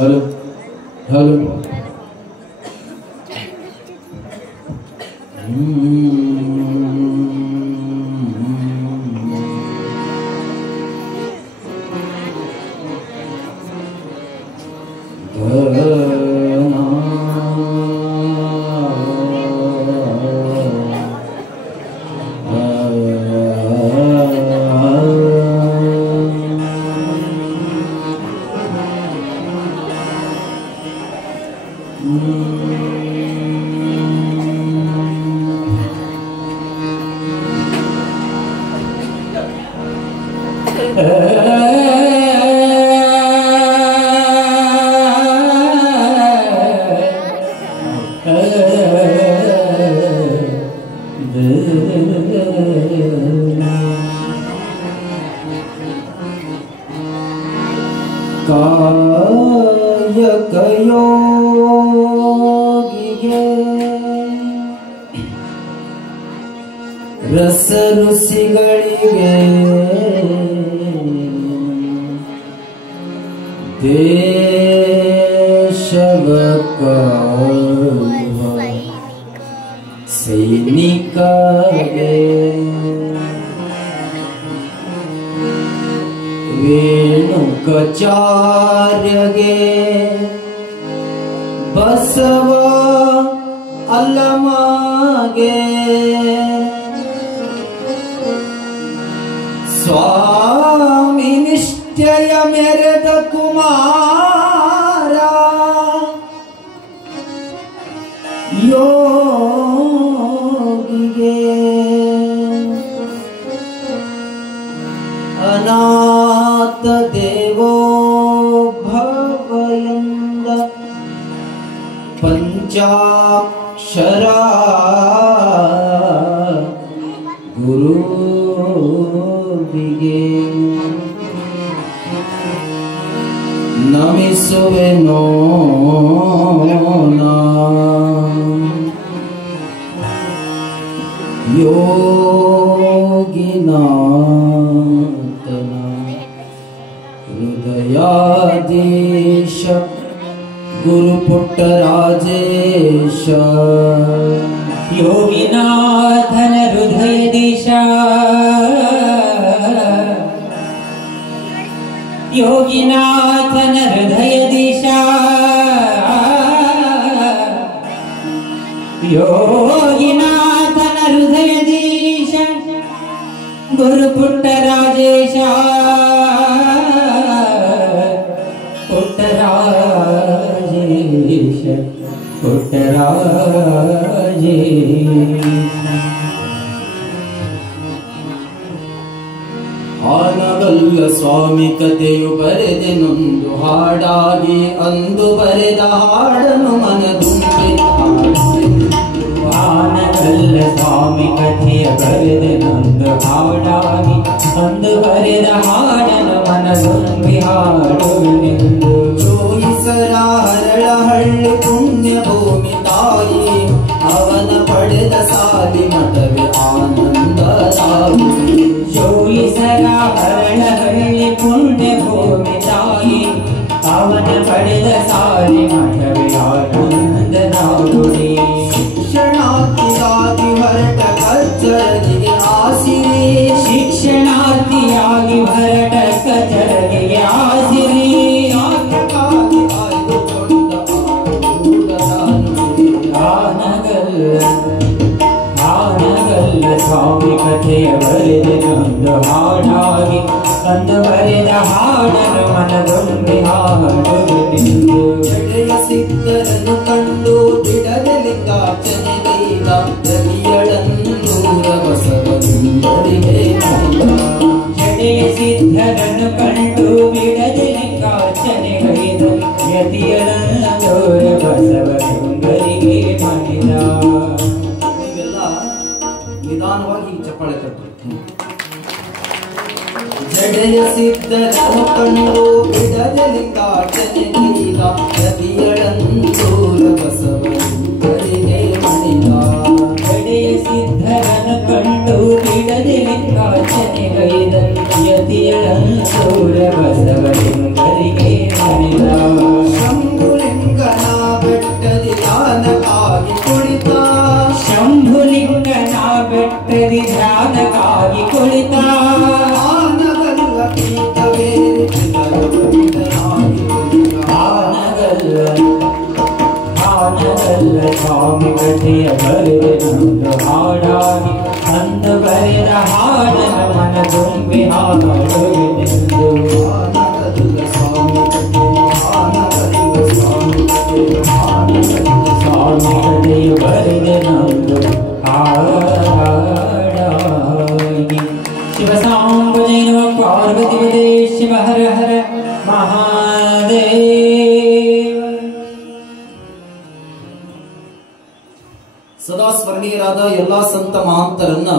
Hello hello रस ऋषिಗಳಿಗೆ ದೇಶವಕಾಳುವ ಸೈನಿಕಗೆ ವೇಣುಕಾಚಾರ್ಯಗೆ ಬಸವ ಅಲ್ಲಮಗೆ स्वामी निश्चय मेरेद कुमारा योगिगे अनाथ देवो भवयंद पंचाक्षरा गुरु नमिಸುವೆನೋ ಯೋಗಿನಾಥನ ಹೃದಯಾಧೀಶ ಗುರುಪುಟ್ಟರಾಜೇಶ ಯೋಗಿನಾಥನ ಹೃದಯದೀಶ ಯೋಗಿನಾಥನ ಹೃದಯದೀಶ ಯೋಗಿನಾಥನ ಹೃದಯದೀಶ ಗುರುಪುಟ್ಟರಾಜೇಶ ಪುಟ್ಟರಾಜೇಶ ಪುಟ್ಟರಾಜೇಶ ಆನಗಲ್ಲ ಸ್ವಾಮಿ ಕಥೆಯು ಬರೆದೆನೊಂದು ಹಾಡಾಗಿ ಅಂದು ಬರೆದ ಹಾಡನು ಮನದುಂಬಿ ಆನಗಲ್ಲ ಸ್ವಾಮಿ ಕಥೆಯ ಬರೆದೆನೊಂದು ಹಾಡಾಗಿ ಅಂದು ಬರೆದ ಹಾಡನು ಮನದುಂಬಿ ಹಾಡುವೆನೆಂದು ಜೋಯಿಸರ ಹರಳಹಳ್ಳಿ ಪುಣ್ಯ ಭೂಮಿ ತಾಯಿ ಅವನ ಪಡೆದ ಸಾಲಿ ಮಠವೇ ಆನಂದದಾಗಿ ಜೋಯಿಸರ ಹರಳಹಳ್ಳಿ ಪುಣ್ಯ ಭೂಮಿ ತಾಯಿ ಅವನ ಪಡೆದ ಸಾಲಿ ಮಠವೇ ಆನಂದದಾಗುಡಿ ಶಿಕ್ಷಣಾರ್ಥಿಯಾಗಿ ಹೊರಟ ಕಚ್ಚರಗಿಗೆ ಆಸಿರಿ ಶಿಕ್ಷಣಾರ್ಥಿಯಾಗಿ ಹೊರಟ ಕಚರಗಿಗೆ ಆಸಿರಿ ಆನಗಲ್ಲ ಸ್ವಾಮಿ ಕಥೆಯ ಬರೆದೆನೊಂದು ಹಾಡಾಗಿ ಅಂದು ಬರೆದ ಹಾಡನು ಮನದೊಂದಿ ಹಾಡುವೆನೆಂದು ಜಡೆಯ ಸಿದ್ಧರನ್ನು ಕಂಡು ಬಿಡದೆ ಲಿಂಗಾರ್ಚನೆಗೈದ ರವಿಯಳನ್ನೂರ ಬಸವಲಿಂಗರಿಗೆ ಜಡೆಯ ಸಿದ್ಧರನ್ನು ಕಂಡು ಬಿಡದೆ ಲಿಂಗಾರ್ಚನೆಗೈದ ಯತಿಯಳನ್ನೂರ ಬಸವಲಿಂಗರಿಗೆ ಮಣಿದ ನೀವೆಲ್ಲ ನಿಧಾನವಾಗಿ ಚಪ್ಪಾಳೆ ತಟ್ಟು ಜಡೆಯ ಸಿದ್ಧರನ್ನು ಕಂಡು ಬಿಡದೆ ಲಿಂಗಾರ್ಚನೆಗೈದ ರವಿಯಳನ್ನೂರ ಬಸವಲಿಂಗರಿಗೆ ಮಣಿದ ಜಡೆಯ ಸಿದ್ಧರನ್ನು ಕಂಡು ಬಿಡದೆ ಲಿಂಗಾರ್ಚನೆಗೈದ ಯತಿಯಳನ್ನೂರ ಬಸವಲಿಂಗರಿಗೆ ಮಣಿದ ಬರೆದೆ ನಂದು ಹಾಡಾಗಿ ಅಂದು ಬರೆದ ಹಾಡನ ಮನ ತುಂಬಿ ಹಾಡುವೆನೆಂದು ಸ್ವಾಮಿ ಕಥೆಯು ಬರೆದೆ ನಂದು ಹಾಡಾಗಿ ಶಿವ ಸಾಂಬ ಜೈನ ಪಾರ್ವತಿ ಪದೇ ಶಿವ ಹರ ಹರ ಮಹಾದೇವ. ಸದಾ ಸ್ಮರಣೀಯರಾದ ಎಲ್ಲಾ ಸಂತ ಮಹಾಂತರನ್ನ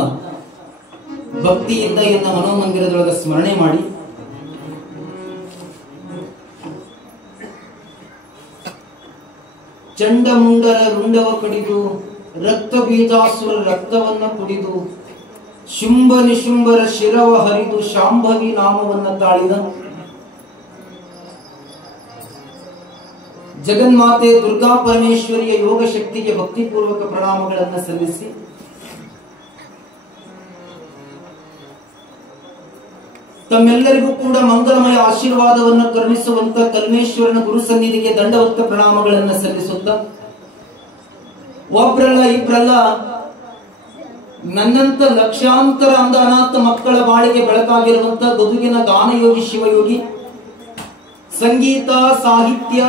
ಭಕ್ತಿಯಿಂದ ಎನ್ನ ಮನೋಮಂದಿರದೊಳಗೆ ಸ್ಮರಣೆ ಮಾಡಿ ಚಂಡಮುಂಡರ ರುಂಡವ ಕಡಿದು ರಕ್ತ ಬೀಜಾಸುರ ರಕ್ತವನ್ನ ಕುಡಿದು ಶುಂಭ ನಿಶುಂಭರ ಶಿರವ ಹರಿದು ಶಾಂಭವಿ ನಾಮವನ್ನ ತಾಳಿದ ಜಗನ್ಮಾತೆ ದುರ್ಗಾ ಪರಮೇಶ್ವರಿಯ ಯೋಗ ಶಕ್ತಿಗೆ ಭಕ್ತಿಪೂರ್ವಕ ಪ್ರಣಾಮಗಳನ್ನು ಸಲ್ಲಿಸಿ ತಮ್ಮೆಲ್ಲರಿಗೂ ಕೂಡ ಮಂಗಲಮಯ ಆಶೀರ್ವಾದವನ್ನು ಕರುಣಿಸುವಂತ ಕಲ್ಮೇಶ್ವರನ ಗುರು ಸನ್ನಿಧಿಗೆ ದಂಡವತ್ತ ಪ್ರಣಾಮಗಳನ್ನು ಸಲ್ಲಿಸುತ್ತ ಒಬ್ರಲ್ಲ ಇಬ್ರಲ್ಲ ನನ್ನಂತ ಲಕ್ಷಾಂತರ ಅಂಧ ಅನಾಥ ಮಕ್ಕಳ ಬಾಳಿಗೆ ಬೆಳಕಾಗಿರುವಂತ ಗದುಗಿನ ಗಾನಯೋಗಿ ಶಿವಯೋಗಿ ಸಂಗೀತ ಸಾಹಿತ್ಯ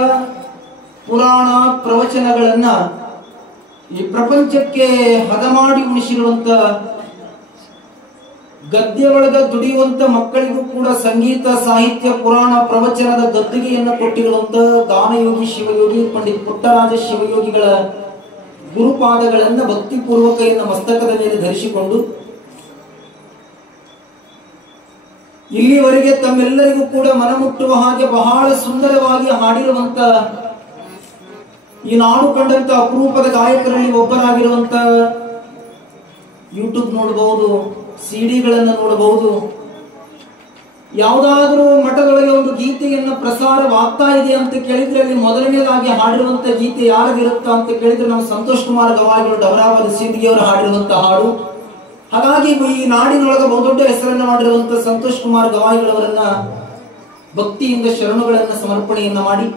ಪುರಾಣ ಪ್ರವಚನಗಳನ್ನ ಈ ಪ್ರಪಂಚಕ್ಕೆ ಹದ ಮಾಡಿ ಉಣಿಸಿರುವಂತ ಗದ್ದೆ ಒಳಗ ದುಡಿಯುವಂತ ಮಕ್ಕಳಿಗೂ ಕೂಡ ಸಂಗೀತ ಸಾಹಿತ್ಯ ಪುರಾಣ ಪ್ರವಚನದ ಗದ್ದುಗೆಯನ್ನು ಕೊಟ್ಟಿರುವಂತ ಗಾನಯೋಗಿ ಶಿವಯೋಗಿ ಪಂಡಿತ್ ಪುಟ್ಟರಾಜ ಶಿವಯೋಗಿಗಳ ಗುರುಪಾದಗಳನ್ನ ಭಕ್ತಿಪೂರ್ವಕ ಎನ್ನ ಮಸ್ತಕದ ಮೇಲೆ ಧರಿಸಿಕೊಂಡು ಇಲ್ಲಿವರೆಗೆ ತಮ್ಮೆಲ್ಲರಿಗೂ ಕೂಡ ಮನಮುಟ್ಟುವ ಹಾಗೆ ಬಹಳ ಸುಂದರವಾಗಿ ಹಾಡಿರುವಂತ ಈ ನಾಡು ಕಂಡಂತ ಅಪರೂಪದ ಗಾಯಕರಲ್ಲಿ ಒಬ್ಬರಾಗಿರುವಂತ ಯೂಟ್ಯೂಬ್ ನೋಡಬಹುದು, ಸಿಡಿಗಳನ್ನು ನೋಡಬಹುದು. ಯಾವುದಾದ್ರೂ ಮಠದೊಳಗೆ ಒಂದು ಗೀತೆಯನ್ನು ಪ್ರಸಾರವಾಗ್ತಾ ಇದೆ ಅಂತ ಕೇಳಿದ್ರೆ ಅಲ್ಲಿ ಮೊದಲನೇದಾಗಿ ಹಾಡಿರುವಂತ ಗೀತೆ ಯಾರಿಗಿರುತ್ತ ಅಂತ ಕೇಳಿದ್ರೆ ನಾವು ಸಂತೋಷ್ ಕುಮಾರ್ ಗವಾಯಿಗಳು ಡಬರಾಬಾದ್ ಸಿಂದಗಿಯವರು ಹಾಡಿರುವಂತ ಹಾಡು. ಹಾಗಾಗಿ ಈ ನಾಡಿನೊಳಗೆ ಬಹುದೊಡ್ಡ ಹೆಸರನ್ನ ಮಾಡಿರುವಂತ ಸಂತೋಷ್ ಕುಮಾರ್ ಗವಾಯಿಗಳವರನ್ನ ಭಕ್ತಿಯಿಂದ ಶರಣುಗಳನ್ನ ಸಮರ್ಪಣೆಯನ್ನ ಮಾಡಿ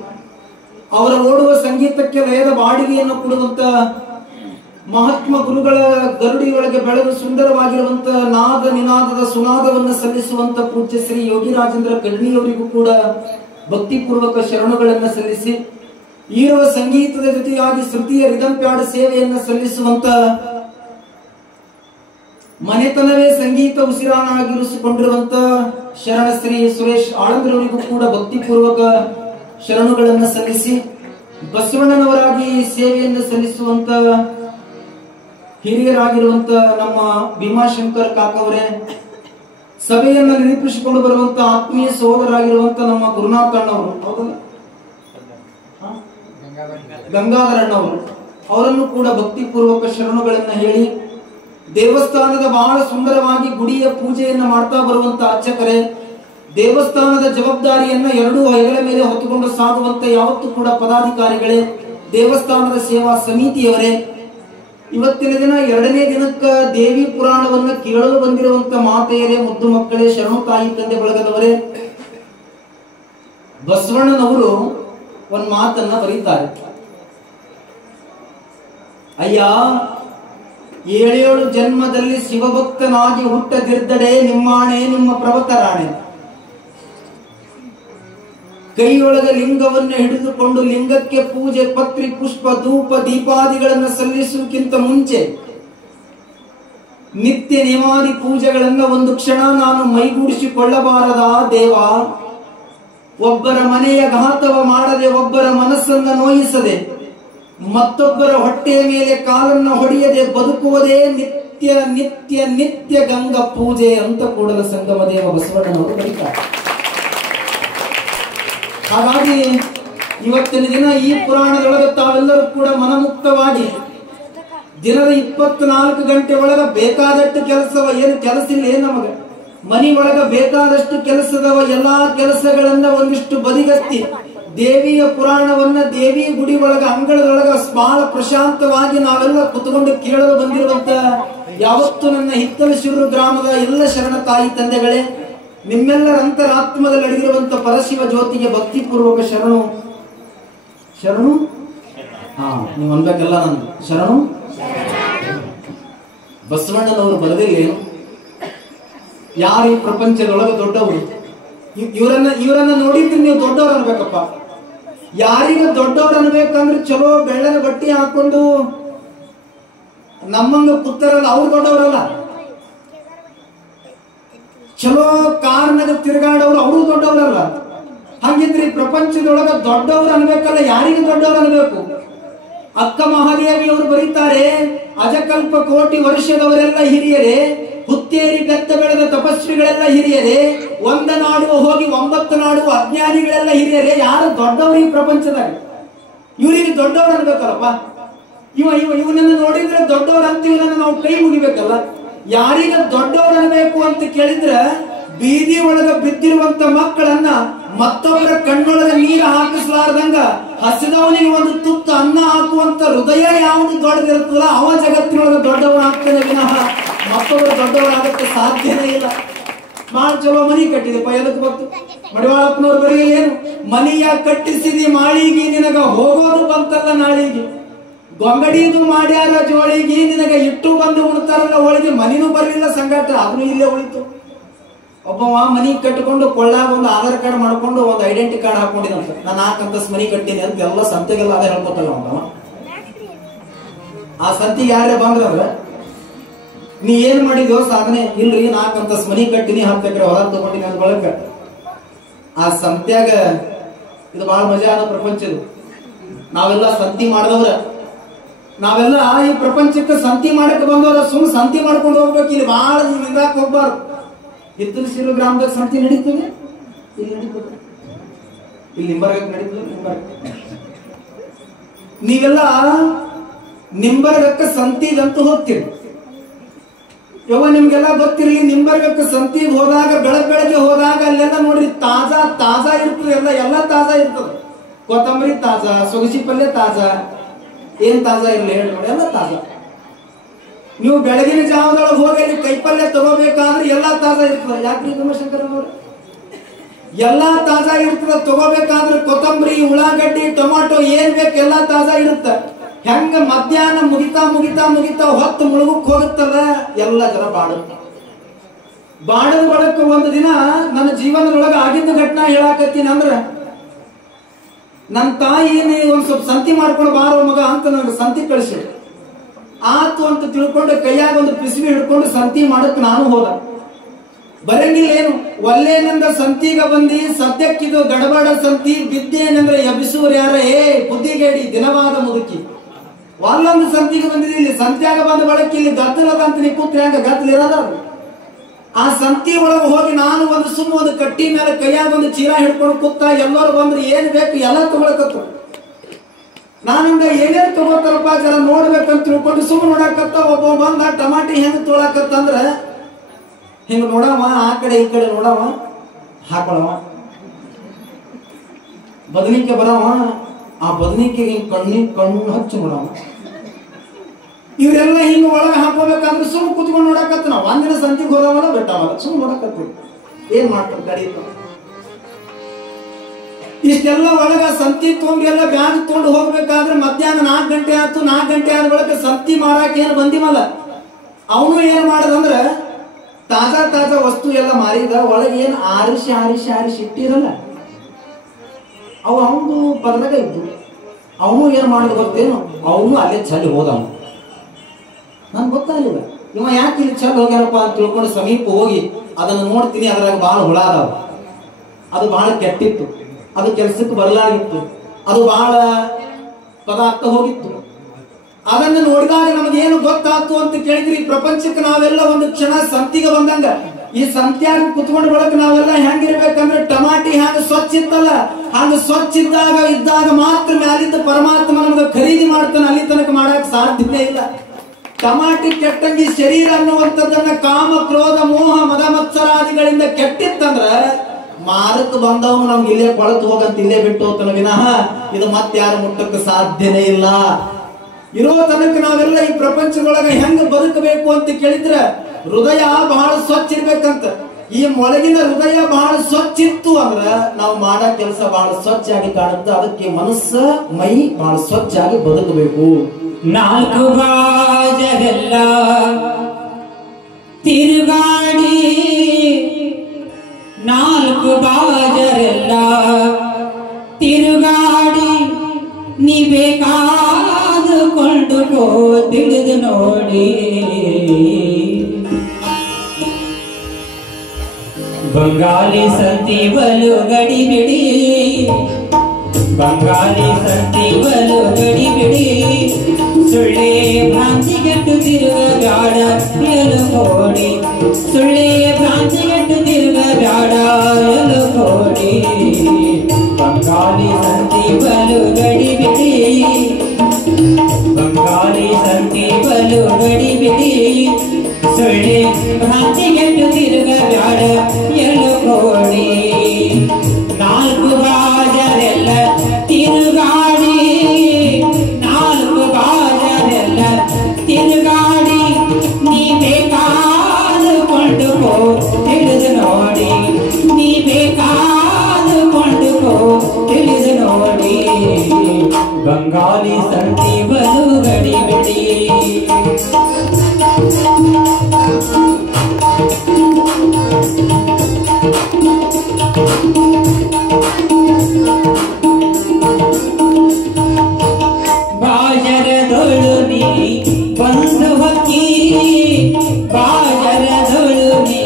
ಅವರ ಓಡುವ ಸಂಗೀತಕ್ಕೆ ಲಯದ ಬಾಡಿಗೆಯನ್ನು ಕೊಡುವಂತ ಮಹಾತ್ಮ ಗುರುಗಳ ಗರುಡಿಯೊಳಗೆ ಬೆಳೆದು ಸುಂದರವಾಗಿರುವಂತ ನಾದ ನಿನಾದದ ಸುನಾದವನ್ನು ಸಲ್ಲಿಸುವಂತ ಪೂಜ್ಯ ಶ್ರೀ ಯೋಗಿರಾಜೇಂದ್ರ ಕಡ್ನಿಯವರಿಗೂ ಕೂಡ ಭಕ್ತಿಪೂರ್ವಕ ಶರಣುಗಳನ್ನ ಸಲ್ಲಿಸಿ ಈರುವ ಸಂಗೀತದ ಜೊತೆಯಾಗಿ ಶ್ರುತಿಯ ರಿದಮ್ ಪ್ಯಾಡ್ ಸೇವೆಯನ್ನು ಸಲ್ಲಿಸುವಂತ ಮನೆತನವೇ ಸಂಗೀತ ಉಸಿರಾನಾಗಿರಿಸಿಕೊಂಡಿರುವಂತ ಶರಣ ಶ್ರೀ ಸುರೇಶ್ ಆಳಂದ್ರವರಿಗೂ ಕೂಡ ಭಕ್ತಿಪೂರ್ವಕ ಶರಣುಗಳನ್ನ ಸಲ್ಲಿಸಿ ಬಸವಣ್ಣನವರಾಗಿ ಸೇವೆಯನ್ನು ಸಲ್ಲಿಸುವಂತ ಹಿರಿಯರಾಗಿರುವಂತ ನಮ್ಮ ಭೀಮಾಶಂಕರ್ ಕಾಕವರೇ, ಸಭೆಯನ್ನು ನಿರೂಪಿಸಿಕೊಂಡು ಬರುವಂತ ಆತ್ಮೀಯ ಸಹೋದರರಾಗಿರುವಂತ ನಮ್ಮ ಗುರುನಾಥ್ ಅಣ್ಣವರು, ಹೌದಲ್ಲ, ಗಂಗಾಧರ ಅಣ್ಣವರು, ಅವರನ್ನು ಕೂಡ ಭಕ್ತಿಪೂರ್ವಕ ಶರಣುಗಳನ್ನ ಹೇಳಿ ದೇವಸ್ಥಾನದ ಬಹಳ ಸುಂದರವಾಗಿ ಗುಡಿಯ ಪೂಜೆಯನ್ನ ಮಾಡ್ತಾ ಬರುವಂತ ಅರ್ಚಕರೇ, ದೇವಸ್ಥಾನದ ಜವಾಬ್ದಾರಿಯನ್ನ ಎರಡೂ ಹೆಗಲ ಮೇಲೆ ಹೊತ್ತುಕೊಂಡು ಸಾಗುವಂತ ಯಾವತ್ತೂ ಕೂಡ ಪದಾಧಿಕಾರಿಗಳೇ, ದೇವಸ್ಥಾನದ ಸೇವಾ ಸಮಿತಿಯವರೇ, ಇವತ್ತಿನ ದಿನ ಎರಡನೇ ದಿನಕ್ಕ ದೇವಿ ಪುರಾಣವನ್ನ ಕೇಳಲು ಬಂದಿರುವಂತ ಮಾತೆಯರೇ, ಮುದ್ದು ಮಕ್ಕಳೇ, ಶರಣು ತಾಯಿ ತಂದೆ ಬಳಗದವರೇ, ಬಸವಣ್ಣನವರು ಒಂದ್ ಮಾತನ್ನ ಬರೀತಾರೆ. ಅಯ್ಯ, 7 ಜನ್ಮದಲ್ಲಿ ಶಿವಭಕ್ತನಾಗಿ ಹುಟ್ಟದಿರ್ದಡೆ ನಿಮ್ಮಾಣೆ ನಿಮ್ಮ ಪ್ರವತರಾಣೆ. ಕೈಯೊಳಗೆ ಲಿಂಗವನ್ನು ಹಿಡಿದುಕೊಂಡು ಲಿಂಗಕ್ಕೆ ಪೂಜೆ ಪತ್ರಿ ಪುಷ್ಪ ಧೂಪ ದೀಪಾದಿಗಳನ್ನು ಸಲ್ಲಿಸುವುದಕ್ಕಿಂತ ಮುಂಚೆ ನಿತ್ಯ ನೇಮಾದಿ ಪೂಜೆಗಳನ್ನ ಒಂದು ಕ್ಷಣ ನಾನು ಮೈಗೂಡಿಸಿಕೊಳ್ಳಬಾರದ ದೇವ? ಒಬ್ಬರ ಮನೆಯ ಘಾತವ ಮಾಡದೆ, ಒಬ್ಬರ ಮನಸ್ಸನ್ನ ನೋಯಿಸದೆ, ಮತ್ತೊಬ್ಬರ ಹೊಟ್ಟೆಯ ಮೇಲೆ ಕಾಲನ್ನ ಹೊಡೆಯದೆ ಬದುಕುವುದೇ ನಿತ್ಯ ನಿತ್ಯ ನಿತ್ಯ ಗಂಗಾ ಪೂಜೆ ಅಂತ ಕೂಡಲ ಸಂಗಮ ದೇವ ಬಸವಣ್ಣನವರು ಬರೀತಾರೆ. ಹಾಗಾಗಿ ಇವತ್ತಿನ ದಿನ ಈ ಪುರಾಣದೊಳಗೆ ತಾವೆಲ್ಲರೂ ಕೂಡ ಮನಮುಕ್ತವಾಗಿ ದಿನದ 24 ಗಂಟೆ ಒಳಗ ಬೇಕಾದಷ್ಟು ಕೆಲಸವ, ಏನು ಕೆಲಸ ಇಲ್ಲ ಏನ್ ನಮಗ, ಮನಿ ಒಳಗ ಬೇಕಾದಷ್ಟು ಕೆಲಸದವ ಎಲ್ಲಾ ಕೆಲಸಗಳನ್ನ ಒಂದಿಷ್ಟು ಬದಿಗತ್ತಿ ದೇವಿಯ ಪುರಾಣವನ್ನ ದೇವಿ ಗುಡಿ ಒಳಗ ಅಂಗಳದೊಳಗ ಬಹಳ ಪ್ರಶಾಂತವಾಗಿ ನಾವೆಲ್ಲ ಕುತ್ಕೊಂಡು ಕೇಳಲು ಬಂದಿರುವಂತ ಯಾವತ್ತು ನನ್ನ ಹಿತ್ತಲಶಿರೂರು ಗ್ರಾಮದ ಎಲ್ಲ ಶರಣ ತಾಯಿ ತಂದೆಗಳೇ, ನಿಮ್ಮೆಲ್ಲರ ಅಂತರಾತ್ಮದಲ್ಲಿ ಅಡಗಿರುವಂತ ಪರಶಿವ ಜ್ಯೋತಿಗೆ ಭಕ್ತಿಪೂರ್ವಕ ಶರಣು. ಶರಣು ನೀವು ಅನ್ಬೇಕಲ್ಲ, ನಾನು ಶರಣು ಬಸವಣ್ಣನವರು ಬರದಿಲ್ಲ ಏನು? ಯಾರು ಈ ಪ್ರಪಂಚದೊಳಗೆ ದೊಡ್ಡವರು? ಇವರನ್ನ ನೋಡಿದ್ರೆ ನೀವು ದೊಡ್ಡವ್ರು ಅನ್ಬೇಕಪ್ಪ. ಯಾರಿಗ ದೊಡ್ಡವ್ರು ಅನ್ಬೇಕಂದ್ರೆ ಚಲೋ ಬೆಳ್ಳನ ಬಟ್ಟೆ ಹಾಕೊಂಡು ನಮ್ಮಂಗ ಕೂತಾರಲ್ಲ ಅವ್ರು ದೊಡ್ಡವರಲ್ಲ. ಚಲೋ ಕಾರ್ನಾಗ ತಿರುಗಾಡವ್ರು ಅವರು ದೊಡ್ಡವರಲ್ಲ. ಹಾಗಿದ್ರೆ ಈ ಪ್ರಪಂಚದೊಳಗ ದೊಡ್ಡವ್ರು ಅನ್ಬೇಕಲ್ಲ, ಯಾರಿಗೆ ದೊಡ್ಡವ್ರು ಅನ್ಬೇಕು? ಅಕ್ಕ ಮಹಾದೇವಿಯವರು ಬರೀತಾರೆ, ಅಜಕಲ್ಪ ಕೋಟಿ ವರ್ಷದವರೆಲ್ಲ ಹಿರಿಯರೇ, ಹುತ್ತೇರಿ ಬೆತ್ತ ಬೆಳೆದ ತಪಸ್ವಿಗಳೆಲ್ಲ ಹಿರಿಯರೇ, ಒಂದ ನಾಡುವ ಹೋಗಿ 9 ನಾಡುವ ಅಜ್ಞಾನಿಗಳೆಲ್ಲ ಹಿರಿಯರೇ. ಯಾರು ದೊಡ್ಡವರು ಈ ಪ್ರಪಂಚದಾಗ? ಇವರಿಗೆ ದೊಡ್ಡವ್ರು ಅನ್ಬೇಕಲ್ಲಪ್ಪ. ಇವನನ್ನ ನೋಡಿದ್ರೆ ದೊಡ್ಡವ್ರು ಅಂತ ಇವನನ್ನ ನಾವು ಕೈ ಮುಗಿಬೇಕಲ್ಲ. ಯಾರೀಗ ದೊಡ್ಡವ್ರು ಅನ್ಬೇಕು ಅಂತ ಕೇಳಿದ್ರೆ ಬೀದಿ ಒಳಗ ಬಿದ್ದಿರುವಂತ ಮಕ್ಕಳನ್ನ ಮತ್ತೊಬ್ಬರ ಕಣ್ಣೊಳಗ ನೀರು ಹಾಕಿಸಲಾರ್ದಂಗ ಹಸಿದವನಿಗೆ ಒಂದು ತುತ್ತು ಅನ್ನ ಹಾಕುವಂತ ಹೃದಯ ಯಾವುದು ದೊಡ್ಡದಿರುತ್ತಲ್ಲ ಅವ ಜಗತ್ತಿನೊಳಗ ದೊಡ್ಡವನಾಗ್ತಾನೆ ವಿನಃ ಮತ್ತೊಬ್ಬರು ದೊಡ್ಡವರಾಗಕ್ಕೆ ಸಾಧ್ಯನೇ ಇಲ್ಲ. ಬಾಳ ಚಲೋ ಮನಿ ಕಟ್ಟಿದೆಪ್ಪ, ಎದಕ್ ಗೊತ್ತು? ಮಡಿವಾಳಪ್ಪನವ್ರು ಬರೀ ಏನು ಮನಿಯ ಕಟ್ಟಿಸಿದಿ ಮಾಳಿಗೆ, ನಿನಗ ಹೋಗೋದು ಬಂತಲ್ಲ ನಾಳಿಗೆ. ಗೊಂಗಡಿದು ಮಾಡ್ಯಾರ ಜೋಳಿಗೆ, ನಿನಗ ಇಟ್ಟು ಬಂದು ಉಣ್ತಾರಲ್ಲ ಹೋಳಿಗೆ. ಮನಿನೂ ಬರ್ಲಿಲ್ಲ ಸಂಗಾಟ, ಅದನ್ನು ಇಲ್ಲೇ ಉಳಿತು. ಒಬ್ಬವ ಮನಿ ಕಟ್ಟಿಕೊಂಡು ಕೊಳ್ಳಾಗ ಒಂದು ಆಧಾರ್ ಕಾರ್ಡ್ ಮಾಡ್ಕೊಂಡು ಒಂದು ಐಡೆಂಟಿ ಕಾರ್ಡ್ ಹಾಕೊಂಡಿದಂತ, ನಾನು 4 ಅಂತಸ್ತು ಮನಿ ಕಟ್ಟಿನಿ ಅಂತ ಎಲ್ಲ ಸಂತೆಗೆಲ್ಲ ಅದೇ ಹೇಳ್ಕೊತಲ್ಲ ಅವನು. ಆ ಸಂತಿಗೆ ಯಾರೇ ಬಂದ್ರಂದ್ರ ನೀ ಏನ್ ಮಾಡಿದ್ಯೋ ಸಾಧನೆ? ಇಲ್ರಿ 4 ಅಂತಸ್ತು ಮನಿ ಕಟ್ಟಿನಿ, 10 ಎಕರೆ ಹೊಲ ತಗೊಂಡಿನಿ ಅಂತ ಬಳಕ ಆ ಸಂತ್ಯಾಗ ಇದು ಬಹಳ ಮಜಾ ಆದ ಪ್ರಪಂಚದು. ನಾವೆಲ್ಲ ಸಂತಿ ಮಾಡಿದವ್ರ, ನಾವೆಲ್ಲ ಈ ಪ್ರಪಂಚಕ್ಕೆ ಸಂತಿ ಮಾಡಕ್ಕೆ ಬಂದವ್ರ. ಸುಮ್ ಸಂತಿ ಮಾಡ್ಕೊಂಡು ಹೋಗ್ಬೇಕು, ಇಲ್ಲಿ ಬಹಳ ನಿಂದಾಕ ಹೋಗ್ಬಾರ್ದು. ಹಿತ್ತಲಸಿರು ಗ್ರಾಮದಾಗ ಸಂತಿ ನಡೀತದೆ, ಇಲ್ಲಿ ನಡೀತದೆ, ಇಲ್ಲಿ ನಿಂಬರ್ಗಕ್ಕೆ ನಡೀತದೆ. ನೀವೆಲ್ಲ ನಿಂಬರ್ಗಕ್ಕೆ ಸಂತಿಗಂತೂ ಹೋಗ್ತೀರಿ. ನಿಮ್ಗೆಲ್ಲ ಗೊತ್ತಿರಲಿ, ನಿಂಬರ್ಗಕ್ಕೆ ಸಂತಿಗೆ ಹೋದಾಗ ಬೆಳಗ್ಗೆ ಹೋದಾಗ ಅಲ್ಲೆಲ್ಲ ನೋಡ್ರಿ ತಾಜಾ ತಾಜಾ ಇರ್ತದೆ, ಎಲ್ಲ ತಾಜಾ ಇರ್ತದೆ. ಕೊತ್ತಂಬರಿ ತಾಜಾ, ಸೊಗಸಿ ಪಲ್ಯ ತಾಜಾ, ಏನ್ ತಾಜಾ ಇರಲಿ ಹೇಳಿ ನೋಡಿ, ಎಲ್ಲ ತಾಜಾ. ನೀವು ಬೆಳಗಿನ ಜಾವದೊಳಗೆ ಹೋಗಿ ಅಲ್ಲಿ ಕೈಪಲ್ಯ ತಗೋಬೇಕಾದ್ರೆ ಎಲ್ಲಾ ತಾಜಾ ಇರ್ತದೆ. ಯಾಕ್ರಿ ಉಮಾಶಂಕರ್ ಅವರು? ಎಲ್ಲಾ ತಾಜಾ ಇರ್ತದೆ. ತಗೋಬೇಕಾದ್ರೆ ಕೊತ್ತಂಬರಿ, ಉಳ್ಳಾಗಡ್ಡಿ, ಟೊಮಾಟೊ ಏನ್ ಬೇಕು ಎಲ್ಲಾ ತಾಜಾ ಇರುತ್ತೆ. ಹೆಂಗ ಮಧ್ಯಾಹ್ನ ಮುಗಿತಾ ಮುಗಿತಾ ಮುಗಿತಾ ಹೊತ್ತು ಮುಳುಗಕ್ ಹೋಗುತ್ತಲ್ಲ, ಎಲ್ಲ ಜನ ಬಾಡದ ಬಳಕ ಒಂದು ದಿನ ನನ್ನ ಜೀವನದೊಳಗೆ ಆಗಿದ್ದ ಘಟನಾ ಹೇಳಾಕತ್ತೀನಿ. ಅಂದ್ರ ನನ್ನ ತಾಯಿ ಒಂದ್ ಸ್ವಲ್ಪ ಸಂತಿ ಮಾಡ್ಕೊಂಡು ಬಾರೋ ಮಗ ಅಂತ ನನಗೆ ಸಂತಿ ಕಳಿಸಿ ಆತು ಅಂತ ತಿಳ್ಕೊಂಡು ಕೈಯಾಗ ಒಂದು ಪಿಸ್ವಿ ಹಿಡ್ಕೊಂಡು ಸಂತಿ ಮಾಡಕ್ ನಾನು ಹೋದ. ಬರಂಗಿಲ್ಲ ಏನು, ಒಲ್ಲೇನಂದ್ರ ಸಂತಿಗ ಬಂದಿ, ಸದ್ಯಕ್ಕಿದು ಗಡಬಡ ಸಂತಿ, ಬಿದ್ದೇನಂದ್ರೆ ಎಬ್ಬಿಸುವ್ರ ಯಾರ, ಬುದ್ಧಿಗೇಡಿ ದಿನವಾದ ಮುದುಕಿ. ಒಲ್ಲೊಂದು ಸಂತಿಗೆ ಬಂದಿದೆ, ಇಲ್ಲಿ ಸಂತ್ಯಾಗ ಬಂದ ಬಳಕೆ ಇಲ್ಲಿ ಗದ್ದಲದ ಅಂತ ನೀ ಕೂತ್ರಿ, ಹಂಗ ಗದ್ದಲ ಇರೋದ. ಆ ಸಂತಿ ಒಳಗೆ ಹೋಗಿ ನಾನು ಒಂದು ಕಟ್ಟಿ ಮೇಲೆ ಕೈಯಾಗ ಒಂದು ಚೀಲ ಹಿಡ್ಕೊಂಡು ಕೂತ, ಎಲ್ಲರೂ ಬಂದ್ರೆ ಏನ್ ಬೇಕು ಎಲ್ಲ ತಗೊಳಕತ್ತು. ನಾನಿಂದ ಏನೇನ್ ತಗೋತಾರಪ್ಪ ಜನ ನೋಡ್ಬೇಕಂತ ತಿಳ್ಕೊಂಡು ಸುಮ್ಮನೆ ನೋಡಕತ್ತ. ಒಬ್ಬ ಬಂದ ಟಮಾಟಿ ಹೆಂಗ್ ತೊಳಕತ್ತಂದ್ರ ಹಿಂಗ ನೋಡವ, ಆ ಕಡೆ ಈ ಕಡೆ ನೋಡವ, ಹಾಕೊಳವ. ಬದನಿಕೆ ಬರವ, ಆ ಬದನಿಕೆ ಕಣ್ಣು ಹಚ್ಚಿ ನೋಡವ. ಇವರೆಲ್ಲ ಹಿಂಗ ಒಳಗೆ ಹಾಕೋಬೇಕಂದ್ರೆ ಸುಮ್ ಕುತ್ಕೊಂಡು ನೋಡಕತ್ತ. ನಾವು ಒಂದಿನ ಸಂತಿಗೆ ಹೋದವಲ್ಲ ಬೆಟ್ಟವಲ್ಲ, ಸುಮ್ ನೋಡಕತ್ತೀವಿ ಏನ್ ಮಾಡ್ತಾರೆ ಗಾಡಿ. ಇಷ್ಟೆಲ್ಲ ಒಳಗ ಸಂತಿ ತೊಗೊಂಡು ಎಲ್ಲ ಬ್ಯಾಗ್ ತಗೊಂಡು ಹೋಗ್ಬೇಕಾದ್ರೆ ಮಧ್ಯಾಹ್ನ 4 ಗಂಟೆ ಆಯ್ತು. 4 ಗಂಟೆ ಆದ ಬಳಿಕ ಸಂತಿ ಮಾರಾಕ ಏನು ಬಂದಿಮಲ್ಲ, ಅವನು ಏನ್ ಮಾಡದಂದ್ರ ತಾಜಾ ತಾಜಾ ವಸ್ತು ಎಲ್ಲ ಮಾರಿದ. ಒಳಗೆ ಏನ್ ಆರಿಸಿ ಇಟ್ಟಿರಲ್ಲ, ಅವು ಅವನು ಪರದಾಗ ಇದ್ದು. ಅವನು ಏನ್ ಮಾಡಿದ ಗೊತ್ತೇನು, ಅವನು ಅಲ್ಲೇ ಚಲ್ಲಿ ಹೋದವ. ನನ್ ಗೊತ್ತಾಗಲಿಲ್ಲ ಇವ ಯಾಕೆ ಇಲ್ಲಿ ಚಲ್ ಹೋಗ್ಯಾರಪ್ಪ ಅಂತ ತಿಳ್ಕೊಂಡು ಸಮೀಪ ಹೋಗಿ ಅದನ್ನು ನೋಡ್ತೀನಿ. ಅದ್ರಾಗ ಬಹಳ ಹುಳ ಅದಾವ, ಅದು ಬಹಳ ಕೆಟ್ಟಿತ್ತು, ಅದು ಕೆಲ್ಸಕ್ಕೆ ಬರಲಾಗಿತ್ತು, ಅದು ಬಹಳ ಪದಾರ್ಥ ಹೋಗಿತ್ತು. ಅದನ್ನು ನೋಡಿದಾಗ ನಮಗೇನು ಗೊತ್ತಾಯ್ತು ಅಂತ ಕೇಳಿದ್ರಿ, ಪ್ರಪಂಚಕ್ಕೆ ನಾವೆಲ್ಲ ಒಂದು ಕ್ಷಣ ಸಂತಿಗೆ ಬಂದಂಗ ಈ ಸಂತ್ಯಾಗ ಕುತ್ಕೊಂಡು ಬಳಕ ನಾವೆಲ್ಲ ಹೆಂಗಿರ್ಬೇಕಂದ್ರೆ ಟಮಾಟಿ ಹ್ಯಾಂಗ ಸ್ವಚ್ಛ ಇತ್ತಲ್ಲ ಹಂಗ ಸ್ವಚ್ಛ ಇದ್ದಾಗ ಮಾತ್ರ ಮ್ಯಾಲಿದ್ದ ಪರಮಾತ್ಮ ನಮ್ಗೆ ಖರೀದಿ ಮಾಡ್ತಾನೆ, ಅಲ್ಲಿ ತನಕ ಮಾಡಕ್ ಸಾಧ್ಯವೇ ಇಲ್ಲ. ಟಮಾಟಿ ಕೆಟ್ಟಂಗಿ ಶರೀರ ಅನ್ನುವಂಥದ್ದನ್ನ ಕಾಮ ಕ್ರೋಧ ಮೋಹ ಮದ ಮತ್ಸರಾದಿಗಳಿಂದ ಕೆಟ್ಟಿತ್ತಂದ್ರ ಮಾರಕ್ ಬಂದವನು ನಮ್ಗೆ ಇಲ್ಲೇ ಕೊಳತು ಹೋಗಂತ ಇಲ್ಲೇ ಬಿಟ್ಟು ಹೋಗ್ತಾನ ವಿನಃ ಇದು ಮತ್ತೆ ಯಾರು ಮುಟ್ಟಕ್ಕೆ ಸಾಧ್ಯನೇ ಇಲ್ಲ. ಇರೋ ತನಕ ನಾವೆಲ್ಲ ಈ ಪ್ರಪಂಚದೊಳಗ ಹೆಂಗ ಬದುಕಬೇಕು ಅಂತ ಕೇಳಿದ್ರೆ ಹೃದಯ ಬಹಳ ಸ್ವಚ್ಛ ಇರ್ಬೇಕಂತ. ಈ ಮೊಳಗಿನ ಹೃದಯ ಬಹಳ ಸ್ವಚ್ಛ ಇತ್ತು ಅಂದ್ರ ನಾವು ಮಾಡೋ ಕೆಲಸ ಬಹಳ ಸ್ವಚ್ಛ ಆಗಿ ಕಾಣುತ್ತೆ. ಅದಕ್ಕೆ ಮನಸ್ಸ ಮೈ ಬಹಳ ಸ್ವಚ್ಛ ಆಗಿ ಬದುಕಬೇಕು. 4 ಬಾಜರೆಲ್ಲ ಬಂಗಾಲಿ ಸಂತಿ ಬಲು ಗಡಿ ಬಿಡಿ ಬಂಗಾಲಿ ಸಂತಿ ಬಲು ಗಡಿ ಬಿಡಿ ಸುಳ್ಳೆ ಭ್ರಾಂತಿಗೆಟ್ಟು ತಿರುಗ ಬ್ಯಾಡ ಎಲು ಕೋಡಿ ಸುಳ್ಳೆ ಭ್ರಾಂತಿಗೆಟ್ಟು ತಿರುಗ ಬ್ಯಾಡ ಎಲು ಕೋಡಿ ಬಂಗಾಲಿ ಸಂತಿ ಬಲು ಗಡಿ ಬಿಡಿ ಬಂಗಾಲಿ ಸಂತಿ ಬಲು ಗಡಿ ಬಿಡಿ ಸುಳ್ಳೆ ಭ್ರಾಂತಿಗೆಟ್ಟು ತಿರುಗ ಬ್ಯಾಡ ಎಲು ಕೋಡಿ ನಾಲ್ಕು ಬಾಜರೆಲ್ಲ ತಿರುಗಾಡಿ ನಾಲ್ಕು ಬಾಜರೆಲ್ಲ ತಿರುಗಾಡಿ ನೀ ಬೇಕಾದ ಕೊಂಡುಕೋ ತಿಳಿದು ನೋಡಿ ನೀ ಬೇಕಾದ ಕೊಂಡುಕೋ ತಿಳಿದು ನೋಡಿ ಬಂಗಾಲಿ ಸಂತಿ ಬಲು ಗಡಿ ಬಿಡಿ ಬಾಜರದೊಳು ನೀ ಬಂದು ಹಕ್ಕಿ ಬಾಜರದೊಳು ನೀ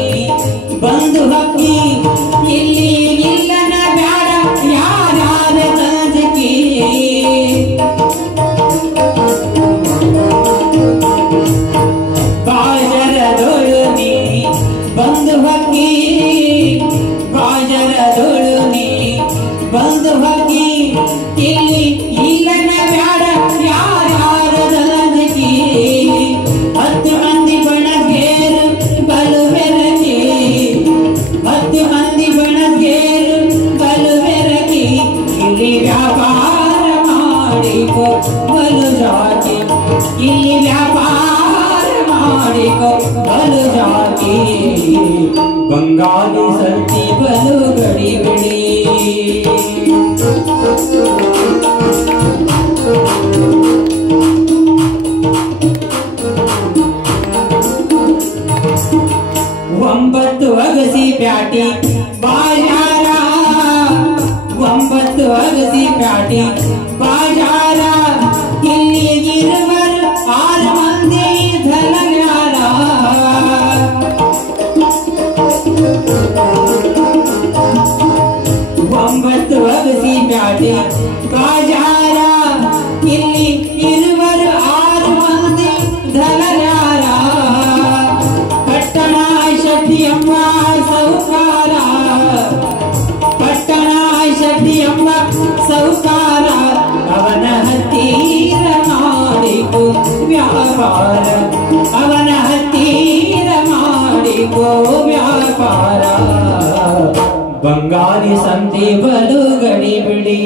ಬಂದು ಹಕ್ಕಿ ಇಲ್ಲಿ ಇಲ್ಲನ ಬ್ಯಾಡ ಯಾರಾದ ತಂದಕಿ ಬಾಜರದೊಳು ನೀ ಬಂದು ಹಕ್ಕಿ ಬಾಜರದೊಳು ನೀ ಬಂದು ಹಕ್ಕಿ ಇಲ್ಲಿ ಇಲ್ಲನ ಬ್ಯಾಡ ಯಾರಾದ ತಂದಕಿ 10 ಮಂದಿ ಬಣಗೇರು ಬಲು ಬೆರಕಿ 10 ಮಂದಿ ಬಣಗೇರು ಬಲು ಬೆರಕಿ ಇಲ್ಲಿ ವ್ಯಾಪಾರ ಮಾಡಿಕೋ ಬಲು ಜಾತಿ ಇಲ್ಲಿ ವ್ಯಾಪಾರ ಮಾಡಿಕೋ ಬಲು ಜಾತಿ ಬಂಗಾಲಿ ಸಂತಿ ಬಲು ಗಡಿ ಬಿಡಿ ಒಂಬತ್ತು ಅಗಸಿ ಪ್ಯಾಟಿ ಬಾಜಾರ ಒಂಬತ್ತು ಅಗಸಿ ಪ್ಯಾಟಿ ಬಾಜಾರ ಇಲ್ಲಿ ಇರುವರು 6 ಮಂದಿ ಧನಗಾರ ಒಂಬತ್ತು ಅಗಸಿ ಪ್ಯಾಟಿ ಬಾಜಾರ ಇಲ್ಲಿ ಇರುವರು 6 ಮಂದಿ ಧನಗಾರ ಪಟ್ಟಣ ಶೆಟ್ಟಿಯಮ್ಮ ಸೌಕಾರ ಪಟ್ಟಣ ಶೆಟ್ಟಿಯಮ್ಮ ಸೌಕಾರ ಅವನ ಹತ್ತಿರ ಮಾಡಿಕೋ ವ್ಯಾಪಾರ ಅವನ ಹತ್ತಿರ ಮಾಡಿಕೋ ವ್ಯಾಪಾರ ಬಂಗಾಲಿ ಸಂತಿ ಬಲು ಗಡಿ ಬಿಡಿ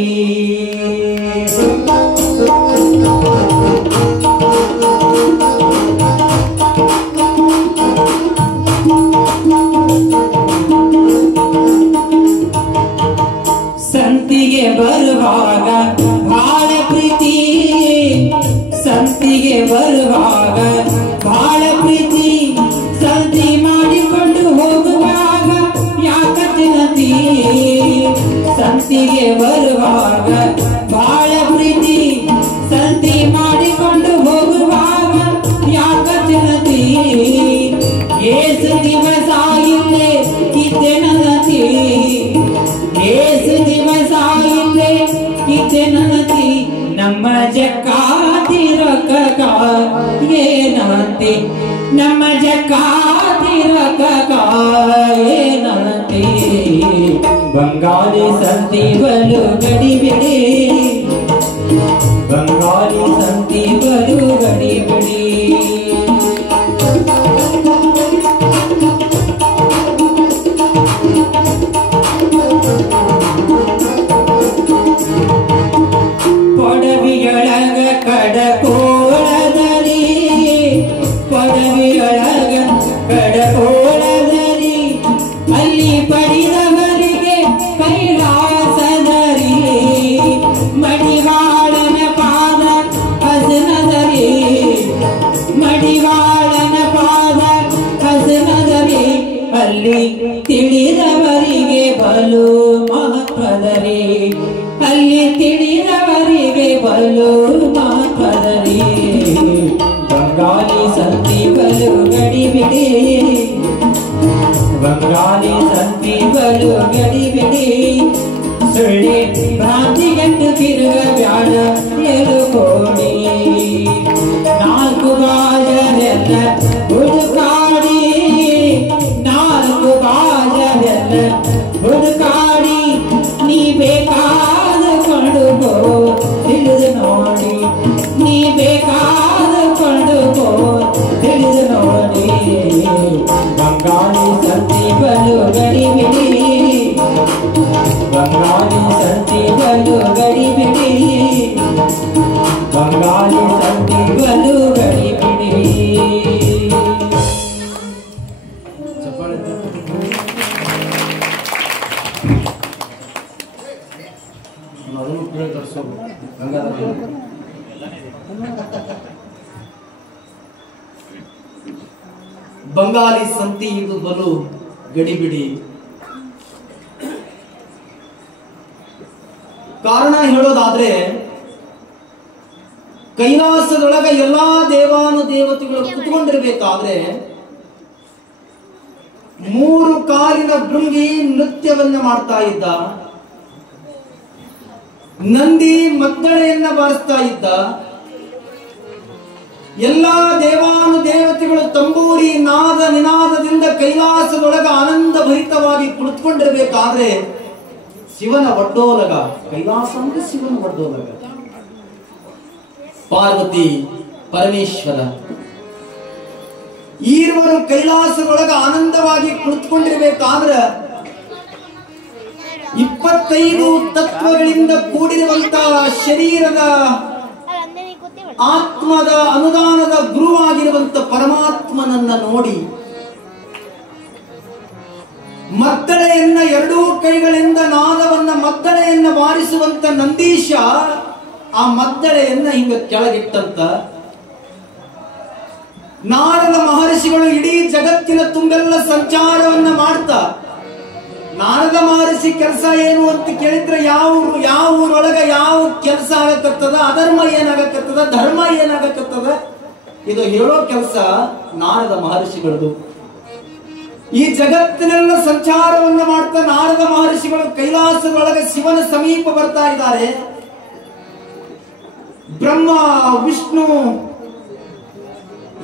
ಸಂತಿಗೆ ಬರುವಾಗ ಬಾಳ ಪ್ರೀತಿ ಸಂತಿಗೆ ಬರುವಾಗ ಬಾಳ ಪ್ರೀತಿ ಸಂತಿ ಮಾಡಿಕೊಂಡು ಹೋಗುವಾಗ ಯಾಕ ತಿನ್ನತಿ ಸಂತಿಗೆ ಬರುವಾಗ ಬಾಳ ಪ್ರೀತಿ ಸಂತಿ ಮಾಡಿಕೊಂಡು ಹೋಗುವಾಗ ಯಾಕ ತಿನ್ನತಿ ಏಸು ದಿವಸ ಇಲ್ಲೇ ಇದ್ದೆ ನನ್ನತಿ ಏಸು ದಿವಸ ಇಲ್ಲೇ ಇದ್ದೆ ನನ್ನತಿ ನಮ್ಮ ಜಕ್ಕಾತಿರಕ ಏನಂತಿ ನಮ್ಮ ಜಕ್ಕಾತಿರಕ ಏನಂತಿ ಬಂಗಾಲಿ ಸಂತಿ ಬಲು ಗಡಿ ಬಿಡಿ ಬಂಗಾಲಿ ಸಂತಿ ಬಲು ಗಡಿ ಬಿಡಿ ಪೊಡವಿಯೊಳಗ ಕಡಕೋಳದಲ್ಲಿ ಪೊಡವಿಯೊಳಗ ಕಡಕೋಳದಲ್ಲಿ ಅಲ್ಲಿ ಪಡಿದವರಿಗೆ ಕೈಲಾಸದರಿ ಮಡಿವಾಳನ ಪಾದ ಹಸನದರಿ ಮಡಿವಾಳನ ಪಾದ ಹಸನದರಿ ಅಲ್ಲಿ ತಿಳಿದವರಿಗೆ ಬಲು ಮಹತ್ವದರಿ ಅಲ್ಲಿ ತಿಳಿದವರಿಗೆ ಬಲು ಮಹತ್ವದರಿ ಬಂಗಾಲಿ ಸಂತಿ ಬಲು ಗಡಿಬಿಡಿ ಬಂಗಾಳಿ ಸಂತಿ ಬಲು ಗಡಿಬಿಡಿ ಸುಳ್ಳಿ ಭ್ರಾಂತಿಗಂಟು ತಿರುಗ ಬ್ಯಾಡ ಏಳು ಕೋಡಿ ನಾಲ್ಕು ಬಾಜರೆಲ್ಲ ಹುಡುಕಾಡಿ ನಾಲ್ಕು ಬಾಜರೆಲ್ಲ ಹುಡುಕಾಡಿ ನೀ ಬೇಕಾದ ಕೊಂಡುಕೋ ತಿಳಿದು ನೋಡಿ ನೀ ಬೇಕಾದ ಕೊಂಡುಕೋ ತಿಳಿದು ನೋಡಿ ಬಂಗಾಳಿ ಸಂತಿ ಬಲು ಗಡಿಬಿಡಿ ಬಂಗಾಳಿ ಸಂತಿ ಬಲು ಗಡಿಬಿಡಿ ಬಂಗಾಳಿ ಸಂತಿ ಬಲು ಗಡಿಬಿಡಿ ಬಂಗಾಳಿ ಸಂತಿ ಇದು ಬಲು ಗಡಿಬಿಡಿ. ಕಾರಣ ಹೇಳೋದಾದ್ರೆ ಕೈಲಾಸದೊಳಗ ಎಲ್ಲಾ ದೇವಾನುದೇವತೆಗಳು ಕುತ್ಕೊಂಡಿರ್ಬೇಕಾದ್ರೆ ಮೂರು ಕಾಲಿನ ಭೃಂಗಿ ನೃತ್ಯವನ್ನ ಮಾಡ್ತಾ ಇದ್ದ, ನಂದಿ ಮದ್ದಳೆಯನ್ನ ಬಾರಿಸ್ತಾ ಇದ್ದ, ಎಲ್ಲಾ ದೇವಾನುದೇವತೆಗಳು ತಂಬೂರಿ ನಾದ ನಿನಾದದಿಂದ ಕೈಲಾಸದೊಳಗ ಆನಂದ ಭರಿತವಾಗಿ ಕುಳಿತುಕೊಂಡಿರ್ಬೇಕಾದ್ರೆ ಶಿವನ ಒಡ್ಡೋಲಗ, ಕೈಲಾಸ ಅಂದ್ರೆ ಶಿವನ ಒಡ್ಡೋಲಗ, ಪಾರ್ವತಿ ಪರಮೇಶ್ವರ ಈರ್ವರು ಕೈಲಾಸದೊಳಗ ಆನಂದವಾಗಿ ಕುಳಿತುಕೊಂಡಿರ್ಬೇಕಾದ್ರೆ 25 ತತ್ವಗಳಿಂದ ಕೂಡಿರುವಂತಹ ಶರೀರದ ಆತ್ಮದ ಅನುದಾನದ ಗುರುವಾಗಿರುವಂತ ಪರಮಾತ್ಮನನ್ನ ನೋಡಿ ಮದ್ದಳೆಯನ್ನ ಎರಡೂ ಕೈಗಳಿಂದ ನಾದವನ್ನ ಮದ್ದಳೆಯನ್ನ ಬಾರಿಸುವಂತ ನಂದೀಶ ಆ ಮದ್ದಳೆಯನ್ನ ಹಿಂಗ ಕೆಳಗಿಟ್ಟಂತ ನಾರದ ಮಹರ್ಷಿಗಳು ಇಡೀ ಜಗತ್ತಿನ ತುಂಬೆಲ್ಲ ಸಂಚಾರವನ್ನ ಮಾಡ್ತಾ ನಾರದ ಮಹರ್ಷಿ ಕೆಲಸ ಏನು ಅಂತ ಕೇಳಿದ್ರೆ ಯಾವ ಊರೊಳಗ ಯಾವ ಕೆಲಸ ಆಗಕತ್ತದ, ಅಧರ್ಮ ಏನಾಗಕತ್ತದ, ಧರ್ಮ ಏನಾಗಕತ್ತದ, ಇದು ಹೇಳೋ ಕೆಲಸ ನಾರದ ಮಹರ್ಷಿಗಳದು. ಈ ಜಗತ್ತಿನೆಲ್ಲ ಸಂಚಾರವನ್ನ ಮಾಡ್ತಾ ನಾರದ ಮಹರ್ಷಿಗಳು ಕೈಲಾಸದೊಳಗೆ ಶಿವನ ಸಮೀಪ ಬರ್ತಾ ಇದ್ದಾರೆ. ಬ್ರಹ್ಮ ವಿಷ್ಣು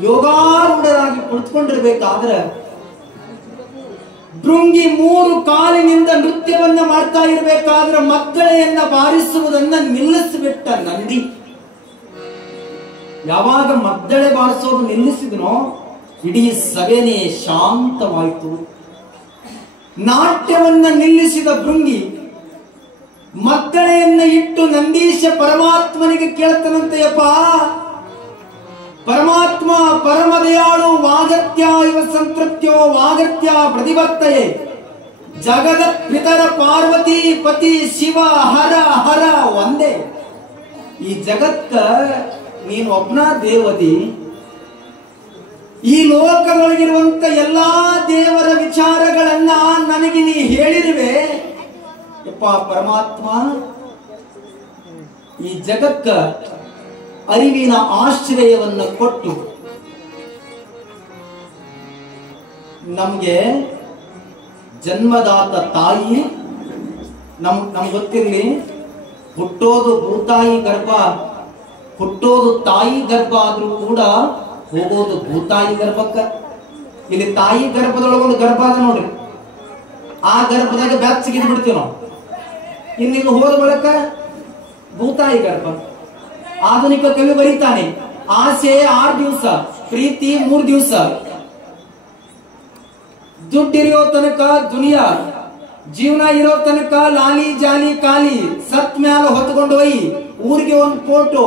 ಯೋಗಾರೂಢರಾಗಿ ಕುಳಿತುಕೊಂಡಿರ್ಬೇಕಾದ್ರೆ ಭೃಂಗಿ 3 ಕಾಲಿನಿಂದ ನೃತ್ಯವನ್ನ ಮಾಡ್ತಾ ಇರಬೇಕಾದ್ರೆ ಮದ್ದಳೆಯನ್ನ ಬಾರಿಸುವುದನ್ನ ನಿಲ್ಲಿಸಿಬಿಟ್ಟ ನಂದಿ. ಯಾವಾಗ ಮದ್ದಳೆ ಬಾರಿಸೋದು ನಿಲ್ಲಿಸಿದನೋ ಇಡೀ ಸಭೆನೇ ಶಾಂತವಾಯಿತು. ನಾಟ್ಯವನ್ನ ನಿಲ್ಲಿಸಿದ ಭೃಂಗಿ ಮದ್ದಳೆಯನ್ನ ಇಟ್ಟು ನಂದೀಶ ಪರಮಾತ್ಮನಿಗೆ ಕೇಳ್ತಾನಂತೆಯಪ್ಪ, ಪರಮಾತ್ಮ ಪರಮದಯಾಳು ವಾಗತ್ಯ ಇವ ಸಂತೃಪ್ತ್ಯೋ ವಾಗತ್ಯ ಪ್ರತಿವರ್ತಯೇ ಜಗದ ಪಿತರ ಪಾರ್ವತಿ ಪತಿ ಶಿವ ಹರ ಹರ ಒಂದೇ. ಈ ಜಗತ್ತ ನೀನು ಒಬ್ನ ದೇವದಿ, ಈ ಲೋಕದೊಳಗಿರುವಂತ ಎಲ್ಲಾ ದೇವರ ವಿಚಾರಗಳನ್ನ ನನಗೆ ನೀ ಹೇಳಿರುವೆ ಯಪ್ಪ ಪರಮಾತ್ಮ. ಈ ಜಗಕ್ಕ ಅರಿವಿನ ಆಶ್ರಯವನ್ನು ಕೊಟ್ಟು ನಮ್ಗೆ ಜನ್ಮದಾತ ತಾಯಿ, ನಮ್ಗೆ ಗೊತ್ತಿರ್ಲಿ, ಹುಟ್ಟೋದು ಭೂತಾಯಿ ಗರ್ಭ, ಹುಟ್ಟೋದು ತಾಯಿ ಗರ್ಭ ಆದ್ರೂ ಕೂಡ ಹೋಗೋದು ಭೂತಾಯಿ ಗರ್ಭಕ್ಕ. ಇಲ್ಲಿ ತಾಯಿ ಗರ್ಭದೊಳಗೊಂದು ಗರ್ಭ ಅದ ನೋಡ್ರಿ, ಆ ಗರ್ಭದಾಗ ಬ್ಯಾಚ್ಗಿದ್ ಬಿಡ್ತೀವಿ ನಾವು. ಇನ್ನಿಲ್ಲಿ ಹೋದ ಬಳಿಕ ಭೂತಾಯಿ ಗರ್ಭ. ಆಧುನಿಕ ಕವಿ ಬರೀತಾನೆ, ಆಸೆ 6 ದಿವಸ, ಪ್ರೀತಿ 3 ದಿವಸ, ದುಡ್ಡಿರೋ ತನಕ ದುನಿಯಾ, ಜೀವನ ಇರೋ ತನಕ ಲಾಲಿ ಜಾಲಿ ಕಾಲಿ, ಸತ್ ಮ್ಯಾಲ ಹೊತ್ಕೊಂಡು ಹೋಯಿ, ಊರಿಗೆ ಒಂದು ಫೋಟೋ,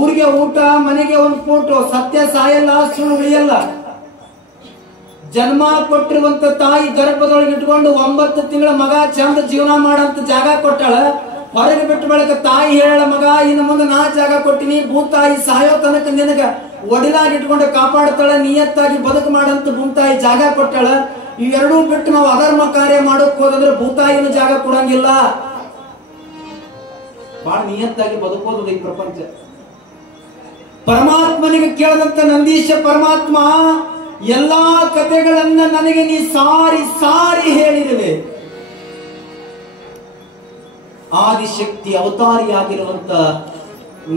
ಊರಿಗೆ ಊಟ, ಮನೆಗೆ ಒಂದು ಫೋಟೋ, ಸತ್ಯ ಸಾಯಲ್ಲ, ಸುಳ್ಳು ಉಳಿಯಲ್ಲ. ಜನ್ಮ ಕೊಟ್ಟಿರುವಂತ ತಾಯಿ ಗರ್ಭದೊಳಗೆ ಇಟ್ಕೊಂಡು 9 ತಿಂಗಳ ಮಗ ಚಂದ ಜೀವನ ಮಾಡಂತ ಜಾಗ ಕೊಟ್ಟಾಳ. ಹೊರಗೆ ಬಿಟ್ಟು ಬಳಕ ತಾಯಿ ಹೇಳ, ಮಗ ಇನ್ನು ಮುಂದೆ ನಾ ಜಾಗ ಕೊಟ್ಟಿನಿ, ಭೂತಾಯಿ ಸಾಯೋ ತನಕ ನಿನಗ ಒಡಿಲಾಗಿ ಇಟ್ಕೊಂಡು ಕಾಪಾಡ್ತಾಳ, ನಿಯತ್ತಾಗಿ ಬದುಕು ಮಾಡಂತ ಭೂತಾಯಿ ಜಾಗ ಕೊಟ್ಟಾಳ. ಇವೆರಡೂ ಬಿಟ್ಟು ನಾವು ಅಧರ್ಮ ಕಾರ್ಯ ಮಾಡೋಕ್ ಹೋದಂದ್ರೆ ಭೂತಾಯಿನ ಜಾಗ ಕೊಡಂಗಿಲ್ಲ. ಬಹಳ ನಿಯತ್ತಾಗಿ ಬದುಕೋದು ಈ ಪ್ರಪಂಚ. ಪರಮಾತ್ಮನಿಗೆ ಕೇಳದಂತ ನಂದೀಶ ಪರಮಾತ್ಮ, ಎಲ್ಲಾ ಕಥೆಗಳನ್ನ ನನಗೆ ನೀ ಸಾರಿ ಸಾರಿ ಹೇಳಿರುವೆ. ಆದಿಶಕ್ತಿ ಅವತಾರಿಯಾಗಿರುವಂತ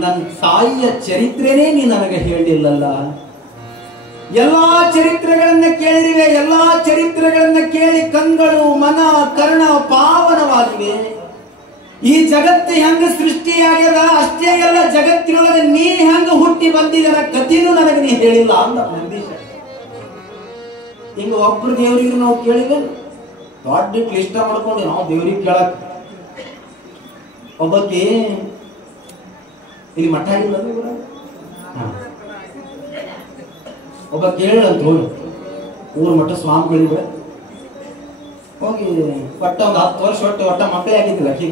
ನನ್ನ ತಾಯಿಯ ಚರಿತ್ರೆನೇ ನೀ ನನಗೆ ಹೇಳಿಲ್ಲಲ್ಲ. ಎಲ್ಲಾ ಚರಿತ್ರೆಗಳನ್ನ ಕೇಳಿರುವೆ. ಎಲ್ಲಾ ಚರಿತ್ರೆಗಳನ್ನ ಕೇಳಿ ಕಣ್ಗಳು, ಮನ, ಕರ್ಣ ಪಾವನವಾಗಿವೆ. ಈ ಜಗತ್ತು ಹೆಂಗ ಸೃಷ್ಟಿಯಾಗ್ಯದ ಅಷ್ಟೇ ಎಲ್ಲ ಜಗತ್ತಿನೊಳಗೆ ನೀ ಹೆಂಗ ಹುಟ್ಟಿ ಬಂದಿದ್ದರ ಕಥೆನೂ ನನಗೆ ನೀ ಹೇಳಿಲ್ಲ ಅಂದ ನಂದೀಶ. ಹಿಂಗ ಒಬ್ರು ದೇವರಿಗೆ ನಾವು ಕೇಳಿವೆ, ದೊಡ್ಡ ಕ್ಲಿಷ್ಟ ಮಾಡ್ಕೊಂಡು ನಾವು ದೇವ್ರಿಗೆ ಕೇಳಕ್. ಒಬ್ಬಕ್ಕೆ ಇಲ್ಲಿ ಮಠ ಆಗಿಲ್ಲ, ಒಬ್ಬ ಕೇಳಂತ ಹೋಗಿ ಊರ ಮಠ ಸ್ವಾಮಿಗಳಿವೆ ಹೋಗಿ ಒಟ್ಟ ಒಂದು 10 ವರ್ಷ ಒಟ್ಟ ಮಕ್ಕಳೇ ಆಗಿದ್ದಿಲ್ಲ. ಆಕಿ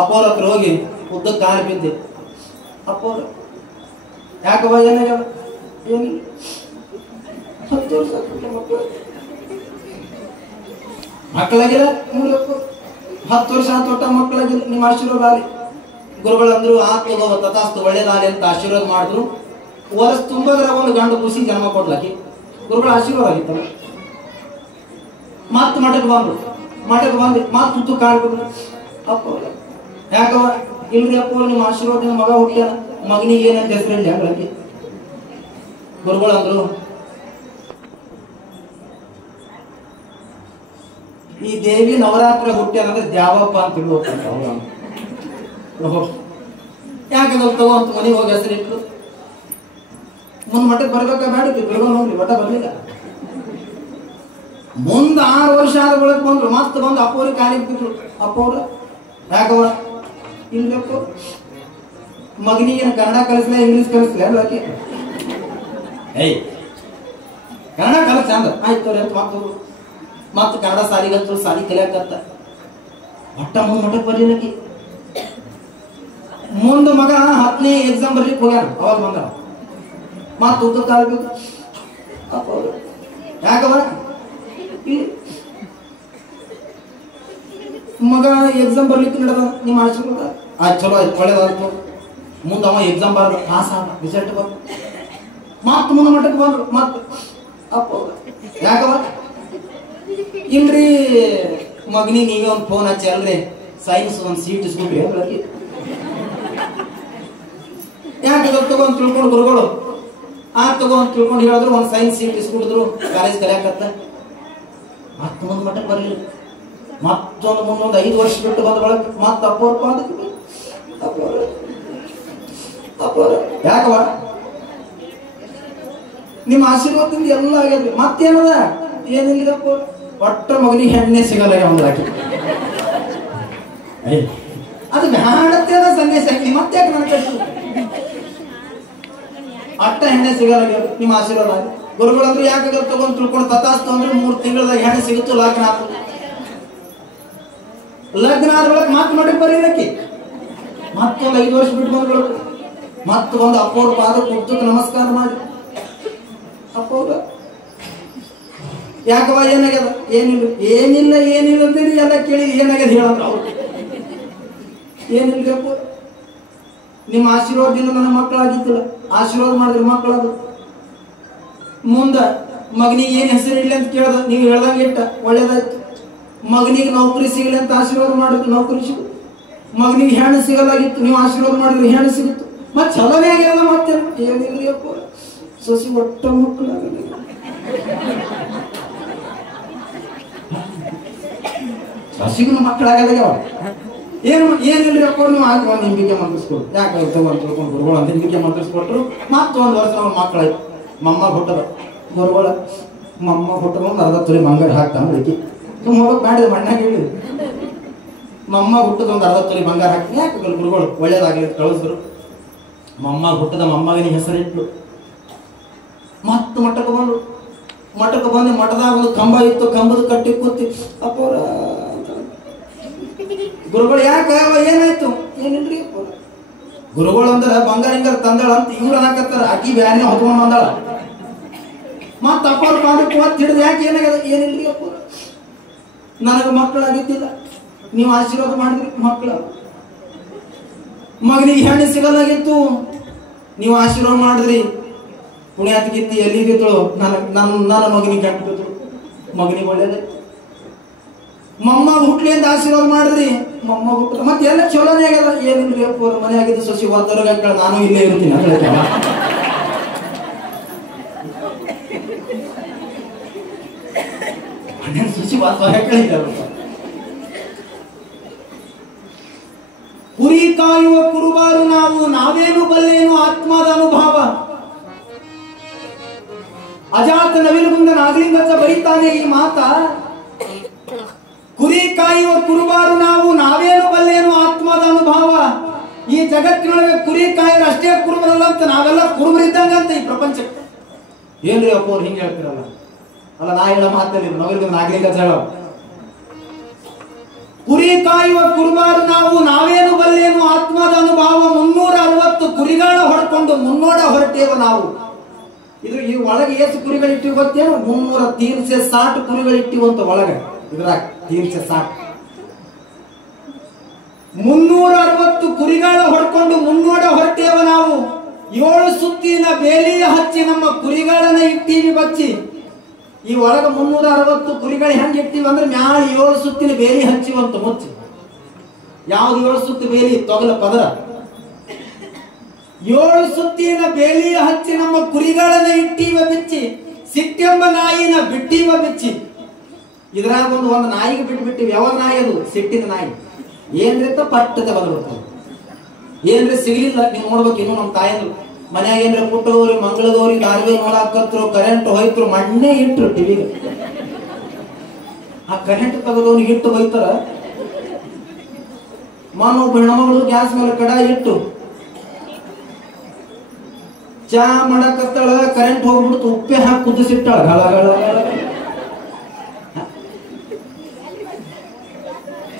ಅಪ್ಪವ್ರ ಹತ್ರ ಹೋಗಿ ಉದ್ದಕ್ಕೆ ಕಾಲು ಬಿದ್ದೆ. ಅಪ್ಪವ್ರ ಯಾಕವ ಏನಾಗಲ್ಲ, ಏನಿಲ್ಲ, 10 ವರ್ಷ ಮಕ್ಕಳಾಗಿಲ್ಲ, 10 ವರ್ಷ ಆತ ಒಟ್ಟ ಮಕ್ಕಳಾಗಿಲ್ಲ. ನಿಮ್ಮ ಆಶೀರ್ವಾದ ಆಗಲಿ. ಗುರುಗಳಂದ್ರು ಆತು ತಥಾಸ್ತು ಒಳ್ಳೇದಾಗಲಿ ಅಂತ ಆಶೀರ್ವಾದ ಮಾಡಿದ್ರು. ವರ್ಷ ತುಂಬದ್ರ ಒಂದು ಗಂಡು ಖುಷಿ ಜನ್ಮ ಕೊಡ್ಲಾಕಿ ಗುರುಗಳ ಆಶೀರ್ವಾದ ಆಗಿತ್ತಲ್ಲ. ಮತ್ ಮಠಕ್ಕೆ ಬಂದ್ರು ಮತ್ ತುತ್ತು ಕಾಡ್ಬಿಟ್ರು. ಅಪ್ಪ ಯಾಕವ ಇಲ್ರಿ ಅಪ್ಪ ನಿಮ್ಮ ಆಶೀರ್ವಾದ ಮಗ ಹುಟ್ಟ್ಯಾನ, ಮಗನಿಗೆ ಏನಂತ ಹೆಸರಿಲ್ಲ ಅಂದ್ರಕ್ಕೆ. ಗುರುಗಳಂದ್ರು ಈ ದೇವಿ ನವರಾತ್ರಿ ಹುಟ್ಟ್ಯಾನಂದ್ರೆ ದ್ಯಾವಪ್ಪ ಅಂತ ತಿಳ್ಕೊತ. ಯಾಕಂದ್ರೆ ತಗೋಂತ ಮನೆಗೆ ಹೋಗಿ ಹೆಸರಿಟ್ರು. ಮುಂದ್ ಮಠಕ್ಕೆ ಬರ್ಬೇಕಾ ಬೇಡ ಬಿಡ್ಕೊಂಡು ಹೋಗ್ಲಿ, ಒಟ್ಟ ಬರ್ಲಿಲ್ಲ. ಮುಂದ್ 6 ವರ್ಷ ಆದ ಬಳಿಕ ಬಂದ್ರು. ಮತ್ತ ಬಂದು ಅಪ್ಪವ್ರಿಗೆ ಕಾಲಿಗೆ ಬಿಟ್ರು. ಅಪ್ಪವ್ರ ಯಾಕವ ಇಲ್ಬೇಕು, ಮಗನಿಗೆ ಕನ್ನಡ ಕಲಿಸ್ಲ ಇಂಗ್ಲಿಷ್ ಕಲಿಸ್ಲ ಅಲ್ಲಾಕಿ. ಏಯ್ ಕನ್ನಡ ಕಲಿಸ ಅಂದ ಆಯ್ತು ಅಂತ ಮತ್ತ ಕನ್ನಡ ಸಾಲಿಗಂತ ಸಾಲಿ ಕಲಿಯಾಕತ್ತ. ಒಟ್ಟ ಮುಂದ್ ಮಠಕ್ಕೆ ಬರ್ಲಿಲ್ಲಕಿ. ಮುಂದ್ ಮಗ 10ನೇ ಎಕ್ಸಾಮ್ ಬರ್ಲಿಕ್ಕೆ ಹೋಗ್ಯಾನ. ಅವಾಗ ಬಂದ ಮತ್ ಉದ್ದ ಕಾಲ್ಬೇಕು. ಯಾಕವ ಮಗ ಎಕ್ಸಾಮ್ ಬರ್ಲಿಕ್ಕೆ ನಡೆದ ನಿಮ್ಮ ಆಶೀರ್ವಾದ ಆಯ್ತು, ಚಲೋ ಆಯ್ತು, ಒಳ್ಳೇದಾಯ್ತು. ಮುಂದೆ ಅವ ಎಕ್ಸಾಮ್ ಬರೋದು ಪಾಸ್ ಆದ, ರಿಸಲ್ಟ್ ಬಂದು ಮತ್ ಮುಂದೆ ಮಟ್ಟಕ್ಕೆ ಬಂದ್ರು. ಮತ್ ಅಪ್ಪ ಯಾಕವ ಇಲ್ರಿ ಮಗನಿಗೆ ನೀವೇ ಒಂದು ಫೋನ್ ಹಚ್ಚಿ ಅಲ್ರಿ ಸೈನ್ಸ್ ಒಂದು ಸೀಟ್ ಇಸ್ಕೊಂಡ್ರಿ ಅದ್ರಲ್ಲಿ. ಯಾಕೆ ತಗೊಂಡ್ ತಿಳ್ಕೊಂಡು ಗುರುಗಳು ತಗೊಂಡ್ ತಿಳ್ಕೊಂಡು ಹೇಳಿದ್ರು. ಒಂದು ಸೈನ್ಸ್ ಸೀಟ್ ಇಸ್ಕೊಂಡಿದ್ರು, ಕಾಲೇಜ್ ಕಲಿಯಾಕತ್ತ. ಮತ್ ಮುಂದ್ ಮಟ್ಟಕ್ಕೆ ಬರ್ಲಿಲ್ಲ. ಮತ್ತೊಂದು ಮುಂದೊಂದು 5 ವರ್ಷ ಬಿಟ್ಟು ಬಂದ ಬಳಕ ಮತ್ತ ಅಪ್ಪವ್ರ ಯಾಕವ ನಿಮ್ಮ ಆಶೀರ್ವಾದದಿಂದ ಎಲ್ಲ ಆಗ್ಯದ್ರಿ. ಮತ್ತೇನದ ಏನಿಲ್ಲಪ್ಪ, ಒಟ್ಟ ಮಗನಿಗೆ ಹೆಣ್ಣೆ ಸಿಗಲ್ಲ ಒಂದು ಹಾಕಿ. ಅದು ಬ್ಯಾಡತ್ತೇನ ಸಂದೇಶ ಹಾಕಿ ಮತ್ತೆ ಯಾಕೆ ನನ್ನ ಕಷ್ಟ ಅಟ್ಟ ಹೆಣ್ಣೆ ಸಿಗಲ್ಲ ನಿಮ್ಮ ಆಶೀರ್ವಾದ. ಗುರುಗಳಂದ್ರು ಯಾಕೆ ತಗೊಂಡ್ ತಿಳ್ಕೊಂಡು ತಥಾಸ್ತು ಅಂದ್ರೆ 3 ತಿಂಗಳದಾಗ ಹೆಣ್ಣೆ ಸಿಗುತ್ತು. ಲಗ್ನ ಆತು. ಲಗ್ನ ಆದ ಬಳಕ ಮತ್ ಮಠಕ್ಕೆ ಬರೀರಕ್ಕೆ ಮತ್ತೊಂದು 5 ವರ್ಷ ಬಿಟ್ಟು ಬಂದ್ಗಳು. ಮತ್ತ ಒಂದು ಅಪ್ಪವ್ರ ಪಾದ ಕೊಟ್ಟು ನಮಸ್ಕಾರ ಮಾಡಿ ಅಪ್ಪವ್ರ ಯಾಕವ ಏನಾಗ್ಯದ ಏನಿಲ್ಲ ಅಂತೇಳಿ ಎಲ್ಲ ಕೇಳಿ ಏನಾಗ್ಯದ ಹೇಳಂದ್ರ ಅವ್ರು. ಏನಿಲ್ಲ ನಿಮ್ಮ ಆಶೀರ್ವಾದದಿಂದ ನನ್ನ ಮಕ್ಕಳಾಗಿದ್ದಿಲ್ಲ, ಆಶೀರ್ವಾದ ಮಾಡಿದ್ರೆ ಮಕ್ಕಳದು. ಮುಂದ ಮಗನಿಗೆ ಏನ್ ಹೆಸರು ಇಡ್ಲಿ ಅಂತ ಕೇಳ್ದ, ನೀವು ಹೇಳ್ದಂಗೆ ಇಟ್ಟ ಒಳ್ಳೇದಾಯ್ತು. ಮಗನಿಗೆ ನೌಕರಿ ಸಿಗಲಿ ಅಂತ ಆಶೀರ್ವಾದ ಮಾಡಿದ್ರು, ನೌಕರಿ ಸಿಗುತ್ತೆ. ಮಗನಿಗೆ ಹೆಣ್ಣು ಸಿಗಲಾಗಿತ್ತು, ನೀವು ಆಶೀರ್ವಾದ ಮಾಡಿದ್ರೆ ಹೆಣ್ಣು ಸಿಗುತ್ತು. ಮತ್ ಚಲೋನೇ ಆಗಿರಲ್ಲ. ಮತ್ತೆ ಏನಿಲ್ರಿ ಅಪ್ಪ ಸೊಸಿ ಒಟ್ಟ ಮಕ್ಕಳಾಗಲ್ಲ. ಸಸಿಗೂ ಮಕ್ಕಳಾಗಲ್ಲ. ಏನಿಲ್ರಿ ಅಪ್ಪ ನೀವು ಆಗಿ ಒಂದು ಹಿಂಬಿಕೆ ಮಂತ್ರಿಸ್ಕೊಡು. ಯಾಕೆ ತಗೊಂಡು ತಿಳ್ಕೊಂಡು ಗುರುಗಳು ಅಂತ ಹಿಂಬಿಕೆ ಮಂತ್ರಿಸ್ಕೊಟ್ರು. ಮತ್ತೊಂದು ವರ್ಷ ಅವ್ರ ಮಕ್ಕಳಾಯ್ತು. ಮಮ್ಮ ಹುಟ್ಟದ ಗುರುಗಳ ಮಮ್ಮ ಹುಟ್ಟದ ಒಂದು 10 ತೊಲೆ ಬಂಗಾರ ಹಾಕ್ತಾನ ಅದಕ್ಕೆ ತುಂಬ ಹೋಗಕ್ ಮಾಡಿದ ಮಣ್ಣಾಗ ಹೇಳಿ. ಮಮ್ಮ ಹುಟ್ಟದ ಒಂದು 10 ತೊಲೆ ಬಂಗಾರ ಹಾಕಿ ಯಾಕೆ ಗುರುಗಳು ಒಳ್ಳೇದಾಗಲಿ ಕಳಿಸಿದ್ರು. ಮಮ್ಮ ಹುಟ್ಟದ ಮೊಮ್ಮಗನಿಗೆ ಹೆಸರಿಟ್ಲು. ಮತ್ತ ಮಠಕ್ಕೆ ಬಂದ್ರು. ಮಠಕ್ಕೆ ಬಂದು ಮಠದಾಗ ಒಂದು ಕಂಬ ಇತ್ತು, ಕಂಬದ ಕಟ್ಟಿ ಕೂತಿ ಅಪ್ಪವ್ರ ಗುರುಗಳು ಯಾಕೆ ಏನಾಯ್ತು ಏನಿಲ್ರಿ ಅಪ್ಪ. ಗುರುಗಳು ಅಂದ್ರ ಬಂಗಾರ ಹಿಂಗಾರ ತಂದಾಳ ಅಂತ ಇವ್ರು ಅನ್ನಕತ್ತಾರ. ಅಕ್ಕಿ ಬ್ಯಾನೆ ಹೊತ್ಕೊಂಡ್ ಬಂದಾಳ. ಮತ್ತ ಅಪ್ಪವ್ರ ಪಾದಕ್ಕೆ ಒತ್ತು ಹಿಡಿದು ಯಾಕೆ ಏನಾಗ್ಯದ ಏನಿಲ್ರಿ ಅಪ್ಪ ನನಗೆ ಮಕ್ಕಳಾಗಿದ್ದಿಲ್ಲ, ನೀವು ಆಶೀರ್ವಾದ ಮಾಡಿದ್ರಿ ಮಕ್ಕಳು. ಮಗನಿಗೆ ಹೆಣ್ಣು ಸಿಗಲಾಗಿತ್ತು, ನೀವು ಆಶೀರ್ವಾದ ಮಾಡಿದ್ರಿ. ಪುಣ್ಯಾತ್ಗಿತ್ತಿ ಎಲ್ಲಿದ್ದಿತ್ತು, ನನ್ನ ಮಗನಿಗೆ ಗಂಟು ಮಗನಿಗೆ ಒಳ್ಳೇದೆ. ಮೊಮ್ಮಗ ಹುಟ್ಲಿ ಅಂತ ಆಶೀರ್ವಾದ ಮಾಡಿದ್ರಿ, ಮೊಮ್ಮಗ ಹುಟ್ಟ ಮತ್ತೆ ಎಲ್ಲ ಚಲೋನೇ ಆಗ್ಯದ. ಏನಿಲ್ರಿ ಅಪ್ಪ ಮನೆ ಆಗಿದ್ದು ಸೊಸಿ ಹೊರಗೆ ಹಾಕ, ನಾನು ಇಲ್ಲೇ ಇರ್ತೀನಿ ಸೊಸಿ ಕುರಿ ಕಾಯುವ ಕುರುಬಾರು ನಾವು, ನಾವೇನು ಬಲ್ಲೇನು ಆತ್ಮದ ಅನುಭವ. ಅಜಾತ ನವಿಲುಗುಂದ ನಾಗಲಿಂಗಜ್ಜ ಬರೀತಾನೆ ಈ ಮಾತ. ಕುರಿ ಕಾಯುವ ಕುರುಬಾರು ನಾವು, ನಾವೇನು ಬಲ್ಲೇನು ಆತ್ಮದ ಅನುಭವ. ಈ ಜಗತ್ತಿನೊಳಗೆ ಕುರಿ ಕಾಯರು ಅಷ್ಟೇ ಕುರುಬರಲ್ಲ ಅಂತ, ನಾವೆಲ್ಲ ಕುರುಬರಿದ್ದಂಗಂತ ಈ ಪ್ರಪಂಚಕ್ಕೆ. ಏನ್ರಿ ಅಪ್ಪ ಅವ್ರು ಹಿಂಗೆ ಹೇಳ್ತಿರಲ್ಲ? ಅಲ್ಲ, ನಾ ಹೇಳೋ ಮಾತಲ್ಲಿ ನವಿಲುಗುಂದ ನಾಗಲಿಂಗಜ್ಜ ಹೇಳೋ, ಕುರಿ ಕಾಯುವ ಕುರುಬಾರು ನಾವು, ನಾವೇನು ಬಲ್ಲೇನು ಆತ್ಮದ ಅನುಭವ. 360 ಕುರಿಗಳ ಹೊಡ್ಕೊಂಡು ಮುನ್ನೋಡ ಹೊರಟೇವ ನಾವು. ಇದು ಈ ಒಳಗೆ ಎಷ್ಟು ಕುರಿಗಳಿಟ್ಟಿವಿ ಗೊತ್ತೇನು? 360 ಕುರಿಗಳಿಟ್ಟಿವಂತ ಒಳಗೆ. ಇದ್ರಾಗ 360 ಕುರಿಗಳ ಹೊಡ್ಕೊಂಡು ಮುನ್ನೋಡ ಹೊರಟೇವ ನಾವು. 7 ಸುತ್ತಿನ ಬೇಲಿಯ ಹಚ್ಚಿ ನಮ್ಮ ಕುರಿಗಳನ್ನ ಇಟ್ಟೀವಿ ಬಚ್ಚಿ. ಈ ಒಳಗ 360 ಕುರಿಗಳು ಹೆಂಗ್ ಇಟ್ಟಿವಿ ಅಂದ್ರೆ ಮ್ಯಾಲ 7 ಸುತ್ತಿನ ಬೇಲಿ ಹಚ್ಚಿವಂತ ಮುಚ್ಚಿ. ಯಾವ್ದು 7 ಸುತ್ತು ಬೇಲಿ? ತೊಗಲ ಪದರ. 7 ಸುತ್ತಿನ ಬೇಲಿಯ ಹಚ್ಚಿ ನಮ್ಮ ಕುರಿಗಳನ್ನ ಇಟ್ಟೀವ ಬಿಚ್ಚಿ. ಸಿಟ್ಟೆಂಬ ನಾಯಿನ ಬಿಟ್ಟೀವ ಬಿಚ್ಚಿ. ಇದ್ರಾಗ ಒಂದು ನಾಯಿಗೆ ಬಿಟ್ಟಿವಿ. ಯಾವ ನಾಯಿ ಅದು? ಸಿಟ್ಟಿನ ನಾಯಿ. ಏನ್ರಿ ಪಟ್ಟದ ಬಂದ್ಬಿಡ್ತಾರೆ. ಏನ್ರಿ ಸಿಗ್ಲಿಲ್ಲ, ನೀವು ನೋಡ್ಬೇಕು. ಇನ್ನು ನಮ್ಮ ತಾಯಂದ್ರು ಮನ್ಯಾಗ ಏನ್ರ ಪುಟ್ಟದವ್ರಿ ಮಂಗಳದವ್ರಿ ದಾರ್ವೆ ನೋಡಾಕತ್ರು, ಕರೆಂಟ್ ಹೋಯ್ತರು, ಮಣ್ಣೆ ಇಟ್ರು ಟಿವಿಗೆ. ಆ ಕರೆಂಟ್ ತೆಗೆದವ್ನಿಗೆ ಇಟ್ಟು ಹೋಯ್ತಾರ. ಒಬ್ಬ ಹೆಣ್ಮಗಳು ಗ್ಯಾಸ್ ಮೇಲೆ ಕಡಾಯಿ ಇಟ್ಟು ಚಾ ಮಾಡಕತ್ತಾಳ, ಕರೆಂಟ್ ಹೋಗ್ಬಿಡ್ತು, ಉಪ್ಪೆ ಹಾಕಿ ಕುದಿಸಿಟ್ಟಾಳ.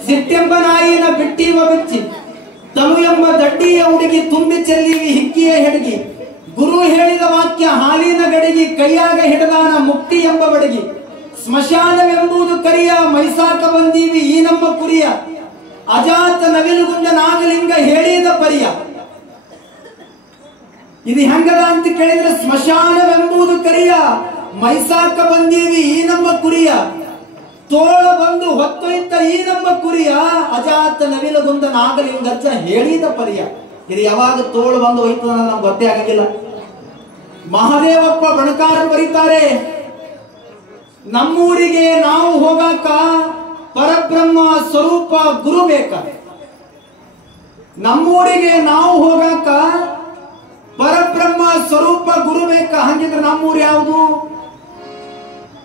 ಸಿಟ್ಟೆಂಬ ನಾಯಿನ ಬಿಟ್ಟೀವ ಬಿಚ್ಚಿ. ತನು ಎಂಬ ದಡ್ಡಿಯ ಹುಡುಗಿ ತುಂಬಿ ಚೆಲ್ಲಿವಿ ಹಿಕ್ಕಿಯ ಹೆಡಗಿ. ಗುರು ಹೇಳಿದ ವಾಕ್ಯ ಹಾಲಿನ ಗಡಿಗಿ, ಕೈಯಾಗ ಹಿಡದಾನ ಮುಕ್ತಿ ಎಂಬ ಬಡಗಿ. ಸ್ಮಶಾನವೆಂಬುದು ಕರಿಯ, ಮೈಸಾಕ ಬಂದೀವಿ ಈ ನಮ್ಮ ಕುರಿಯ. ಅಜಾತ ನವಿಲುಗುಂದ ನಾಗಲಿಂಗ ಹೇಳಿದ ಪರಿಯ. ಇದು ಹೆಂಗದ ಅಂತ ಕೇಳಿದ್ರೆ, ಸ್ಮಶಾನವೆಂಬುದು ಕರಿಯ, ಮೈಸಾಕ ಬಂದೀವಿ ಈ ನಮ್ಮ ಕುರಿಯ. ತೋಳ ಬಂದು ಹೊತ್ತೊಯ್ತ ಈ ನಮ್ಮ ಕುರಿಯ. ಅಜಾತ ನವಿಲುಗುಂದ ನಾಗಲಿಂಗಜ್ಜ ಹೇಳಿದ ಪರಿಯ. ಇದು ಯಾವಾಗ ತೋಳು ಬಂದು ಹೋಯ್ತು ನಮ್ಗೆ ಗೊತ್ತೇ ಆಗಂಗಿಲ್ಲ. ಮಹಾದೇವಪ್ಪ ಬಣಕಾರ ಬರೀತಾರೆ, ನಮ್ಮೂರಿಗೆ ನಾವು ಹೋಗಾಕ ಪರಬ್ರಹ್ಮ ಸ್ವರೂಪ ಗುರು ಬೇಕ. ನಮ್ಮೂರಿಗೆ ನಾವು ಹೋಗಾಕ ಪರಬ್ರಹ್ಮ ಸ್ವರೂಪ ಗುರು ಬೇಕ. ಹಂಗಿದ್ರೆ ನಮ್ಮೂರು ಯಾವುದು?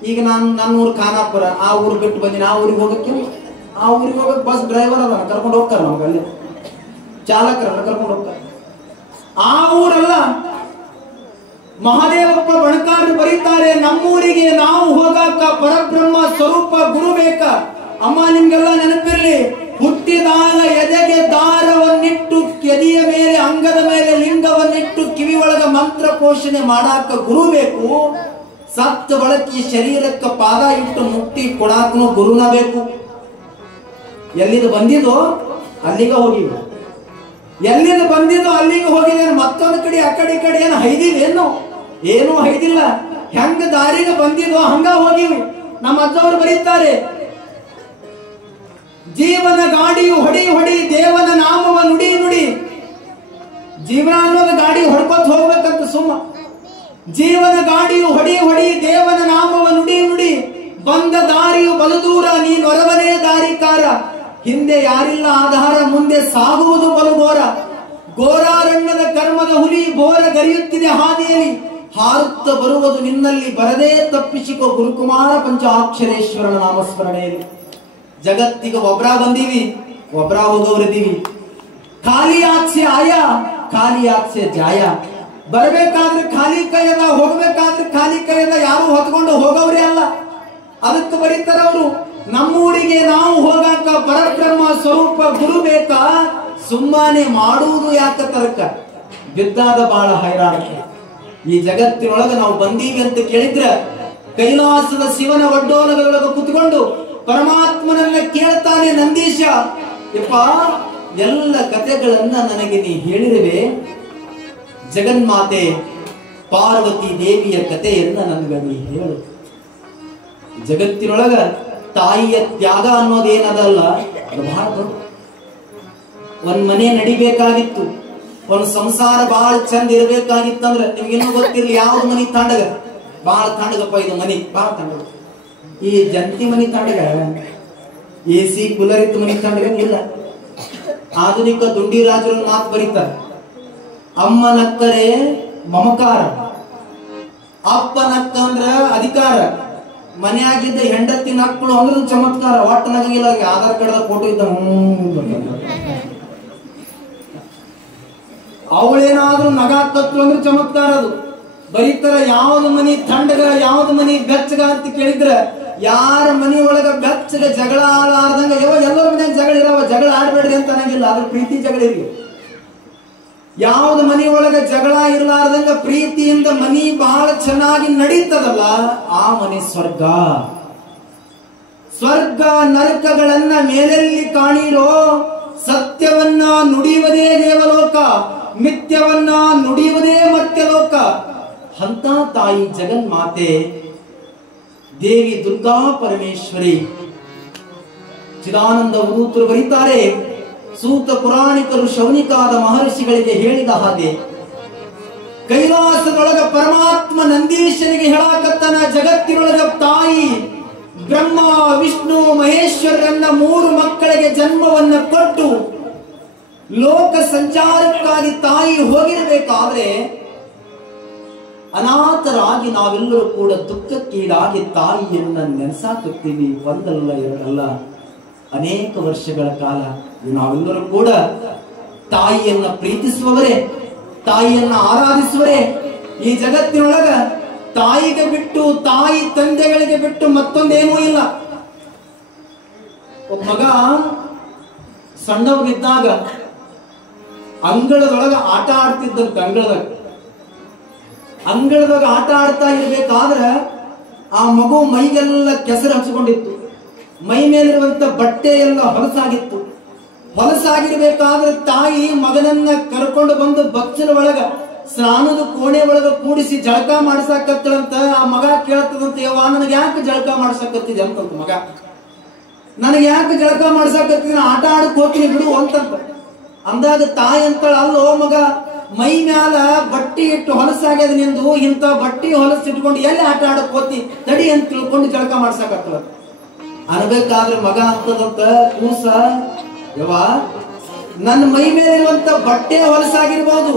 ಈಗ ನನ್ನ ಊರು ಖಾನಾಪುರ. ಆ ಊರು ಬಿಟ್ಟು ಬಂದಿನಿ. ಆ ಊರಿಗೆ ಹೋಗಕ್ಕೆ, ಆ ಊರಿಗೆ ಹೋಗಕ್ಕೆ ಬಸ್ ಡ್ರೈವರ್ ಅದ ಕರ್ಕೊಂಡು ಹೋಗ್ತಾರೆ. ನಮ್ಗೆ ಅಲ್ಲಿ ಚಾಲಕರನ್ನ ಕರ್ಕೊಂಡು ಹೋಗ್ತಾರೆ. ಆ ಊರಲ್ಲ. ಮಹಾದೇವಪ್ಪ ಬಣಕಾರ ಬರೀತಾರೆ, ನಮ್ಮೂರಿಗೆ ನಾವು ಹೋಗಾಕ ಪರಬ್ರಹ್ಮ ಸ್ವರೂಪ ಗುರು ಬೇಕ. ಅಮ್ಮ ನಿಮ್ಗೆಲ್ಲ ನೆನಪಿರ್ಲಿ, ಹುಟ್ಟಿದಾಗ ಎದೆಗೆ ದಾರವನ್ನಿಟ್ಟು, ಕೆದಿಯ ಮೇಲೆ ಅಂಗದ ಮೇಲೆ ಲಿಂಗವನ್ನಿಟ್ಟು, ಕಿವಿ ಒಳಗ ಮಂತ್ರ ಪೋಷಣೆ ಮಾಡಾಕ ಗುರು ಬೇಕು. ಸತ್ತ ಬಳಕೆ ಶರೀರಕ್ಕೆ ಪಾದ ಇಟ್ಟು ಮುಕ್ತಿ ಕೊಡಾಕನು ಗುರುನ ಬೇಕು. ಎಲ್ಲಿದು ಬಂದಿದೋ ಅಲ್ಲಿಗೆ ಹೋಗಿವಿ, ಎಲ್ಲಿಂದ ಬಂದಿದ್ದೋ ಅಲ್ಲಿಗೆ ಹೋಗಿದ್ದೇನೆ. ಮತ್ತೊಂದು ಕಡೆ ಆ ಕಡೆ ಈ ಕಡೆ ಏನು ಹೈದಿವೇನು? ಏನೂ ಹೈದಿಲ್ಲ. ಹೆಂಗ ದಾರಿಗೆ ಬಂದಿದ್ದೋ ಹಂಗ ಹೋಗಿವಿ. ನಮ್ಮ ಅಜ್ಜವರು ಬರೀತಾರೆ, ಜೀವನ ಗಾಡಿಯು ಹೊಡಿ ಹೊಡಿ, ದೇವನ ನಾಮವ ನುಡಿ ನುಡಿ. ಜೀವನ ಅನ್ನೋದು ಗಾಡಿ ಹೊಡ್ಕೊತ್ ಹೋಗ್ಬೇಕಂತ ಸುಮ್ಮ. ಜೀವನ ಗಾಡಿಯು ಹೊಡಿ ಹೊಡಿ, ದೇವನ ನಾಮವ ನುಡಿ ನುಡಿ. ಬಂದ ದಾರಿಯು ಬಲದೂರ, ನೀನು ಹೊರವನೇ ದಾರಿಕಾರ. ಹಿಂದೆ ಯಾರಿಲ್ಲ ಆಧಾರ, ಮುಂದೆ ಸಾಗುವುದು ಬಲು ಘೋರ. ಘೋರಾರಣ್ಯದ ಕರ್ಮದ ಹುಲಿ ಘೋರ ಗರಿಯುತ್ತಿದೆ ಹಾದಿಯಲ್ಲಿ. ಹಾರುತ್ತ ಬರುವುದು ನಿನ್ನಲ್ಲಿ, ಬರದೇ ತಪ್ಪಿಸಿಕೋ ಗುರುಕುಮಾರ ಪಂಚಾಕ್ಷರೇಶ್ವರನ ನಾಮಸ್ಮರಣೆಯಲ್ಲಿ. ಜಗತ್ತಿಗೆ ಒಬ್ರ ಬಂದೀವಿ, ಒಬ್ರ ಹೋಗೋರಿದ್ದೀವಿ. ಖಾಲಿ ಆಕ್ಷೆ ಆಯ, ಖಾಲಿ ಆಕ್ಷೆ ಜಾಯ. ಬರಬೇಕಾದ್ರೆ ಖಾಲಿ ಕೈಯದ, ಹೋಗ್ಬೇಕಾದ್ರೆ ಖಾಲಿ ಕೈಯದ. ಯಾರು ಹೊತ್ಕೊಂಡು ಹೋಗೋವ್ರೇ ಅಲ್ಲ. ಅದಕ್ಕೆ ಬರೀತಾರ ಅವರು, ನಮ್ಮೂರಿಗೆ ನಾವು ಹೋಗಾಕ ಪರಬ್ರಹ್ಮ ಸ್ವರೂಪ ಗುರು ಬೇಕಾ. ಸುಮ್ಮನೆ ಮಾಡುವುದು ಯಾಕ ತರಕ, ಬಿದ್ದಾದ ಬಾಳ ಹೈರಾಣಕ್ಕೆ. ಈ ಜಗತ್ತಿನೊಳಗೆ ನಾವು ಬಂದೀವಿ ಅಂತ ಕೇಳಿದ್ರೆ, ಕೈಲಾಸದ ಶಿವನ ಒಡ್ಡೋಲಗಳೊಳಗೆ ಕುತ್ಕೊಂಡು ಪರಮಾತ್ಮನನ್ನ ಕೇಳ್ತಾನೆ ನಂದೀಶ. ಯಪ್ಪ ಎಲ್ಲ ಕಥೆಗಳನ್ನ ನನಗೆ ನೀ ಹೇಳಿರುವೆ. ಜಗನ್ಮಾತೆ ಪಾರ್ವತಿ ದೇವಿಯ ಕಥೆಯನ್ನ ನನಗೆ ನೀ ಹೇಳು. ಜಗತ್ತಿನೊಳಗ ತಾಯಿಯ ತ್ಯಾಗ ಅನ್ನೋದೇನದಲ್ಲ, ಅದು ಬಹಳ ದೊಡ್ಡ. ಒಂದ್ ಮನೆ ನಡಿಬೇಕಾಗಿತ್ತು, ಒಂದ್ ಸಂಸಾರ ಬಹಳ ಚಂದ ಇರ್ಬೇಕಾಗಿತ್ತಂದ್ರ ನಿಮ್ಗಿನ್ನೂ ಗೊತ್ತಿರ್ಲಿ ಯಾವ್ದು ಮನಿ ತಾಂಡಗ ಬಹಳ ತಾಂಡಗಪ್ಪ, ಇದು ಮನಿ ಬಹಳ ತಾಂಡಗ. ಈ ಜಂತಿ ಮನಿ ತಾಂಡಗ, AC ಕೂಲರ್ ಇತ್ತು ಮನಿ ತಾಂಡಗ ಇಲ್ಲ. ಆಧುನಿಕ ದುಂಡಿ ರಾಜರು ಮಾತು ಬರೀತಾರೆ, ಅಮ್ಮನಕ್ಕರೆ ಮಮಕಾರ, ಅಪ್ಪನಕ್ಕ ಅಂದ್ರ ಅಧಿಕಾರ, ಮನೆಯಾಗಿದ್ದ ಹೆಂಡತಿ ನಕ್ಕಳು ಅಂದ್ರೆ ಚಮತ್ಕಾರ. ಒಟ್ಟು ನಗಂಗಿಲ್ಲ, ಆಧಾರ್ ಕಾರ್ಡ್ ಫೋಟೋ ಇದ್ದ ಅವಳೇನಾದ್ರೂ ನಗಾಕತ್ರು ಅಂದ್ರೆ ಚಮತ್ಕಾರ. ಅದು ಬರೀತಾರ ಯಾವ್ದು ಮನಿ ಥಂಡಗ ಯಾವ್ದು ಮನಿ ಬೆಚ್ಚಗ ಅಂತ ಕೇಳಿದ್ರ, ಯಾರ ಮನಿ ಒಳಗ ಬೆಚ್ಚಗ ಜಗಳ ಆಡಾರ್ದಂಗ ಎಲ್ಲರ ಮನ್ಯಾಗ ಜಗಳ ಇರವ, ಜಗಳ ಆಡ್ಬೇಡ್ರಿ ಅಂತ ಅನ್ನಂಗಿಲ್ಲ, ಅದ್ರ ಪ್ರೀತಿ ಜಗಳ ಇರ್ಲಿ. ಯಾವ್ದು ಮನಿ ಒಳಗ ಜಗಳ ಇರ್ಲಾರ್ದಂಗ ಪ್ರೀತಿಯಿಂದ ಮನಿ ಬಹಳ ಚೆನ್ನಾಗಿ ನಡೀತದಲ್ಲ, ಆ ಮನೆ ಸ್ವರ್ಗ. ಸ್ವರ್ಗ ನರಕಗಳನ್ನ ಮೇಲೆಲ್ಲಿ ಕಾಣಿರೋ, ಸತ್ಯವನ್ನ ನುಡಿಯುವುದೇ ದೇವಲೋಕ, ಮಿಥ್ಯವನ್ನ ನುಡಿಯುವುದೇ ಮರ್ತ್ಯಲೋಕ. ಅಂತ ತಾಯಿ ಜಗನ್ಮಾತೆ ದೇವಿ ದುರ್ಗಾ ಪರಮೇಶ್ವರಿ ಚಿದಾನಂದ ಊತರು ಬರೀತಾರೆ, ಸೂತ ಪುರಾಣಿಕರು ಶೌನಿಕಾದ ಮಹರ್ಷಿಗಳಿಗೆ ಹೇಳಿದ ಹಾಗೆ ಕೈಲಾಸದೊಳಗ ಪರಮಾತ್ಮ ನಂದೀಶನಿಗೆ ಹೇಳಾಕತ್ತನ, ಜಗತ್ತಿನೊಳಗ ತಾಯಿ ಬ್ರಹ್ಮ ವಿಷ್ಣು ಮಹೇಶ್ವರರನ್ನ 3 ಮಕ್ಕಳಿಗೆ ಜನ್ಮವನ್ನ ಕೊಟ್ಟು ಲೋಕ ಸಂಚಾರಕ್ಕಾಗಿ ತಾಯಿ ಹೋಗಿರಬೇಕಾದ್ರೆ ಅನಾಥರಾಗಿ ನಾವೆಲ್ಲರೂ ಕೂಡ ದುಃಖಕ್ಕೀಡಾಗಿ ತಾಯಿಯನ್ನ ನೆನೆಸಾಕುತ್ತೀವಿ. ಒಂದಲ್ಲ ಎರಡಲ್ಲ, ಅನೇಕ ವರ್ಷಗಳ ಕಾಲ ನಾವೆಲ್ಲರೂ ಕೂಡ ತಾಯಿಯನ್ನ ಪ್ರೀತಿಸುವವರೇ, ತಾಯಿಯನ್ನ ಆರಾಧಿಸುವರೇ. ಈ ಜಗತ್ತಿನೊಳಗ ತಾಯಿಗೆ ಬಿಟ್ಟು, ತಾಯಿ ತಂದೆಗಳಿಗೆ ಬಿಟ್ಟು ಮತ್ತೊಂದೇನೂ ಇಲ್ಲ. ಒಬ್ಬ ಮಗ ಸಣ್ಣವನಿದ್ದಾಗ ಅಂಗಳದೊಳಗ ಆಟ ಆಡ್ತಿದ್ದಂತ. ಅಂಗಳದಾಗ ಆಟ ಆಡ್ತಾ ಇರ್ಬೇಕಾದ್ರ ಆ ಮಗು ಮೈಗೆಲ್ಲ ಕೆಸರು ಹಚ್ಕೊಂಡಿತ್ತು, ಮೈ ಮೇಲಿರುವಂತ ಬಟ್ಟೆ ಎಲ್ಲ ಹೊಲಸಾಗಿತ್ತು. ಹೊಲಸಾಗಿರ್ಬೇಕಾದ್ರೆ ತಾಯಿ ಮಗನನ್ನ ಕರ್ಕೊಂಡು ಬಂದು ಬಚ್ಚಲ ಒಳಗ ಸ್ನಾನದ ಕೋಣೆ ಒಳಗ ಕೂಡಿಸಿ ಜಳಕ ಮಾಡ್ಸಾಕತ್ತಳಂತ. ಆ ಮಗ ಕೇಳ್ತದಂತ, ಯವ್ವ ನನಗೆ ಯಾಕೆ ಜಳಕ ಮಾಡ್ಸಾಕತ್ತಿದೆ ಅಂತಂತ ಮಗ. ನನಗೆ ಯಾಕೆ ಜಳಕ ಮಾಡ್ಸಾಕತ್ತಿದ, ಆಟ ಆಡಕ್ ಹೋಗ್ತೀನಿ ಬಿಡು ಅಂತಂತ ಅಂದಾಗ ತಾಯಿ ಅಂತಾಳ, ಅಲ್ಲೋ ಮಗ, ಮೈ ಮ್ಯಾಲ ಬಟ್ಟಿ ಇಟ್ಟು ಹೊಲಸಾಗ್ಯದ ನಿಂದು, ಇಂತ ಬಟ್ಟಿ ಹೊಲಸಿಟ್ಕೊಂಡು ಎಲ್ಲಿ ಆಟ ಆಡಕ್ ಹೋತಿ, ತಡಿ ಅಂತ ತಿಳ್ಕೊಂಡು ಜಳಕ ಮಾಡ್ಸಾಕತ್ತಳ. ಅನ್ಬೇಕಾದ್ರೆ ಮಗ ಅಂತದಂತ, ಕೂಸ ಯವ್ವ ನನ್ನ ಮೈ ಮೇಲಿರುವಂತ ಬಟ್ಟೆ ಹೊಲಸಾಗಿರ್ಬೋದು,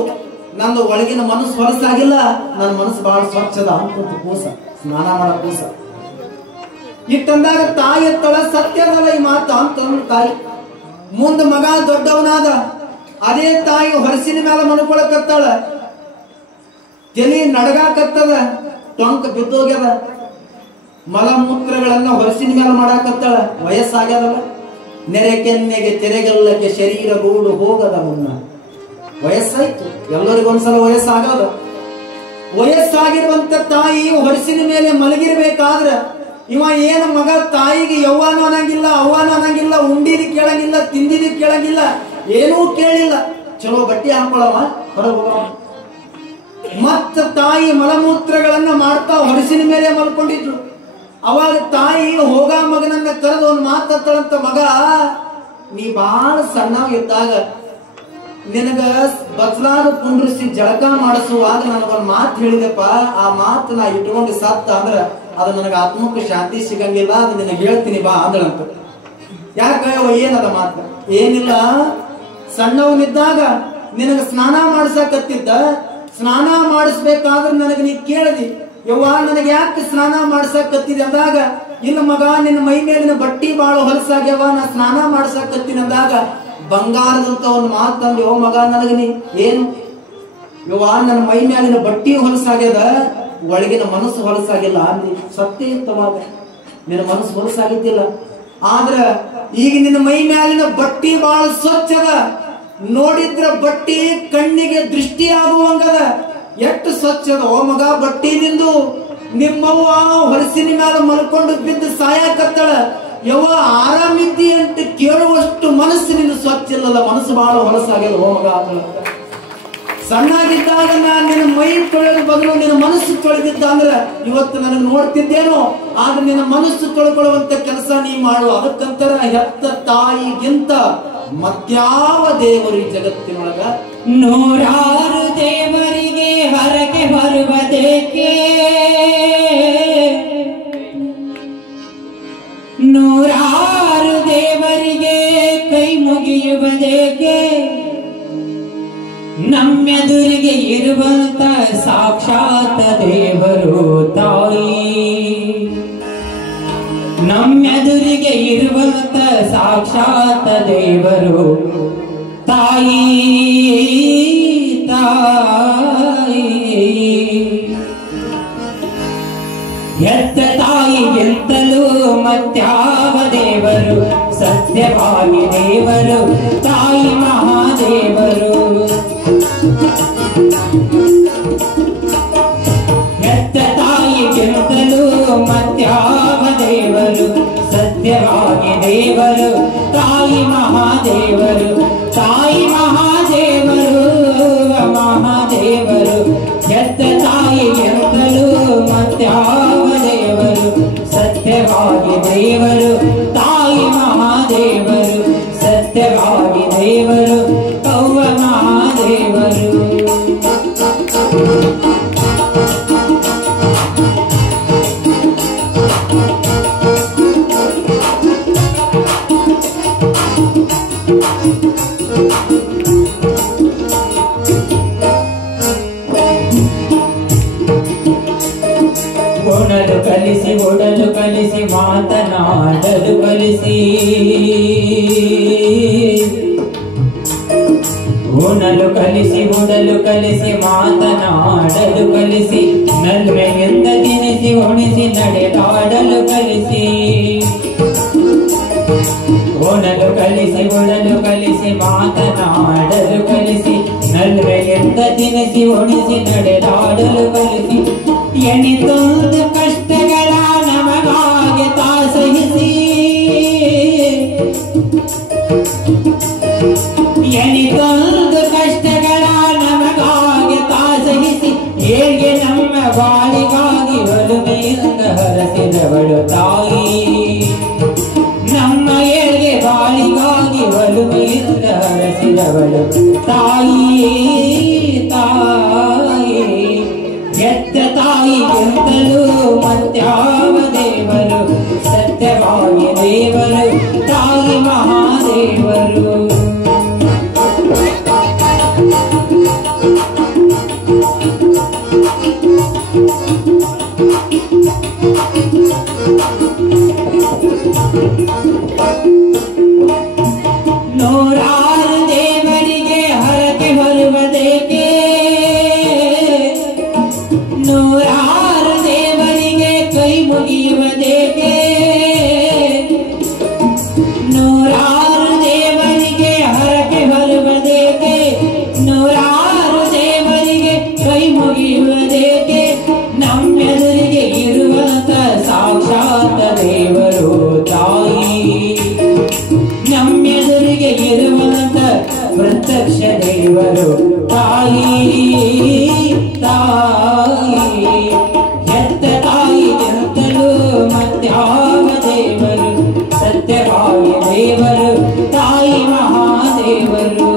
ನನ್ನ ಒಳಗಿನ ಮನಸ್ಸು ಹೊಲಸಾಗಿಲ್ಲ, ನನ್ನ ಮನಸ್ಸು ಬಹಳ ಸ್ವಚ್ಛದ ಅಂತ ಕೂಸ, ಸ್ನಾನ ಮಾಡೋ ಕೂಸ ಇಟ್ಟಂದಾಗ ತಾಯಿ ಎತ್ತಳ, ಸತ್ಯದಲ್ಲ ಈ ಮಾತ ಅಂತ ತಾಯಿ. ಮುಂದ ಮಗ ದೊಡ್ಡವನಾದ, ಅದೇ ತಾಯಿ ಹೊರಸಿನ ಮೇಲೆ ಮಣ್ಕೊಳಕತ್ತಾಳ, ತಲೆ ನಡಗಾಕತ್ತದ, ಟೊಂಕ ಬಿದ್ದೋಗ್ಯದ, ಮಲಮೂತ್ರಗಳನ್ನ ಹೊರಸಿನ ಮೇಲೆ ಮಾಡಾಕತ್ತಾಳ. ವಯಸ್ಸಾಗ್ಯದಲ್ಲ, ನೆರೆ ಕೆನ್ನೆಗೆ ತೆರೆಗಲ್ಲಕ್ಕೆ ಶರೀರ ಗೂಡು ಹೋಗದ ಮುನ್ನ. ವಯಸ್ಸಾಯ್ತು, ಎಲ್ಲರಿಗೊಂದ್ಸಲ ವಯಸ್ಸಾಗದ. ವಯಸ್ಸಾಗಿರುವಂತ ತಾಯಿ ಹೊರಸಿನ ಮೇಲೆ ಮಲಗಿರ್ಬೇಕಾದ್ರ ಇವ ಏನು ಮಗ ತಾಯಿಗೆ ಯವ್ವಾನು ಅನ್ನಂಗಿಲ್ಲ, ಅವ್ವಾನು ಅನ್ನಂಗಿಲ್ಲ, ಉಂಡಿದಿ ಕೇಳಂಗಿಲ್ಲ, ತಿಂದಿದಿ ಕೇಳಂಗಿಲ್ಲ, ಏನೂ ಕೇಳಿಲ್ಲ. ಚಲೋ ಬಟ್ಟೆ ಹಾಕೊಳ್ಳವ, ಹೊರಗೆ ಹೋಗವ. ಮತ್ತ ತಾಯಿ ಮಲಮೂತ್ರಗಳನ್ನ ಮಾಡ್ತಾ ಹೊರಸಿನ ಮೇಲೆ ಮಲ್ಕೊಂಡಿದ್ರು. ಅವಾಗ ತಾಯಿ ಹೋಗ ಮಗನನ್ನ ಕರೆದು ಒಂದು ಮಾತಾಡ್ತಾಳಂತ, ಮಗ ನೀ ಬಹಳ ಸಣ್ಣವ ಇದ್ದಾಗ ನಿನಗ ಬಚ್ಚಲಾನು ಕುಂಡ್ರಿಸಿ ಜಳಕ ಮಾಡಿಸುವಾಗ ನನಗೊಂದು ಮಾತು ಹೇಳಿದೆಪ್ಪ, ಆ ಮಾತು ನಾ ಇಟ್ಕೊಂಡು ಸತ್ತ ಅಂದ್ರ ಅದು ನನಗೆ ಆತ್ಮಕ್ಕೆ ಶಾಂತಿ ಸಿಗಂಗಿಲ್ಲ, ಅದು ನಿನಗೆ ಹೇಳ್ತೀನಿ ಬಾ ಅಂದಳಂತ. ಯಾಕ ಏನದ ಮಾತು? ಏನಿಲ್ಲ, ಸಣ್ಣವನಿದ್ದಾಗ ನಿನಗ ಸ್ನಾನ ಮಾಡಿಸಕತ್ತಿದ್ದ, ಸ್ನಾನ ಮಾಡಿಸ್ಬೇಕಾದ್ರೆ ನನಗೆ ನೀ ಕೇಳದಿ, ಯವ್ವ ನನಗೆ ಯಾಕೆ ಸ್ನಾನ ಮಾಡ್ಸಕತ್ತಿದೆ ಅಂದಾಗ, ಇಲ್ಲ ಮಗ ನಿನ್ನ ಮೈ ಮೇಲಿನ ಬಟ್ಟಿ ಬಾಳ ಹೊಲಸಾಗ್ಯವ, ನಾ ಸ್ನಾನ ಮಾಡ್ಸಕತ್ತೀನಿ ಅಂದಾಗ ಬಂಗಾರದಂತ ಒಂದು ಮಾತಂದು, ಯೋ ಮಗ ನನಗೆ ನೀ ಏನು ಯವ್ವ ನನ್ನ ಮೈ ಮೇಲಿನ ಬಟ್ಟಿ ಹೊಲಸಾಗ್ಯದ, ಒಳಗಿನ ಮನಸ್ಸು ಹೊಲಸಾಗಿಲ್ಲ ಅಂದಿ. ಸತ್ಯ ಇತ್ತವಾಗ ನಿನ್ನ ಮನಸ್ಸು ಹೊಲಸಾಗಿದ್ದಿಲ್ಲ, ಆದ್ರ ಈಗ ನಿನ್ನ ಮೈ ಮೇಲಿನ ಬಟ್ಟಿ ಬಾಳ ಸ್ವಚ್ಛದ, ನೋಡಿದ್ರ ಬಟ್ಟಿ ಕಣ್ಣಿಗೆ ದೃಷ್ಟಿ ಆಗುವಂಗದ. ಎಷ್ಟು ಸ್ವಚ್ಛದ ಓ ಮಗ ಬಟ್ಟಿ ನಿಂದು. ನಿಮ್ಮವ್ವ ಹೊರಸಿನ ಮೇಲೆ ಮಲ್ಕೊಂಡು ಬಿದ್ದು ಸಾಯಕತ್ತಳ, ಯವ ಆರಾಮಿದ್ದಿ ಅಂತ ಕೇಳುವಷ್ಟು ಮನಸ್ಸಿನಿಂದ ಸ್ವಚ್ಛ ಇಲ್ಲಲ್ಲ, ಮನಸ್ಸು ಬಹಳ ಹೊಲಸಾಗ್ಯದ. ಹೋಗ ಸಣ್ಣಾಗಿದ್ದಾಗ ನಾನು ನಿನ್ನ ಮೈ ತೊಳೆದ ಬದಲು ನಿನ್ನ ಮನಸ್ಸು ತೊಳೆದಿದ್ದ ಅಂದ್ರೆ ಇವತ್ತು ನನಗೆ ನೋಡ್ತಿದ್ದೇನೋ. ಆದ್ರೆ ನಿನ್ನ ಮನಸ್ಸು ತೊಳ್ಕೊಳ್ಳುವಂತ ಕೆಲಸ ನೀ ಮಾಡು. ಅದಕ್ಕಂತರ ಹೆತ್ತ ತಾಯಿಗಿಂತ ಮತ್ಯಾವ ದೇವರು ಈ ಜಗತ್ತಿನೊಳಗ? ನೂರಾರು ದೇವರಿಗೆ ಹರಕೆ ಬರುವುದೇಕೆ, ನೂರಾರು ದೇವರಿಗೆ ಕೈ ಮುಗಿಯುವುದೇಕೆ, ನಮ್ಮೆದುರಿಗೆ ಇರುವಂತ ಸಾಕ್ಷಾತ್ ದೇವರು ತಾಯಿ, ನಮ್ಮೆದುರಿಗೆ ಇರುವಂತ ಸಾಕ್ಷಾತ್ ದೇವರು ತಾಯಿ. ತಾಯಿ ಹೆತ್ತ ತಾಯಿಗಿಂತಲೂ ಮತ್ಯಾವ ದೇವರು? ಸತ್ಯವಾಗಿ ದೇವರು ತಾಯಿ ಮಹಾದೇವರು. ಹೆತ್ತ ತಾಯಿಗಿಂತಲೂ ಮತ್ಯಾವ ದೇವರು? ಸತ್ಯವಾಗಿ ದೇವರು ತಾಯಿ ಮಹಾದೇವರು. ತಾಯಿ ಮಹಾದೇವರು ಮಹಾದೇವರು. ಹೆತ್ತ ತಾಯಿಗಿಂತಲೂ ಮತ್ಯಾವ ದೇವರು? ಸತ್ಯವಾಗಿ ದೇವರು ತಾಯಿ ಮಹಾದೇವರು. ಸತ್ಯವಾಗಿ ದೇವರು ಅವ್ವ ಮಹಾದೇವರು. ಉಣಲು ಕಲಿಸಿ, ಉಡಲು ಕಲಿಸಿ, ಮಾತನಾಡಲು ಕಲಿಸಿ. ಉಣಲು ಕಲಿಸಿ, ಉಡಲು ಕಲಿಸಿ, ಮಾತನಾಡಲು ಕಲಿಸಿ. ನಲ್ಮೆಯಿಂದ ತಿನಿಸಿ ಉಣಿಸಿ ನಡೆದಾಡಲು ಕಲಿಸಿ. ಉಣಲು ಕಲಿಸಿ, ಉಡಲು ಕಲಿಸಿ, ಮಾತನಾಡಲು ಕಲಿಸಿ. ನಲ್ಮೆಯಿಂದ ತಿನಿಸಿ ಉಣಿಸಿ ನಡೆದಾಡಲು ಕಲಿಸಿ. ಎಣಿತೊಂದು ಕಷ್ಟಗಳ ನಮಗಾಗಿ ತಾ ಸಹಿಸಿ. ಎಣಿತೊಂದು ಕಷ್ಟಗಳ ನಮಗಾಗಿ ತಾ ಸಹಿಸಿ. ಹೇಗೆ ನಮ್ಮ ಬಾಳಿಗಾಗಿ ಒಲುಮೆಯಿಂದ ಹರಸಿದವಳು ತಾಯಿ. ನಮ್ಮ ಏಳ್ಗೆ ಬಾಳಿಗಾಗಿ ಒಲುಮೆಯಿಂದ ಹರಸಿದವಳು ತಾಯಿ. ತಾಯಿ ಹೆತ್ತ ತಾಯಿಗಿಂತಲೂ ಮತ್ಯಾವ ದೇವರು? ಸತ್ಯವಾಗಿ ದೇವರು ತಾಯಿ ಮಹಾದೇವರು. ನೂರಾರು ದೇವರಿಗೆ ಹರಕೆ ಬರುವುದೇಕೆ, ನೂರಾರು ದೇವರಿಗೆ ಕೈ ಮುಗಿಯುವುದೇಕೆ, ನೂರಾರು ದೇವರಿಗೆ ಹರಕೆ ಬರುವುದೇಕೆ, ನೂರಾರು ದೇವರಿಗೆ ಕೈ ಮುಗಿಯುವುದೇಕೆ. ನಮ್ಮೆದುರಿಗೆ ಇರುವಂತ ಸಾಕ್ಷಾತ್ ದೇವರು ತಾಯಿ, ನಮ್ಮೆದುರಿಗೆ ಇರುವಂತ ಪ್ರತ್ಯಕ್ಷ ದೇವರು ತಾಯಿ. ತಾಯಿ ಹೆತ್ತ ತಾಯಿಗಿಂತಲೂ ಮತ್ಯಾವ ದೇವರು? ಸತ್ಯವಾಗಿ ದೇವರು ತಾಯಿ ಮಹಾದೇವರು.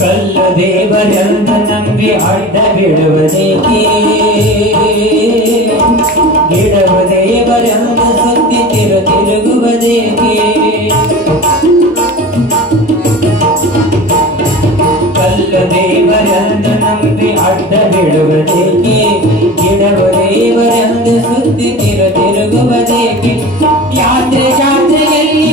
ಕಲ್ಲು ದೇವರನ್ನು ನಂಬಿ ಅಡ್ಡ ಬಿಡುವುದೇಕೆ, ಗಿಡವ ದೇವರನ್ನು ಸುತ್ತಿ ತಿರುಗುವುದೇಕೆ. ಕಲ್ಲು ದೇವರನ್ನು ನಂಬಿ ಅಡ್ಡ ಬಿಡುವುದೇಕೆ, ಗಿಡವ ದೇವರನ್ನು ಸುತ್ತಿ ತಿರುಗುವುದೇಕೆ. ಯಾತ್ರೆ ಜಾತ್ರೆಯಲ್ಲಿ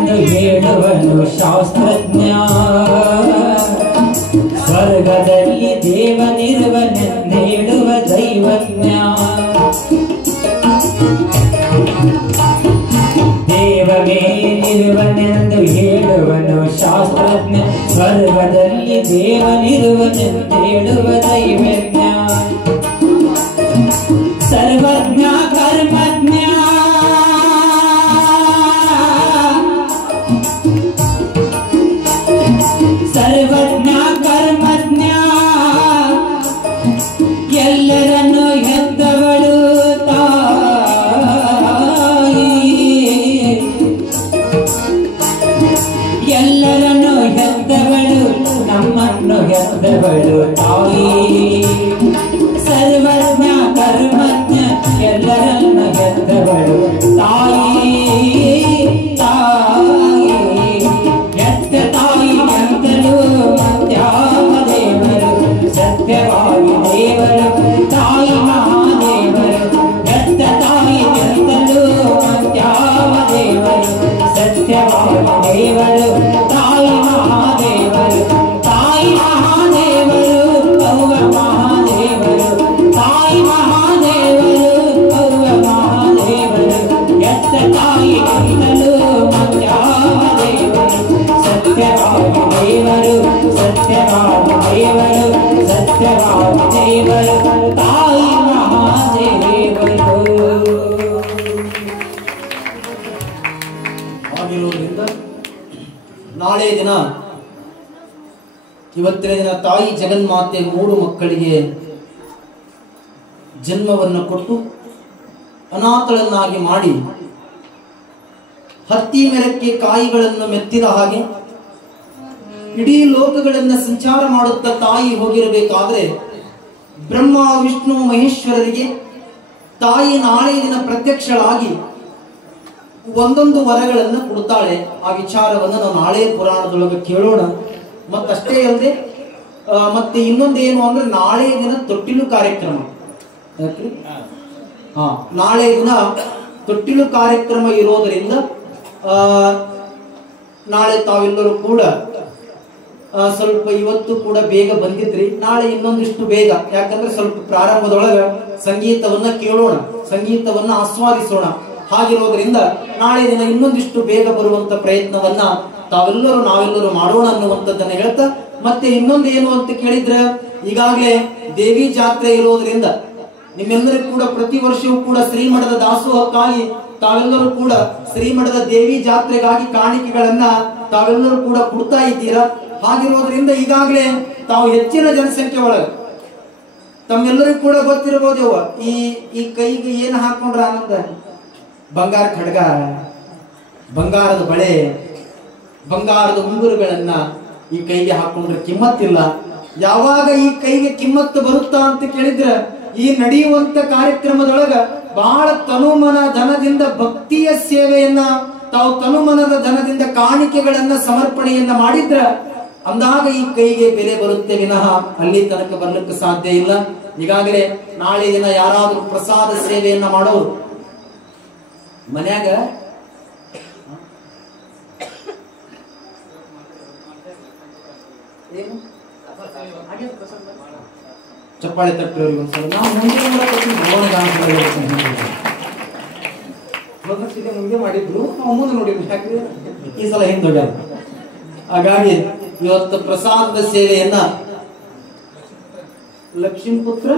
ದೇವನೆಂದು ಹೇಳುವನು ಶಾಸ್ತ್ರಜ್ಞ ಸ್ವರ್ಗದಲ್ಲಿ ದೇವನಿರುವನೆಂದೇಳುವ ದೈವಜ್ಞ ದೇವನೇನಿರುವನೆಂದು ಹೇಳುವನು ಶಾಸ್ತ್ರಜ್ಞ ಸ್ವರ್ಗದಲ್ಲಿ ದೇವನಿರುವನೆಂದೇಳುವ ದೈವಜ್ಞ ಸರ್ವಜ್ಞ ಕರ್ಮಜ್ಞ ಸರ್ವಜ್ಞ ಕರ್ಮಜ್ಞ ಎಲ್ಲರನ್ನು ಹೆತ್ತವಳು ತಾಯಿ ಎಲ್ಲರನ್ನು ಹೆತ್ತವಳು ನಮ್ಮನ್ನು ಹೆತ್ತವಳು ತಾಯಿ ಸರ್ವಜ್ಞ ಕರ್ಮಜ್ಞ ಎಲ್ಲರನ್ನು ಹೆತ್ತವಳು ತಾಯಿ ತಾಯಿ ಹೆತ್ತ ತಾಯಿ ಎಂತಲೂ ಮತ್ಯಾವ ದೇವರು ಸತ್ಯವಾಗಿ ದೇವರು ತಾಯಿ ಮಹಾದೇವರು ಹೆತ್ತ ತಾಯಿ ಎಂತಲೂ ಮತ್ಯಾವ ದೇವರು ಸತ್ಯವಾಗಿ ದೇವರು ತಾಯಿ ಮಹಾದೇವರು ತಾಯಿ ಮಹಾದೇವರು ಅವ್ವ ಮಹಾದೇವರು ತಾಯಿ ಮಹಾದೇವರು ಅವ್ವ ಮಹಾದೇವರು ಎತ್ತ ತಾಯಿ ಎಂತಲೂ ಮತ್ಯಾವ ದೇವರು ಸತ್ಯವಾಗಿ ದೇವರು ಸತ್ಯವಾಗಿ ದೇವರು ಸತ್ಯವಾಗಿ ದೇವರು ತಾಯಿ ಮಹಾದೇವರು ಆಗಿರೋದ್ರಿಂದ ನಾಳೆ ದಿನ ಇವತ್ತಿನ ದಿನ ತಾಯಿ ಜಗನ್ಮಾತೆ 3 ಮಕ್ಕಳಿಗೆ ಜನ್ಮವನ್ನು ಕೊಟ್ಟು ಅನಾಥಳನ್ನಾಗಿ ಮಾಡಿ ಹತ್ತಿ ಮೆರಕ್ಕೆ ಕಾಯಿಗಳನ್ನು ಮೆತ್ತಿದ ಹಾಗೆ ಇಡೀ ಲೋಕಗಳನ್ನ ಸಂಚಾರ ಮಾಡುತ್ತಾ ತಾಯಿ ಹೋಗಿರಬೇಕಾದ್ರೆ ಬ್ರಹ್ಮ ವಿಷ್ಣು ಮಹೇಶ್ವರರಿಗೆ ತಾಯಿ ನಾಳೆ ದಿನ ಪ್ರತ್ಯಕ್ಷಳಾಗಿ ಒಂದೊಂದು ವರಗಳನ್ನು ಕೊಡ್ತಾಳೆ. ಆ ವಿಚಾರವನ್ನು ನಾವು ನಾಳೆ ಪುರಾಣದೊಳಗೆ ಕೇಳೋಣ. ಮತ್ತಷ್ಟೇ ಅಲ್ಲದೆ ಮತ್ತೆ ಇನ್ನೊಂದೇನು ಅಂದ್ರೆ ನಾಳೆ ದಿನ ತೊಟ್ಟಿಲು ಕಾರ್ಯಕ್ರಮ. ನಾಳೆ ದಿನ ತೊಟ್ಟಿಲು ಕಾರ್ಯಕ್ರಮ ಇರೋದರಿಂದ ನಾಳೆ ತಾವೆಲ್ಲರೂ ಕೂಡ ಸ್ವಲ್ಪ ಇವತ್ತು ಕೂಡ ಬೇಗ ಬಂದಿದ್ರಿ, ನಾಳೆ ಇನ್ನೊಂದಿಷ್ಟು ಬೇಗ, ಯಾಕಂದ್ರೆ ಸ್ವಲ್ಪ ಪ್ರಾರಂಭದೊಳಗ ಸಂಗೀತವನ್ನ ಕೇಳೋಣ, ಸಂಗೀತವನ್ನ ಆಸ್ವಾದಿಸೋಣ. ಹಾಗಿರೋದ್ರಿಂದ ನಾಳೆ ದಿನ ಇನ್ನೊಂದಿಷ್ಟು ಬೇಗ ಬರುವಂತ ಪ್ರಯತ್ನವನ್ನ ನಾವೆಲ್ಲರೂ ಮಾಡೋಣ ಅನ್ನುವಂಥದ್ದನ್ನ ಹೇಳ್ತಾ, ಮತ್ತೆ ಇನ್ನೊಂದೇನು ಅಂತ ಕೇಳಿದ್ರೆ, ಈಗಾಗಲೇ ದೇವಿ ಜಾತ್ರೆ ಇರೋದ್ರಿಂದ ನಿಮ್ಮೆಲ್ಲರಿಗೂ ಕೂಡ ಪ್ರತಿ ವರ್ಷವೂ ಕೂಡ ಶ್ರೀಮಠದ ದಾಸೋಹಕ್ಕಾಗಿ ತಾವೆಲ್ಲರೂ ಕೂಡ ಶ್ರೀಮಠದ ದೇವಿ ಜಾತ್ರೆಗಾಗಿ ಕಾಣಿಕೆಗಳನ್ನ ತಾವೆಲ್ಲರೂ ಕೂಡ ಕೊಡ್ತಾ ಇದ್ದೀರಾ. ಹಾಗಿರೋದ್ರಿಂದ ಈಗಾಗಲೇ ತಾವು ಹೆಚ್ಚಿನ ಜನಸಂಖ್ಯೆ ಒಳಗೆ ತಮ್ಮೆಲ್ಲರಿಗೂ ಕೂಡ ಗೊತ್ತಿರಬಹುದು, ಈ ಕೈಗೆ ಏನು ಹಾಕೊಂಡ್ರ ಆನಂದ, ಬಂಗಾರ ಖಡ್ಗ, ಬಂಗಾರದ ಬಳೆ, ಬಂಗಾರದ ಉಂಗುರುಗಳನ್ನ ಈ ಕೈಗೆ ಹಾಕೊಂಡ್ರೆ ಕಿಮ್ಮತ್ತಿಲ್ಲ. ಯಾವಾಗ ಈ ಕೈಗೆ ಕಿಮ್ಮತ್ತು ಬರುತ್ತಾ ಅಂತ ಕೇಳಿದ್ರೆ, ಈ ನಡೆಯುವಂತ ಕಾರ್ಯಕ್ರಮದೊಳಗ ಬಹಳ ತನುಮನ ಧನದಿಂದ ಭಕ್ತಿಯ ಸೇವೆಯನ್ನ ತಾವು ತನುಮನದ ಧನದಿಂದ ಕಾಣಿಕೆಗಳನ್ನ ಸಮರ್ಪಣೆಯನ್ನ ಮಾಡಿದ್ರ ಅಂದಾಗ ಈ ಕೈಗೆ ಬೆಲೆ ಬರುತ್ತೆ ವಿನಃ ಅಲ್ಲಿ ತನಕ ಬರ್ಲಿಕ್ಕೆ ಸಾಧ್ಯ ಇಲ್ಲ. ಈಗಾಗಲೇ ನಾಳೆ ದಿನ ಯಾರಾದ್ರೂ ಪ್ರಸಾದ ಸೇವೆಯನ್ನ ಮಾಡೋರು ಮನ್ಯಾಗ ಚಪ್ಪಾಳೆ ತಟ್ಟೋರಿಗೆ ಒಂದ್ಸಲ ನಾವು ಮುಂದೆ ಮಾಡಿದ್ರು, ನಾವು ಮುಂದೆ ನೋಡಿದ್ವಿ, ಯಾಕಂದ್ರೆ ಈ ಸಲ ಹಿಂದೊಡ್ಡ. ಹಾಗಾಗಿ ಇವತ್ತು ಪ್ರಸಾದದ ಸೇವೆಯನ್ನ ಲಕ್ಷ್ಮೀಪುತ್ರ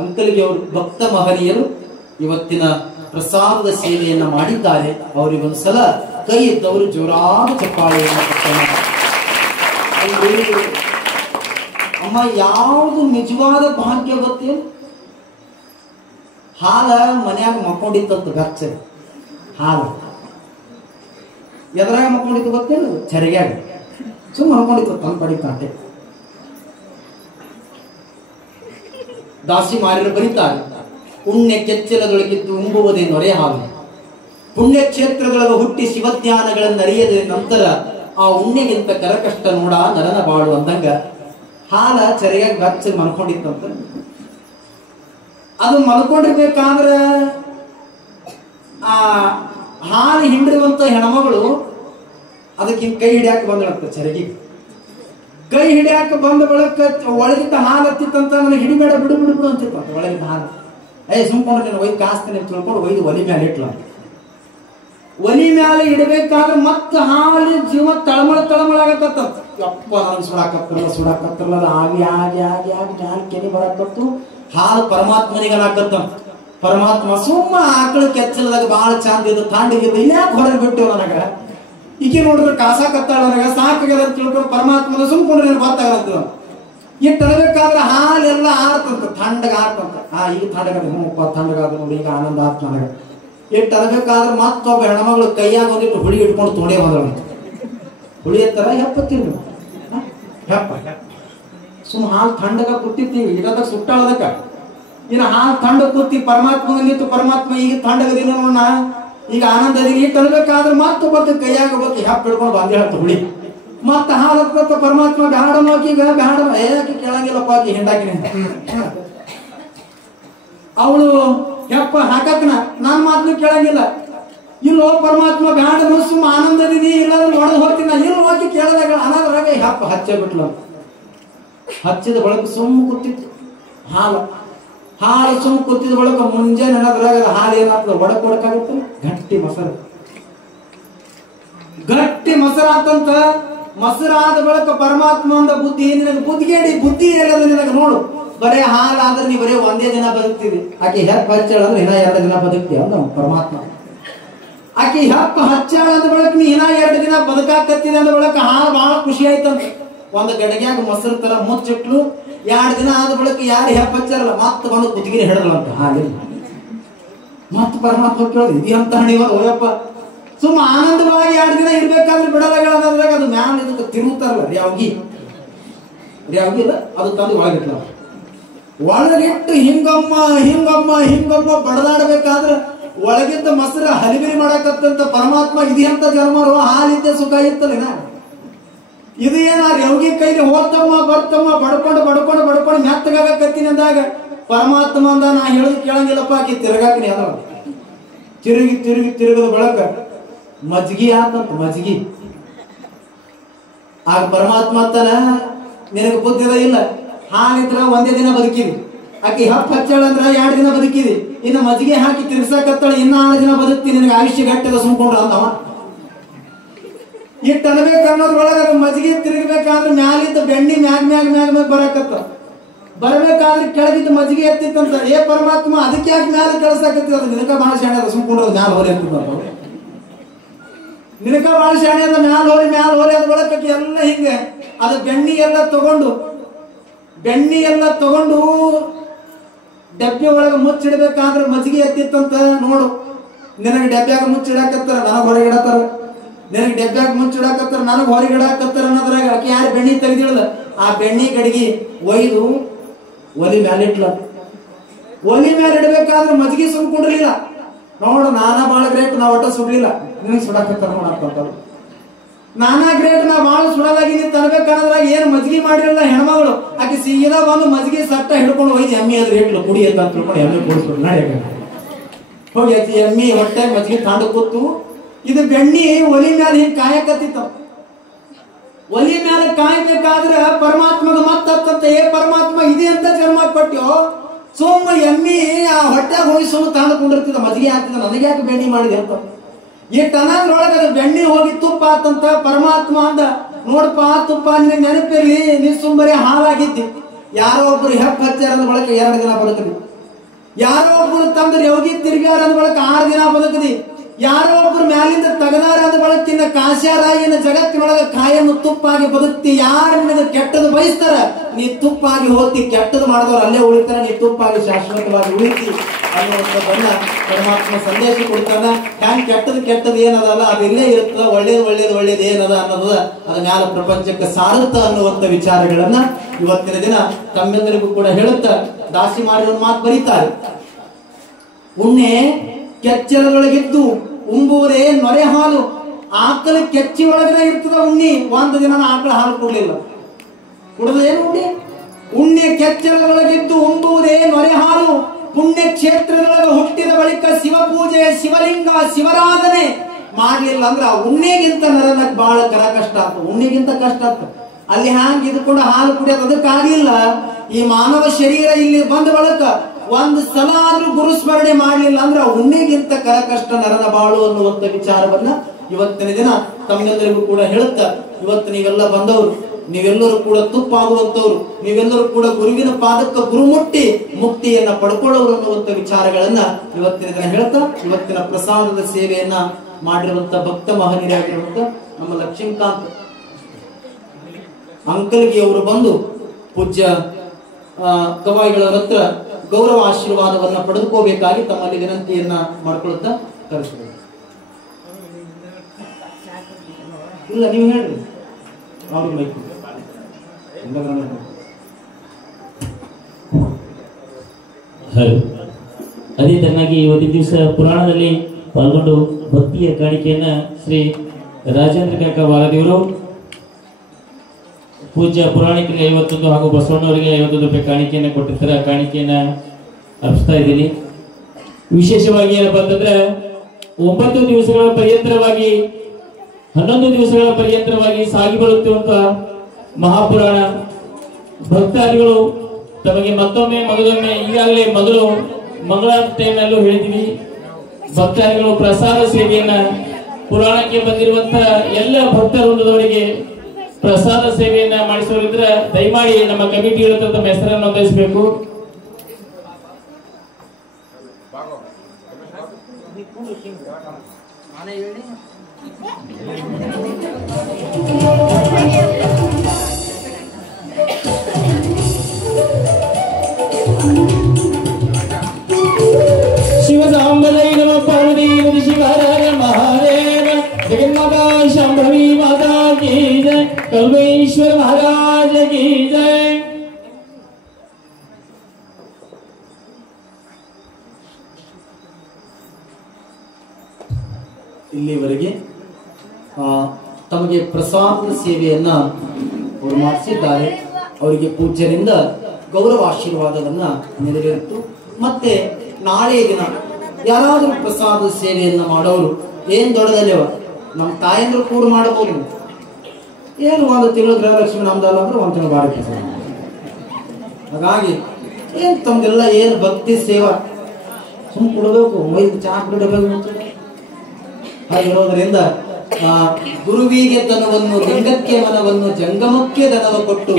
ಅಂಕಲ್ಗೆ ಅವರು ಭಕ್ತ ಮಹನೀಯರು ಇವತ್ತಿನ ಪ್ರಸಾದದ ಸೇವೆಯನ್ನ ಮಾಡಿದ್ದಾರೆ. ಅವರಿಗೊಂದ್ಸಲ ಕೈ ಇದ್ದವರು ಜೋರಾದ ಚಪ್ಪಾಳೆಯನ್ನು ಅಮ್ಮ, ಯಾವುದು ನಿಜವಾದ ಭಾಗ್ಯ ಗೊತ್ತೇನು? ಹಾಲ ಮನ್ಯಾಗ ಮಕ್ಕೊಂಡಿತ್ತಂತ ಗಚ್ಚ ಹಾಲು ಎದ್ರಾಗ ಮಕ್ಕೊಂಡಿತ್ತು ಗೊತ್ತೇನು? ಚರಿಗ್ಯಾಗ ಸುಮ್ಮ ಮಕ್ಕೊಂಡಿತ್ತು ತಂದು ಪಡಿತಾಂತೆ. ದಾಸಿ ಮಾರಿರು ಬರೀತಾರೆ, ಪುಣ್ಯ ಕೆಚ್ಚಲದೊಳಗಿದ್ದು ಉಂಬುವುದೇ ನೊರೆ ಹಾಲು. ಪುಣ್ಯ ಕ್ಷೇತ್ರದೊಳಗೆ ಹುಟ್ಟಿ ಶಿವಜ್ಞಾನಗಳನ್ನು ಅರಿಯದ ನಂತರ ಆ ಉಣ್ಣೆಗಿಂತ ಕರಕಷ್ಟ ನೋಡ ನರನ ಬಾಳು ಅಂದಂಗ ಹಾಲ ಚರಿಯಾಗಿ ಗಚ್ಚ ಮಲ್ಕೊಂಡಿತ್ತಂತ. ಅದು ಮಲ್ಕೊಂಡಿರ್ಬೇಕಾದ್ರ ಹಾಲು ಹಿಂಡಿರುವಂತ ಹೆಣ್ಮಗಳು ಅದಕ್ಕೆ ಕೈ ಹಿಡಿಯಾಕ ಬಂದಳಂತ ಚರಗಿ. ಕೈ ಹಿಡಿಯಾಕ ಬಂದ ಬಳಕ ಒಳಗಿದ್ದ ಹಾಲು ಹತ್ತಿತ್ತಂತ ನನಗೆ ಹಿಡಿಬೇಡ ಬಿಡು ಬಿಡು ಬಿಡು ಅಂತಿತ್ತಂತ ಒಳಗಿದ್ದ ಹಾಲು. ಸುಮ್ಕೊಂಡು ಒಯ್ದು ಕಾಸ್ತೀನಿ ತಿಳ್ಕೊಂಡು ಒಯ್ದು ಒಲಿ ಮ್ಯಾಲೆ ಇಟ್ಲ. ಒಲಿ ಮ್ಯಾಲೆ ಇಡಬೇಕಾದ್ರೆ ಮತ್ತ ಹಾಲು ಜೀವ ತಳಮಳ ಆಗತ್ತ. ಯಪ್ಪ ನನಗೆ ಸುಡಾಕತ್ತಲ್ಲ ಅದು ಆಗಿ ಆಗಿ ಆಗಿ ಆಗಿ ಮ್ಯಾಲೆ ಕೆನೆ ಬರಾಕತ್ತು. ಹಾಲು ಪರಮಾತ್ಮನಿಗನಾಕತ್ತ. ಪರಮಾತ್ಮ ಸುಮ್ಮ ಆಕಳ ಕೆಚ್ಚಲದಾಗ ಬಹಳ ಚಂದ ಇದು ತಾಂಡಿಗಿದ್ದು ಇನ್ಯಾಕೆ ಹೊರಗೆ ಬಿಟ್ಟು ನನಗ ಈಕೆ ನೋಡಿದ್ರೆ ಕಾಸಾಕತ್ತಾಳ ನನಗ ಸಾಕಾಗ್ಯದ ಅಂತ ತಿಳ್ಕೊಂಡು ಪರಮಾತ್ಮನ ಸುಮ್ಕೊಂಡ್ರೆ ನನಗೆ ಗೊತ್ತಾಗತ್ತ. ಇಟ್ಟು ತರಬೇಕಾದ್ರೆ ಹಾಲೆಲ್ಲ ಆರ್ತಂತ ಥಂಡಗ ಆರ್ತಂತ. ಈಗ ಥಂಡಗದ ಥಂಡಗಾದ ನೋಡಿ ಈಗ ಆನಂದ ಆತ್ ನನಗ. ಇಟ್ಟು ತರಬೇಕಾದ್ರೆ ಮತ್ತೊಬ್ಬ ಹೆಣ್ಮಗಳು ಕೈಯಾಗ ಒಂದಿಟ್ಟು ಹುಳಿ ಇಟ್ಕೊಂಡು ತೊಡೆ ಬಂದಳ. ಹುಳಿ ಎತ್ತರ ಹೆಪ್ಪತ್ತಿರು ಹೆಪ್ಪ ಸುಮ್ಮ ಹಾಲು ಥಂಡಗ ಕೂತಿರ್ತೀವಿ ಇದದಾಗ ಸುಟ್ಟಾಳದಕ್ಕ. ಇನ್ನು ಹಾಲು ಥಂಡ ಕೂತಿ ಪರಮಾತ್ಮನಿತ್ತು. ಪರಮಾತ್ಮ ಈಗ ಥಂಡಗದಿನ ನೋಡ ಈಗ ಆನಂದದಿನ ಇಟ್ಟು ತರಬೇಕಾದ್ರೆ ಮತ್ತೊಬ್ಬತ್ತು ಕೈಯಾಗ ಒಬ್ಬತ್ತು ಹೆಪ್ಪ ಹಿಡ್ಕೊಂಡು ಬಂದೇ ಹೇಳ್ತ ಹುಳಿ. ಮತ್ತ ಹಾಲು ಹತ್ತ ಪರಮಾತ್ಮ ಬ್ಯಾಡ ನೋಕೀಗ ಬ್ಯಾಡ ಯಾಕೆ ಕೇಳಂಗಿಲ್ಲಪ್ಪ ಆಕಿ ಹಿಂಡಾಕಿನ ಅವಳು ಹೆಪ್ಪ ಹಾಕಕ್ನ ನನ್ನ ಮಾತನ್ನು ಕೇಳಂಗಿಲ್ಲ. ಇಲ್ಲೋ ಪರಮಾತ್ಮ ಬ್ಯಾಡ ಸುಮ್ಮ ಆನಂದದಿನಿ ಇಲ್ಲಾಂದ್ರೆ ಹೊಡೆದು ಹೋಗ್ತೀನಿ ನಾನು ಇಲ್ಲಿ ಹೋಗಿ ಕೇಳಿದಾಗ ಅನಾದ್ರಾಗ ಹೆಪ್ಪ ಹಚ್ಚ ಬಿಟ್ಲು. ಹಚ್ಚಿದ ಬಳಕ ಸುಮ್ಮ ಕೂತಿತ್ತು ಹಾಲು ಸುಮ್ಮ ಕೂತಿದ ಬಳಕ ಮುಂಜಾನೆ ಅನ್ನೋದ್ರಾಗ ಹಾಲು ಏನಾಗ್ತದೆ ಒಡಕಾಗುತ್ತೆ. ಗಟ್ಟಿ ಮೊಸರಾತಂತ. ಮೊಸರಾದ ಬಳಕ ಪರಮಾತ್ಮ ಅಂದ ಬುದ್ಧಿ ನಿನಗೆ ಬುದ್ಧಿ ಹೇಳೋದು ನಿನಗೆ ನೋಡು. ಬರೇ ಹಾಲು ಆದ್ರೆ ನೀ ಬರೀ ಒಂದೇ ದಿನ ಬದುಕ್ತೀವಿ. ಆಕೆ ಹೆಪ್ಪ ಹಚ್ಚಾಳ ಅಂದ್ರೆ ಇನ್ನ 2 ದಿನ ಬದುಕ್ತೀವಿ ಅಂದ ಪರಮಾತ್ಮ. ಆಕೆ ಹೆಪ್ಪ ಹಚ್ಚಾಳ ಅಂದ ಬಳಕ ನೀ ಇನ್ನ 2 ದಿನ ಬದುಕಾಕತ್ತಿದೆ ಅಂದ ಬಳಕ ಹಾಲು ಬಹಳ ಖುಷಿ ಆಯ್ತಂತ. ಒಂದು ಗಡಿಗ್ಯಾಗ ಮೊಸರು ತರ ಮುಚ್ಚಿಟ್ಲು. 2 ದಿನ ಆದ ಬಳಕ ಯಾರು ಹೆಪ್ಪ ಹಚ್ಚಾರಲ್ಲ ಮತ್ತ ಬಂದು ಕುತ್ತಿಗೆ ಹಿಡದಲ್ಲ ಹಾಲಿಲ್ಲ. ಮತ್ತ ಪರಮಾತ್ಮ ಕೇಳೋದು ಇದಂತ ಹಣಿವ ಓಯಪ್ಪ ಸುಮ್ಮ ಆನಂದವಾಗಿ 2 ದಿನ ಇರ್ಬೇಕಾದ್ರೆ ಬಿಡಲಾಗ ಅದು ಮ್ಯಾಲ ಇದಕ್ಕೆ ತಿರುಗುತ್ತಾರಲ್ಲ ರ್ಯಾವ್ಗಿಲ್ಲ ಅದು ತಂದು ಒಳಗಿಟ್ಲ. ಒಳಗಿಟ್ಟು ಹಿಂಗಮ್ಮ ಬಡದಾಡಬೇಕಾದ್ರೆ ಒಳಗಿದ್ದ ಮೊಸರ ಹಲಿಬಿರಿ ಮಾಡಕತ್ತಂತ ಪರಮಾತ್ಮ ಇದೆಂತ ಜನ್ಮರು ಹಾಲಿದ್ದೆ ಸುಖ ಇತ್ತಲ್ಲ. ಇದು ಏನ ರೆವ್ಗಿ ಕೈಲಿ ಹೋತಮ್ಮ ಬರ್ತಮ್ಮ ಬಡ್ಕೊಂಡು ಮೆತ್ತಗಾಗತ್ತೀನಿ ಅಂದಾಗ ಪರಮಾತ್ಮ ಅಂದ ನಾ ಹೇಳುದು ಕೇಳಂಗಿಲ್ಲಪ್ಪ ಆಕಿ ತಿರುಗಾಕಿನಿ ಅದ ತಿರುಗದ ಬಳಕ ಮಜ್ಗಿ ಆತಂತ ಮಜ್ಗಿ. ಆಗ ಪರಮಾತ್ಮ ಅಂತಾನ ನಿನಗೆ ಬುದ್ಧಿದ ಇಲ್ಲ. ಹಾಲಿದ್ರ ಒಂದೇ ದಿನ ಬದುಕಿದಿ. ಆಕಿ ಹಪ್ಪ ಹಚ್ಚಾಳ ಅಂದ್ರ 2 ದಿನ ಬದುಕಿದಿ. ಇನ್ನು ಮಜ್ಜಿಗೆ ಹಾಕಿ ತಿರ್ಸಕತ್ತಾಳ ಇನ್ನ 6 ದಿನ ಬದುಕ್ತಿ ನಿನಗೆ ಆಯುಷ್ಯ ಗಟ್ಟದ ಸುಮ್ಕೊಂಡ್ರ ಅಂದವ. ಇಟ್ಟು ಅನ್ಬೇಕನ್ನೋದ್ರೊಳಗ ಅದು ಮಜ್ಜಿಗೆ ತಿರುಗಬೇಕಾದ್ರೆ ಮ್ಯಾಲಿದ್ದ ಬೆಣ್ಣಿ ಮ್ಯಾಗ ಬರಬೇಕಾದ್ರೆ ಕೆಳಗಿದ್ದ ಮಜ್ಜಿಗೆ ಎತ್ತಿತ್ತಂತ. ಪರಮಾತ್ಮ ಅದಕ್ಕೆ ಯಾಕೆ ಮ್ಯಾಲ ಕೆಲಸಾಕತ್ತಿದ ಅದು ನಿನಕ ಭಾಳ ಶಾಣೆ ಅದ ಸುಮ್ಕೊಂಡ್ರ ಮ್ಯಾಲ ಹೋರಿ ಅಂತ ನಿನಕ ಭಾಳ ಶಾಣೆ ಅದ ಮ್ಯಾಲ ಹೋರಿ ಅದ ಬಳಕಕ್ಕೆ ಎಲ್ಲ ಹಿಂಗೆ ಅದು ಬೆಣ್ಣಿ ಎಲ್ಲ ತಗೊಂಡು ಡಬ್ಬಿ ಒಳಗೆ ಮುಚ್ಚಿಡ್ಬೇಕಾದ್ರೆ ಮಜ್ಜಿಗೆ ಎತ್ತಿತ್ತಂತ. ನೋಡು ನಿನಗೆ ಡಬ್ಬ್ಯಾಗ ಮುಚ್ಚಿಡಾಕತ್ತಾರ ನನಗೆ ಹೊರಗಿಡತ್ತಾರ. ನಿನಗೆ ಡಬ್ಬ್ಯಾಗ ಮುಚ್ಚಿಡಾಕತ್ತಾರ ನನಗೆ ಹೊರಗಿಡಾಕತ್ತಾರ ಅನ್ನೋದ್ರಾಗ ಆಕೆ ಯಾರು ಬೆಣ್ಣಿ ತೆಗೆದಿಳದ ಆ ಬೆಣ್ಣಿ ಗಡಿಗೆ ಒಯ್ದು ಒಲಿ ಮ್ಯಾಲೆ ಇಟ್ಲ. ಒಲಿ ಮೇಲೆ ಇಡಬೇಕಾದ್ರೆ ಮಜ್ಜಿಗೆ ಸುಮ್ಕೊಂಡಿರ್ಲಿಲ್ಲ. ನೋಡು ನಾನಾ ಬಾಳ ಗ್ರೇಟ್ ನಾ ಒಟ್ಟ ಸುಡ್ಲಿಲ್ಲ ನಿನಗೆ ಸುಡಾಕತ್ತಾರ ನೋಡಾಕ ನಾನಾ ಗ್ರೇಟ್ ನಾ ಬಾಳ ಸುಡಲಾಗಿ ನೀ ತರಬೇಕನ್ನೋದ್ರಾಗ ಏನು ಮಜ್ಜಿಗೆ ಮಾಡಿರಲ್ಲ ಹೆಣ್ಮಗಳು. ಆಕೆ ಸೀದಾ ಬಂದು ಮಜ್ಜಿಗೆ ಸಟ್ಟ ಹಿಡ್ಕೊಂಡು ಒಯ್ದು ಎಮ್ಮಿ ಅದ್ರ ಇಟ್ಲು ಕುಡಿ ಅಂತ ತಿಳ್ಕೊಂಡು ಎಮ್ಮೆ ಕುಡಿಸ್ಬಿಟ್ಟು ನಡೆಯ ಹೋಗಿ ಎಮ್ಮಿ ಹೊಟ್ಟೆ ಮಜ್ಜಿಗೆ ತಾಂಡು ಕೂತು. ಇದು ಬೆಣ್ಣಿ ಒಲಿ ಮ್ಯಾಲ ಹಿಂಗ್ ಕಾಯಕತ್ತಿತ್ತ. ಒಲಿ ಮ್ಯಾಲ ಕಾಯ್ಬೇಕಾದ್ರೆ ಪರಮಾತ್ಮಗ ಮತ್ತಂತ ಪರಮಾತ್ಮ ಇದೆ ಅಂತ ಜನ್ಮ ಕೊಟ್ಟ್ಯೋ ಸೋಮ ಎಮ್ಮಿ ಆ ಹೊಟ್ಟೆಗೆ ಹೋಗಿ ಸೋಮ ತಾಂಡ್ಕೊಂಡಿರ್ತಿದ್ದ ಮಜ್ಜಿಗೆ ಆಗ್ತಿದ್ದ ನನಗೆ ಯಾಕೆ ಬೆಣ್ಣಿ ಮಾಡಿದೆ ಅಂತ. ಈ ಟನಲ್ರೊಳಗೆ ಅದು ಬೆಣ್ಣಿ ಹೋಗಿ ತುಪ್ಪ ಆತಂತ. ಪರಮಾತ್ಮ ಅಂದ ನೋಡಪ್ಪ ತುಪ್ಪ ನಿನಗೆ ನೆನಪಿರ್ಲಿ ನೀ ಸುಂಬರಿ ಹಾಲಾಗಿದ್ದಿ. ಯಾರೋ ಒಬ್ರು ಹೆಪ್ಪ ಹಚ್ಚಾರ ಅಂದ ಬಳಕ 2 ದಿನ ಬದುಕದಿ. ಯಾರೋ ಒಬ್ರು ತಂದ್ರೆ ಯೋಗಿ ತಿರ್ಗ್ಯಾರ ಅಂದ ಬಳಕ 6 ದಿನ ಬದುಕದಿ. ಯಾರೋ ಒಬ್ರು ಮ್ಯಾಲಿಂದ ತಗದಾರ ಅಂದ ಬಳಕಿನ ಕಾಶ್ಯಾರಾಯಿನ ಜಗತ್ತಿನೊಳಗ ಕಾಯನ್ನು ತುಪ್ಪಾಗಿ ಬದುಕ್ತಿ. ಯಾರು ನಿನಗೆ ಕೆಟ್ಟದು ಬಯಸ್ತಾರ ನೀ ತುಪ್ಪಾಗಿ ಹೋಗ್ತಿ. ಕೆಟ್ಟದು ಮಾಡಿದವ್ರು ಅಲ್ಲೇ ಉಳಿತಾರ, ನೀ ತುಪ್ಪಾಗಿ ಶಾಶ್ವತವಾಗಿ ಉಳಿತಿ ಅನ್ನುವಂಥ ಬಣ್ಣ ಪರಮಾತ್ಮ ಸಂದೇಶ ಕೊಡ್ತಾನ. ಹ್ಯಾಂಗ್ ಕೆಟ್ಟದು ಏನದಲ್ಲ ಅದು ಇಲ್ಲೇ ಇರುತ್ತದ. ಒಳ್ಳೇದು ಏನದ ಅನ್ನೋದ ಅದ ಮ್ಯಾಲ ಪ್ರಪಂಚಕ್ಕೆ ಸಾರುತ್ತ ಅನ್ನುವಂಥ ವಿಚಾರಗಳನ್ನ ಇವತ್ತಿನ ದಿನ ತಮ್ಮೆಲ್ಲರಿಗೂ ಕೂಡ ಹೇಳುತ್ತಾ ದಾಸಿ ಮಾಡಿ ಒಂದು ಮಾತು ಬರೀತಾರೆ. ಉಣ್ಣೆ ಕೆಚ್ಚಲದೊಳಗಿದ್ದು ಉಂಬುವುದೇ ನೊರೆ ಹಾಲು. ಆಕಳ ಕೆಚ್ಚಿ ಒಳಗಡೆ ಇರ್ತದ ಉಣ್ಣಿ. 1 ದಿನ ಆಕಳ ಹಾಲು ಕೊಡ್ಲಿಲ್ಲ. ಕುಡಿದ ಏನು ಉಣ್ಣಿ? ಉಣ್ಣೆ ಕೆಚ್ಚಲದೊಳಗಿದ್ದು ಉಂಬುವುದೇ ನೊರೆ ಹಾಲು. ಪುಣ್ಯ ಕ್ಷೇತ್ರದೊಳಗೆ ಹುಟ್ಟಿದ ಬಳಿಕ ಶಿವ ಪೂಜೆ, ಶಿವಲಿಂಗ, ಶಿವರಾಧನೆ ಮಾಡ್ಲಿಲ್ಲ ಅಂದ್ರ ಉಣ್ಣೆಗಿಂತ ನರನಕ್ ಬಹಳ ಕಷ್ಟ ಆಗ್ತದೆ. ಉಣ್ಣೆಗಿಂತ ಕಷ್ಟ ಆಗ್ತದೆ. ಅಲ್ಲಿ ಹ್ಯಾಂಗ ಇದ್ಕೊಂಡು ಹಾಲು ಕುಡಿಯೋದು ಅದಕ್ಕಾಗಿಲ್ಲ. ಈ ಮಾನವ ಶರೀರ ಇಲ್ಲಿ ಬಂದ ಬಳಿಕ ಒಂದು ಸಲ ಆದ್ರೂ ಗುರುಸ್ಮರಣೆ ಮಾಡ್ಲಿಲ್ಲ ಅಂದ್ರ ಉಣ್ಣೆಗಿಂತ ಕಷ್ಟ ನರನ ಬಾಳು ಅನ್ನುವಂತ ವಿಚಾರವನ್ನ ಇವತ್ತಿನ ದಿನ ತಮ್ಮೆಲ್ಲರಿಗೂ ಕೂಡ ಹೇಳುತ್ತಾ, ಇವತ್ತು ನೀವೆಲ್ಲ ಬಂದವರು, ನೀವೆಲ್ಲರೂ ಕೂಡ ತುಪ್ಪಾಗುವಂತವ್ರು, ನೀವೆಲ್ಲರೂ ಕೂಡ ಗುರುವಿನ ಪಾದಕ್ಕೆ ಗುರು ಮುಟ್ಟಿ ಮುಕ್ತಿಯನ್ನ ಪಡ್ಕೊಳ್ಳೋರು ಅನ್ನುವಂತ ವಿಚಾರಗಳನ್ನ ಇವತ್ತಿನ ದಿನ ಹೇಳ್ತಾ, ಇವತ್ತಿನ ಪ್ರಸಾದದ ಸೇವೆಯನ್ನ ಮಾಡಿರುವಂತ ಭಕ್ತ ಮಹನೀಯರಾಗಿರುವಂತ ನಮ್ಮ ಲಕ್ಷ್ಮೀಕಾಂತ್ ಅಂಕಲ್ಗೆ ಅವರು ಬಂದು ಪೂಜ್ಯ ಗವಾಯಿಗಳವರ ಹತ್ರ ಗೌರವ ಆಶೀರ್ವಾದವನ್ನ ಪಡೆದುಕೋಬೇಕಾಗಿ ತಮ್ಮಲ್ಲಿ ವಿನಂತಿಯನ್ನ ಮಾಡ್ಕೊಳ್ತಾ ಕರೆಸ್ಬೋದು. ಇಲ್ಲ ನೀವು ಹೇಳ್ರಿ. ಅದೇ ತರನಾಗಿ ಇವತ್ತಿನ ದಿವಸ ಪುರಾಣದಲ್ಲಿ ಪಾಲ್ಗೊಂಡು ಭಕ್ತಿಯ ಕಾಣಿಕೆಯನ್ನ ಶ್ರೀ ರಾಜೇಂದ್ರ ಕಾಕ ವಾರದೇವರು ಪೂಜ್ಯ ಪುರಾಣಿಕರಿಗೆ 51 ಹಾಗೂ ಬಸವಣ್ಣವರಿಗೆ 51 ರೂಪಾಯಿ ಕಾಣಿಕೆಯನ್ನು ಕೊಟ್ಟಿರ್ತಾರೆ. ಆ ಕಾಣಿಕೆಯನ್ನ ಅರ್ಪಿಸ್ತಾ ಇದ್ದೀನಿ. ವಿಶೇಷವಾಗಿ ಏನಪ್ಪ ಅಂತಂದ್ರೆ 9 ದಿವಸಗಳ ಪರ್ಯಂತರವಾಗಿ 11 ದಿವಸಗಳ ಪರ್ಯಂತರವಾಗಿ ಸಾಗಿ ಬರುತ್ತಿರುವಂತ ಮಹಾಪುರಾಣ ಭಕ್ತಾದಿಗಳು ತಮಗೆ ಮೊದಲೊಮ್ಮೆ ಈಗಾಗಲೇ ಮೊದಲು ಮಂಗಳಾರತಿಯನ್ನಲ್ಲೂ ಹೇಳಿದ್ವಿ. ಭಕ್ತಾದಿಗಳು ಪ್ರಸಾದ ಸೇವೆಯನ್ನ ಪುರಾಣಕ್ಕೆ ಬಂದಿರುವಂತ ಎಲ್ಲ ಭಕ್ತವೃಂದದವರಿಗೆ ಪ್ರಸಾದ ಸೇವೆಯನ್ನ ಮಾಡಿಸೋರಿದ್ರೆ ದಯಮಾಡಿ ನಮ್ಮ ಕಮಿಟಿ ತಮ್ಮ ಹೆಸರನ್ನು ನೋಂದಾಯಿಸಬೇಕು. ಶಿವ ಸಾಂಬಲೈ ನಮ ಪಾರ್ವತಿ ಶಿವಹರ ಮಹಾದೇವ ಜಗನ್ಮಾತಾ ಶಾಂಭವಿ ಮಾತಾ ಕಿ ಜಯ, ಕಲ್ಮೇಶ್ವರ ಮಹಾರಾಜ ಕಿ ಜಯ. ಇಲ್ಲಿವರೆಗೆ ತಮಗೆ ಪ್ರಸಾದ ಸೇವೆಯನ್ನ ಅವರು ಮಾಡಿಸಿದ್ದಾರೆ. ಅವರಿಗೆ ಪೂಜ್ಯರಿಂದ ಗೌರವ ಆಶೀರ್ವಾದವನ್ನ ನೆರವೇರಿತು. ಮತ್ತೆ ನಾಳೆ ದಿನ ಯಾರಾದರೂ ಪ್ರಸಾದ ಸೇವೆಯನ್ನ ಮಾಡೋರು ಏನ್ ದೊಡ್ಡದಲ್ಲವ ನಮ್ಮ ತಾಯಂದ್ರು ಕೂಡ ಮಾಡಬಹುದು. ಏನು ಒಂದು ತಿಂಗಳು ಗೃಹಲಕ್ಷ್ಮಿ ನಮ್ದಲ್ಲ ಅಂದ್ರೆ ಒಂದು ತಿಂಗಳು ಬಾರ ಕೆಲಸ. ಹಾಗಾಗಿ ಏನ್ ತಮ್ಗೆಲ್ಲ ಏನು ಭಕ್ತಿ ಸೇವಾ ಸುಮ್ ಕೊಡಬೇಕು, ಮೈದು ಚಹಾ ಕುಡಿಡಬೇಕು. ಹಾಗಿರೋದ್ರಿಂದ ಗುರುವಿಗೆ ತನವನ್ನು, ಲಿಂಗಕ್ಕೆ ಮನವನ್ನು, ಜಂಗಮಕ್ಕೆ ದನವ ಕೊಟ್ಟು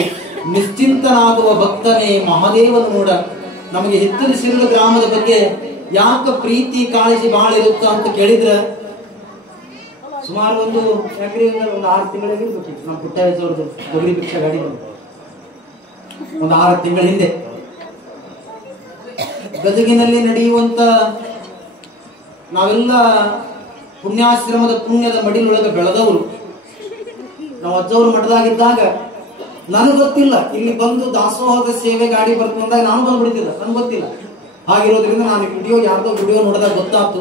ನಿಶ್ಚಿಂತನಾಗುವ ಭಕ್ತನೇ ಮಹಾದೇವನು ನೋಡ. ನಮಗೆ ಹಿತ್ತಲಸಿರುಳ ಗ್ರಾಮದ ಬಗ್ಗೆ ಯಾಕ ಪ್ರೀತಿ ಕಾಳಜಿ ಬಹಳ ಇರುತ್ತ ಅಂತ ಕೇಳಿದ್ರ ಸುಮಾರು ಒಂದು 6 ತಿಂಗಳಿರ್ಬೇಕು. ನಮ್ಮ ಪುಟ್ಟವ್ರದ್ದು ತೊಗರಿ ಭಿಕ್ಷಾ ಗಾಡಿ ಒಂದು 6 ತಿಂಗಳ ಹಿಂದೆ ಗದಗಿನಲ್ಲಿ ನಡೆಯುವಂತ ನಾವೆಲ್ಲ ಪುಣ್ಯಾಶ್ರಮದ ಪುಣ್ಯದ ಮಡಿಲೊಳಗೆ ಬೆಳೆದವರು. ನಾವು ಅಜ್ಜವರು ಮಠದಾಗಿದ್ದಾಗ ನನಗೆ ಗೊತ್ತಿಲ್ಲ, ಇಲ್ಲಿ ಬಂದು ದಾಸೋಹದ ಸೇವೆ ಗಾಡಿ ಬಂದಾಗ ನಾನು ಬಂದ್ಬಿಡ್ತಿಲ್ಲ, ನನ್ಗೆ ಗೊತ್ತಿಲ್ಲ. ಹಾಗಿರೋದ್ರಿಂದ ನಾನು ಯಾರ್ದೋ ವಿಡಿಯೋ ನೋಡಿದಾಗ ಗೊತ್ತಾಯ್ತು.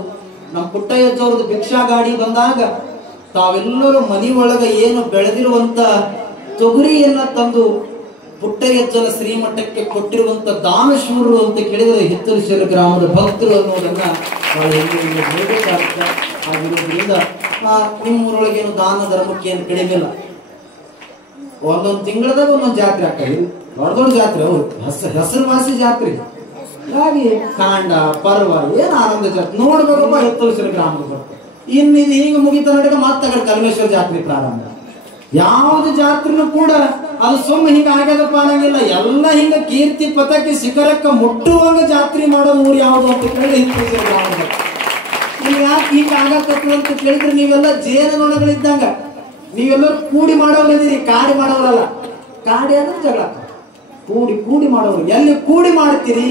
ನಮ್ಮ ಪುಟ್ಟಯ್ಯಜ್ಜವ್ರದ್ದು ಭಿಕ್ಷಾ ಗಾಡಿ ಬಂದಾಗ ತಾವೆಲ್ಲರೂ ಮನಿ ಒಳಗೆ ಏನು ಬೆಳೆದಿರುವಂತ ತೊಗರಿಯನ್ನ ತಂದು ಪುಟ್ಟಯ್ಯಜ್ಜನ ಶ್ರೀಮಠಕ್ಕೆ ಕೊಟ್ಟಿರುವಂತ ದಾನಶೂರರು ಅಂತ ಕೇಳಿದರೆ ಹಿತ್ತಲಸಿರು ಗ್ರಾಮದ ಭಕ್ತರು ಅನ್ನೋದನ್ನ ಹೇಳಬೇಕಾಗುತ್ತೆ. ಆಗಿರೋದ್ರಿಂದ ನಿಮ್ಮೂರೊಳಗೇನು ದಾನ ಧರ್ಮಕ್ಕೆ ಏನು ಕಡಿಮೆ ಇಲ್ಲ. ಒಂದೊಂದು ತಿಂಗಳದಾಗ ಒಂದೊಂದು ಜಾತ್ರೆ ಆಗ್ತದೆ, ದೊಡ್ಡ ದೊಡ್ಡ ಜಾತ್ರೆ, ಅವ್ರು ಹೆಸರುವಾಸಿ ಜಾತ್ರೆ. ಹಾಗಾಗಿ ಕಾಂಡ ಪರ್ವ ಏನು ಆನಂದ ಜಾತ್ರೆ ನೋಡ್ಬೇಕಪ್ಪ ಹಿತ್ತಲಸಿರು ಗ್ರಾಮದ ಭಕ್ತರು. ಇನ್ನು ಇದು ಹೀಗೆ ಮುಗಿತ ನಡುವೆ ಮತ್ತೆ ಕಲ್ಮೇಶ್ವರ ಜಾತ್ರೆ ಪ್ರಾರಂಭ. ಯಾವ್ದು ಜಾತ್ರೆನೂ ಕೂಡ ಅದು ಸುಮ್ಮನೆ ಹಿಂಗ ಆಗ್ಯದಪ್ಪ ಅನ್ನಂಗಿಲ್ಲ. ಎಲ್ಲ ಹಿಂಗ ಕೀರ್ತಿ ಪತಾಕಿ ಶಿಖರಕ್ಕ ಮುಟ್ಟುವಂಗ ಜಾತ್ರೆ ಮಾಡೋ ಊರು ಯಾವ್ದು ಅಂತ ಕೇಳಿ ಹಿತ್ತಲಸಿರು ಗ್ರಾಮದ. ನೀವು ಯಾಕೆ ಹಿಂಗ ಆಗಕತ್ತು ಅಂತ ಕೇಳಿದ್ರೆ ನೀವೆಲ್ಲ ಜೇನುನೊಣಗಳಿದ್ದಂಗ. ನೀವೆಲ್ಲರೂ ಕೂಡಿ ಮಾಡೋರಿದ್ದೀರಿ, ಕಾಡಿ ಮಾಡೋರಲ್ಲ. ಕಾಡಿ ಅಂದ್ರೆ ಜಗಳ. ಕೂಡಿ ಮಾಡೋರು. ಎಲ್ಲಿ ಕೂಡಿ ಮಾಡ್ತೀರಿ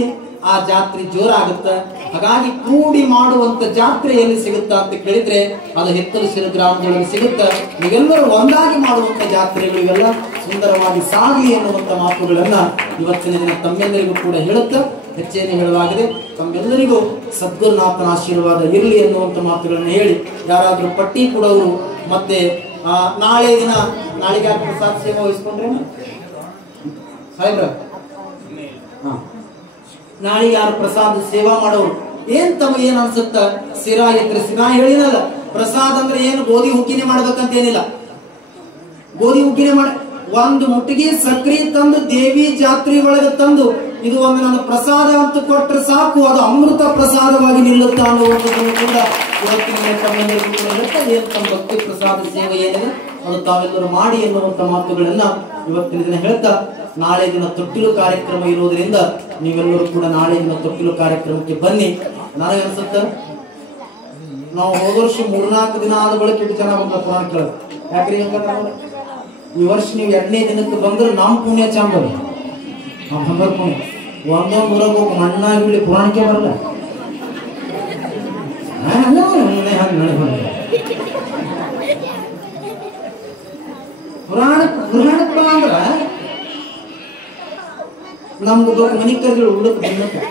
ಆ ಜಾತ್ರೆ ಜೋರಾಗುತ್ತೆ. ಹಾಗಾಗಿ ಕೂಡಿ ಮಾಡುವಂತ ಜಾತ್ರೆ ಎಲ್ಲಿ ಸಿಗುತ್ತಾ ಅಂತ ಕೇಳಿದ್ರೆ ಅದು ಹಿತ್ತಲಸಿರು ಗ್ರಾಮದೊಳಗೆ ಸಿಗುತ್ತ. ನೀವೆಲ್ಲರೂ ಒಂದಾಗಿ ಮಾಡುವಂತ ಜಾತ್ರೆಗಳು ಇವೆಲ್ಲ ಸುಂದರವಾಗಿ ಸಾಗಲಿ ಎನ್ನುವಂತ ಮಾತುಗಳನ್ನ ಇವತ್ತಿನ ದಿನ ತಮ್ಮೆಲ್ಲರಿಗೂ ಕೂಡ ಹೇಳುತ್ತಾ ಹೆಚ್ಚೇನೆ ಹೇಳಲಾಗಿದೆ. ತಮ್ಮೆಲ್ಲರಿಗೂ ಸದ್ಗುರುನಾಥನ ಆಶೀರ್ವಾದ ಇರಲಿ ಎನ್ನುವಂತ ಮಾತುಗಳನ್ನು ಹೇಳಿ ಯಾರಾದ್ರೂ ಪಟ್ಟಿ ಕೊಡೋರು ಮತ್ತೆ ನಾಳೆ ದಿನ ನಾಳೆಗೆ ಪ್ರಸಾದ ಸೇವೆ ವಹಿಸ್ಕೊಂಡ್ರೆ ಸಾಹೇಬ್ರ ನಾಳೆ ಯಾರು ಪ್ರಸಾದ ಸೇವಾ ಮಾಡೋರು ಏನ್ ತಮಗೆ ಏನ್ ಅನ್ಸುತ್ತ? ಸಿರಾ ಇದ್ರೆ ಸಿರಾ ಹೇಳಿನಲ್ಲ, ಪ್ರಸಾದ ಅಂದ್ರೆ ಏನು ಗೋಧಿ ಹುಗ್ಗಿನೇ ಮಾಡ್ಬೇಕಂತ ಏನಿಲ್ಲ. ಗೋಧಿ ಹುಗ್ಗಿನೇ ಮಾಡಿ ಒಂದು ಮುಟ್ಟಿಗೆ ಸಕ್ರಿ ತಂದು ದೇವಿ ಜಾತ್ರೆ ಒಳಗೆ ತಂದು ಇದು ಒಂದು ನನ್ನ ಪ್ರಸಾದ ಅಂತ ಕೊಟ್ಟರೆ ಸಾಕು, ಅದು ಅಮೃತ ಪ್ರಸಾದವಾಗಿ ನಿಲ್ಲುತ್ತಾ ಅನ್ನುವಂಥದ್ದನ್ನು ಕೂಡ ಇವತ್ತಿನ ತಮ್ಮ ಭಕ್ತಿ ಪ್ರಸಾದ ಸೇವೆ ಏನಿದೆ ಅದು ತಾವೆಲ್ಲರೂ ಮಾಡಿ ಎನ್ನುವಂತ ಮಾತುಗಳನ್ನ ಇವತ್ತಿನ ದಿನ ಹೇಳ್ತಾ, ನಾಳೆ ದಿನ ತೊಟ್ಟಿಲು ಕಾರ್ಯಕ್ರಮ ಇರುವುದರಿಂದ ನೀವೆಲ್ಲರೂ ಕೂಡ ನಾಳೆ ದಿನ ತೊಟ್ಟಿಲು ಕಾರ್ಯಕ್ರಮಕ್ಕೆ ಬನ್ನಿ. ನನಗೆ ಅನ್ಸುತ್ತ ನಾವು ಹೋದ ವರ್ಷ 3-4 ದಿನ ಆದ ಬಳಿಕ ಇಟ್ಟು ಚೆನ್ನಾಗಿ ಬಂದ ಪುರಾಣ ಕೇಳೋದು. ಯಾಕ್ರಿ ಈ ವರ್ಷ ನೀವು 2ನೇ ದಿನಕ್ಕೆ ಬಂದ್ರೆ ನಮ್ಮ ಪುಣ್ಯ ಚಂದ ಪುಣ್ಯ ಒಂದೊಂದು ಊರಾಗ ಹೋಗಿ ಮಣ್ಣಾಗಿ ಬಿಡಿ ಪುರಾಣಕ್ಕೆ ಬರಲ್ಲ. ಪುರಾಣಕ್ಕೆ ಬಾ ಅಂದ್ರ ನಮ್ದು ದೊಡ್ಡ ಮನಿ ಕರ್ಗಳು ಉಳ್ಳಕ್ಕೆ ಬಂದಕ್ಕೆ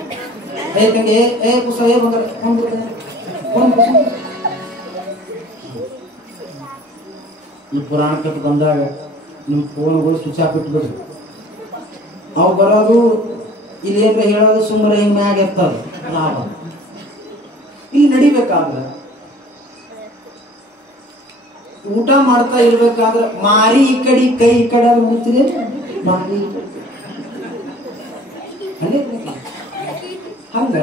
ಏಕಂಗೆ ಪುಸ್ತಕ ಈ ಪುರಾಣಕ್ಕೆ ಬಂದಾಗ ನಿಮ್ ಫೋನ್ಗಳು ಸ್ವಿಚ್ ಆಫ್ ಇಟ್ಬಿಡ್ರಿ. ಅವು ಬರೋದು ಇಲ್ಲಿ ಏನ್ರ ಹೇಳೋದು ಸುಮ್ಮನೆ ಹಿಂಗ್ ಮ್ಯಾಗ ಎತ್ತದ ಲಾಭ. ಇಲ್ಲಿ ನಡಿಬೇಕಾದ್ರೆ ಊಟ ಮಾಡ್ತಾ ಇರ್ಬೇಕಾದ್ರೆ ಮಾರಿ ಈ ಕಡೆ ಕೈ ಈ ಕಡೆ ಮುಗ್ತಿದೆ, ಮಾರಿ ಹಂಗ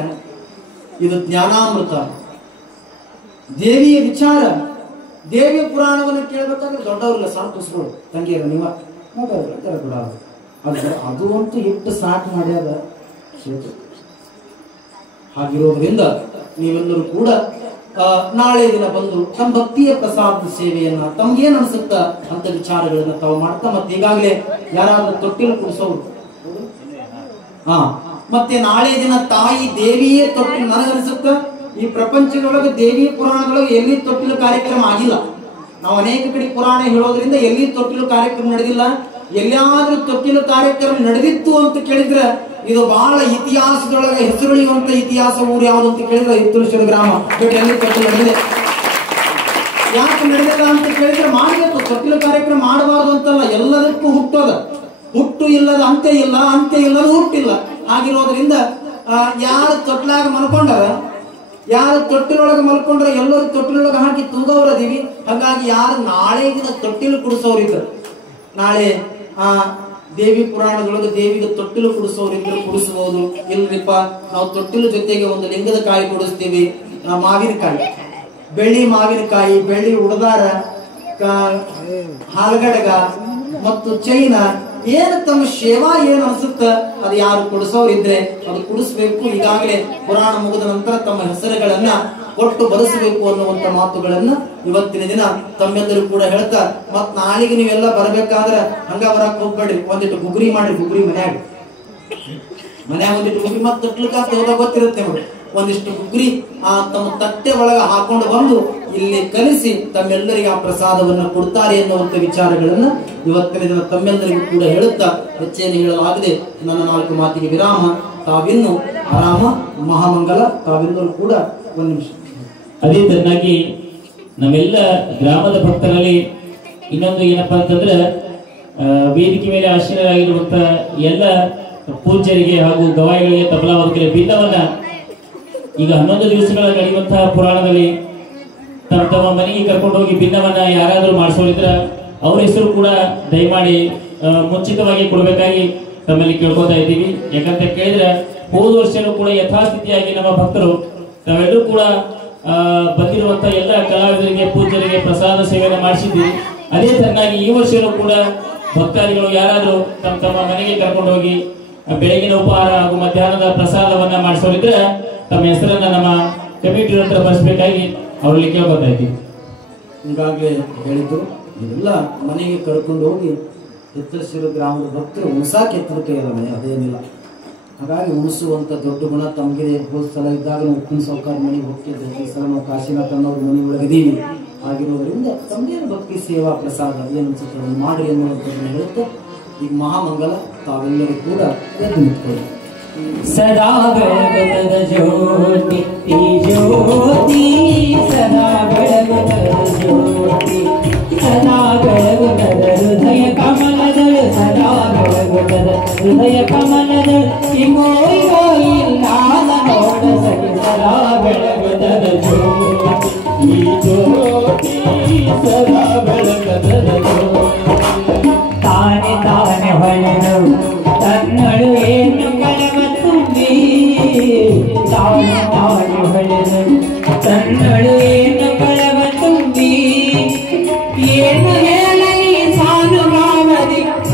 ಇದು ಜ್ಞಾನಾಮೃತ ದೇವಿಯ ವಿಚಾರ. ದೇವಿಯ ಪುರಾಣವನ್ನು ಕೇಳಬೇಕಾದ್ರೆ ದೊಡ್ಡವ್ರಲ್ಲ ಸಣ್ಣ ತುಸ್ಗಳು ತಂಗಿಯರ ನೀವ ಅದು ಅಂತೂ ಎಷ್ಟು ಸಾಕು ಮಾಡ್ಯಾದ. ಹಾಗಿರೋದ್ರಿಂದ ನೀವೆಲ್ಲರೂ ಕೂಡ ನಾಳೆ ದಿನ ಬಂದು ತಮ್ಮ ಭಕ್ತಿಯ ಪ್ರಸಾದ ಸೇವೆಯನ್ನ ತಮ್ಗೇನ್ ಅನ್ಸುತ್ತ ಅಂತ ವಿಚಾರಗಳನ್ನ ತಾವು ಮಾಡ್ತಾ, ಮತ್ತೆ ಈಗಾಗಲೇ ಯಾರಾದ್ರೂ ತೊಟ್ಟಿಲು ಕುಡಿಸೋರು ಮತ್ತೆ ನಾಳೆ ದಿನ ತಾಯಿ ದೇವಿಯೇ ತೊಟ್ಟಿಲು. ನನಗನ್ಸುತ್ತ ಈ ಪ್ರಪಂಚದೊಳಗೆ ದೇವಿ ಪುರಾಣದೊಳಗೆ ಎಲ್ಲಿ ತೊಟ್ಟಿಲು ಕಾರ್ಯಕ್ರಮ ಆಗಿಲ್ಲ. ನಾವು ಅನೇಕ ಕಡೆ ಪುರಾಣ ಹೇಳೋದ್ರಿಂದ ಎಲ್ಲಿ ತೊಟ್ಟಿಲು ಕಾರ್ಯಕ್ರಮ ನಡೆದಿಲ್ಲ. ಎಲ್ಲಾದ್ರೂ ತೊಟ್ಟಿಲು ಕಾರ್ಯಕ್ರಮ ನಡೆದಿತ್ತು ಅಂತ ಕೇಳಿದ್ರೆ ಇದು ಬಹಳ ಇತಿಹಾಸದೊಳಗೆ ಹೆಸರುಳಿಯುವಂತ ಇತಿಹಾಸ ಊರು ಯಾವುದು ಅಂತ ಕೇಳಿದ್ರೆ ಹಿತ್ತೂರೇಶ್ವರ ಗ್ರಾಮ. ಎಲ್ಲಿ ತೊಟ್ಟಿಲು ನಡೆದಿದೆ, ಯಾಕೆ ನಡೆದಿಲ್ಲ ಅಂತ ಕೇಳಿದ್ರೆ ಮಾಡಬೇಕು. ತೊಟ್ಟಿಲು ಕಾರ್ಯಕ್ರಮ ಮಾಡಬಾರ್ದು ಅಂತಲ್ಲ, ಎಲ್ಲದಕ್ಕೂ ಹುಟ್ಟೋದ. ಹುಟ್ಟು ಇಲ್ಲದ ಅಂತ್ಯ ಇಲ್ಲ, ಅಂತ್ಯ ಇಲ್ಲದ ಹುಟ್ಟಿಲ್ಲ. ಆಗಿರೋದ್ರಿಂದ ಯಾರು ತೊಟ್ಲಾಗ ಮಲ್ಕೊಂಡಾರ, ಯಾರು ತೊಟ್ಟಿಲೊಳಗೆ ಮಲ್ಕೊಂಡ್ರೆ ಎಲ್ಲರೂ ತೊಟ್ಟಿಲೊಳಗೆ ಹಾಕಿ ತೂಗವ್ರದೀವಿ. ಹಾಗಾಗಿ ಯಾರು ನಾಳೆ ದಿನ ತೊಟ್ಟಿಲು ಕುಡಿಸೋರಿದ್ರು, ನಾಳೆ ದೇವಿ ಪುರಾಣದೊಳಗೆ ದೇವಿಗೆ ತೊಟ್ಟಿಲು ಕುಡಿಸೋರಿದ್ರು ಕುಡಿಸಬಹುದು. ಇಲ್ರಿಪ್ಪ ನಾವು ತೊಟ್ಟಿಲು ಜೊತೆಗೆ ಒಂದು ಲಿಂಗದ ಕಾಯಿ ಕುಡಿಸ್ತೀವಿ, ಮಾವಿನಕಾಯಿ, ಬೆಳ್ಳಿ ಮಾವಿನಕಾಯಿ, ಬೆಳ್ಳಿ ಉಡದಾರ, ಹಾಲ್ಗಡಗ ಮತ್ತು ಚೈನ ಏನು ತಮ್ಮ ಸೇವಾ ಏನು ಅನ್ಸುತ್ತ ಅದು ಯಾರು ಕುಡಿಸೋರಿದ್ರೆ ಅದು ಕುಡಿಸ್ಬೇಕು. ಈಗಾಗಲೇ ಪುರಾಣ ಮುಗಿದ ನಂತರ ತಮ್ಮ ಹೆಸರುಗಳನ್ನ ಕೊಟ್ಟು ಬರೆಸಬೇಕು ಅನ್ನುವಂತ ಮಾತುಗಳನ್ನ ಇವತ್ತಿನ ದಿನ ತಮ್ಮೆಲ್ಲರೂ ಕೂಡ ಹೇಳ್ತಾ, ಮತ್ ನಾಳೆಗೆ ನೀವೆಲ್ಲ ಬರಬೇಕಾದ್ರೆ ಹಂಗ ಬರಕ್ ಹೋಗ್ಬೇಡ್ರಿ. ಒಂದಿಟ್ಟು ಗುಗ್ರಿ ಮಾಡ್ರಿ, ಗುಗ್ರಿ ಮನ್ಯಾಗ ಒಂದಿಟ್ಟು ಗುಗ್ರಿ ಮತ್ ತೊಟ್ಲಕ್ಕ ಹೋದಾಗ ಗೊತ್ತಿರುತ್ತೆ ನೋಡಿ, ಒಂದಿಷ್ಟು ಗುಗ್ರಿ ತಮ್ಮ ತಟ್ಟೆ ಒಳಗ ಹಾಕೊಂಡು ಬಂದು ಇಲ್ಲಿ ಕಲಿಸಿ ತಮ್ಮೆಲ್ಲರಿಗೆ ಆ ಪ್ರಸಾದವನ್ನ ಕೊಡ್ತಾರೆ ಎನ್ನುವಂತ ವಿಚಾರಗಳನ್ನ ಇವತ್ತಿನ ದಿನ ತಮ್ಮೆಲ್ಲರಿಗೂ ಕೂಡ ಹೇಳುತ್ತಾ ಹೆಚ್ಚೇನು ಹೇಳಲಾಗದೆ ನನ್ನ 4 ಮಾತಿಗೆ ವಿರಾಮ. ತಾವಿನ್ನು ಆರಾಮ ಮಹಾಮಂಗಲ. ತಾವೆಲ್ಲರೂ ಕೂಡ ಒಂದು ನಿಮಿಷ. ಅದೇ ತರನಾಗಿ ನಮ್ಮೆಲ್ಲ ಗ್ರಾಮದ ಭಕ್ತರಲ್ಲಿ ಇನ್ನೊಂದು ಏನಪ್ಪಾ ಅಂತಂದ್ರೆ, ವೇದಿಕೆ ಮೇಲೆ ಆಶ್ರಯರಾಗಿರುವಂತ ಎಲ್ಲ ಪೂಜ್ಯರಿಗೆ ಹಾಗೂ ಗವಾಯಿಗಳಿಗೆ ತಬಲಾವಾದಕರಿಗೆ ಭಿನ್ನವನ್ನ ಈಗ 11 ದಿವಸಗಳ ನಡೆಯುವಂತಹ ಪುರಾಣದಲ್ಲಿ ತಮ್ಮ ತಮ್ಮ ಮನೆಗೆ ಕರ್ಕೊಂಡು ಹೋಗಿ ಭಿನ್ನವನ್ನ ಯಾರಾದ್ರೂ ಮಾಡಿಸೋಳಿದ್ರ ಅವ್ರ ಹೆಸರು ಕೂಡ ದಯಮಾಡಿ ಮುಂಚಿತವಾಗಿ ಕೊಡಬೇಕಾಗಿ ತಮ್ಮಲ್ಲಿ ಕೇಳ್ಕೊತಾ ಇದ್ದೀವಿ. ಯಾಕಂತ ಕೇಳಿದ್ರೆ ಹೋದ ವರ್ಷನೂ ಕೂಡ ಯಥಾಸ್ಥಿತಿಯಾಗಿ ನಮ್ಮ ಭಕ್ತರು ತಾವೆಲ್ಲರೂ ಕೂಡ ಬಂದಿರುವಂತಹ ಎಲ್ಲ ಕಲಾವಿದರಿಗೆ ಪೂಜ್ಯರಿಗೆ ಪ್ರಸಾದ ಸೇವೆಯನ್ನು ಮಾಡಿಸಿದ್ವಿ. ಅದೇ ತರನಾಗಿ ಈ ವರ್ಷನೂ ಕೂಡ ಭಕ್ತಾದಿಗಳು ಯಾರಾದ್ರೂ ತಮ್ಮ ತಮ್ಮ ಮನೆಗೆ ಕರ್ಕೊಂಡು ಹೋಗಿ ಬೆಳಗಿನ ಉಪಹಾರ ಹಾಗೂ ಮಧ್ಯಾಹ್ನದ ಪ್ರಸಾದವನ್ನ ಮಾಡಿಸೋಳಿದ್ರೆ ತಮ್ಮ ಹೆಸರನ್ನ ನಮ್ಮ ಕಮಿಟಿ ಹತ್ರ ಬರೆಸಬೇಕಾಗಿ ಅವರಲ್ಲಿ ಕೇಳ್ಕೊತಾ ಇದ್ದೀವಿ. ಈಗಾಗಲೇ ಹೇಳಿದ್ರು, ಇದೆಲ್ಲ ಮನೆಗೆ ಕರ್ಕೊಂಡು ಹೋಗಿ ಹಿತ್ತಲಸಿರು ಗ್ರಾಮದ ಭಕ್ತರು ಉಣಸಾಕೆ ಎತ್ತರಕ್ಕೆ ಇಲ್ಲ ಮನೆ, ಅದೇನಿಲ್ಲ. ಹಾಗಾಗಿ ಉಣಿಸುವಂತ ದೊಡ್ಡ ಗುಣ ತಮಗೆ ಹೋದ ಸಲ ಇದ್ದಾಗ ಉಪ್ಪಿನ ಸೌಕರ್ಯ ಮನೆಗೆ ಹೋಗ್ತಿದ್ದೆ. ಈ ಸಲ ನಾವು ಕಾಶಿನಾಥ್ ಅನ್ನೋರು ಮನೆ ಒಳಗಿದ್ದೀವಿ. ಆಗಿರೋದ್ರಿಂದ ತಮಗೇನು ಭಕ್ತಿ ಸೇವಾ ಪ್ರಸಾದ ಏನು ಅನ್ಸುತ್ತೆ ಮಾಡಿ ಎನ್ನುವಂಥದ್ದನ್ನು ಹೇಳುತ್ತೆ. ಈಗ ಮಹಾಮಂಗಲ ತಾವೆಲ್ಲರೂ ಕೂಡ ಎದ್ದು ನಿಂತ್ಕೊಳ್ಳಿ. ಸದಾ ಬೆಳಗುತ್ತದ ಜ್ಯೋತಿ ಈ ಜ್ಯೋತಿ, ಸದಾ ಬೆಳಗುತ್ತದ ಜ್ಯೋತಿ, ಸದಾ ಬೆಳಗುತ್ತದ ಹೃದಯ ಕಮಲದಳು, ಸದಾ ಬೆಳಗುತ್ತದ ಹೃದಯ ಕಮಲದಳು. ಇಮೋ ಇಲ್ಲ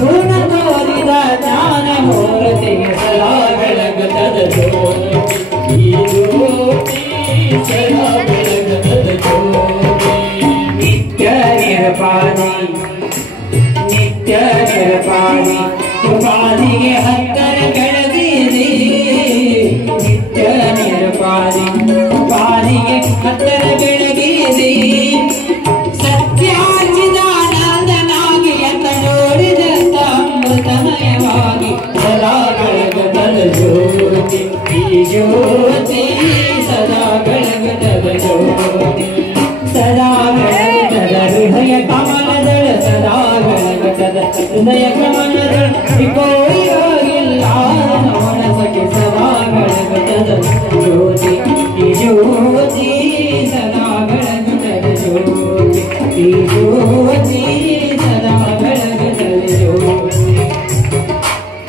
ಪೂರ್ಣ ತೋರಿದ ಜ್ಞಾನ ಮೂರ್ತಿಗೆ ಸದಾ ಬೆಳಗುತ್ತದೆ ಜ್ಯೋತಿ ಈ ಜ್ಯೋತಿ ಸದಾ ಬೆಳಗುತ್ತದೆ ಜ್ಯೋತಿ ನಿತ್ಯ ನಿರಪಾದಿ ನಿತ್ಯ ನಿರಪಾದಿ ಕೃಪಾದಿಗೆ ಹತ್ತರ ಬೆಳೆದಿದೆ ನಿತ್ಯ ನಿರಪಾದಿ ಪಾದಿಗೆ ಹತ್ತರ ಬೆಳಗಿದೆ ಸತ್ಯಾರ್ಜಿತಾನಂದನಾಗಿ ಅಂತ ನೋಡಿದಂತ ಅಮೃತಮಯವಾಗಿ ಸದಾ ಬೆಳಗುತ್ತದೆ ಜ್ಯೋತಿ ಈ ಜ್ಯೋತಿ ಸದಾ ಬೆಳಗುತ್ತದೆ ಜ್ಯೋತಿ ಸದಾ ಬೆಳಗುತ್ತದೆ ಹೃದಯ ಕಮಲದಳ ಸದಾ ಬೆಳಗುತ್ತದೆ ಹೃದಯ ಕಮಲದಳ ಕೋರಿಲ್ಲ ಮನಸ್ಸಿಗೆ ಸದಾ ಬೆಳಗುತ್ತದೆ ಜ್ಯೋತಿ ಈ ಜ್ಯೋತಿ ಸದಾ ಬೆಳಗುತ್ತದೆ ಜ್ಯೋತಿ ಈ ಜ್ಯೋತಿ ಸದಾ ಬೆಳಗುತ್ತದೆ ಜ್ಯೋತಿ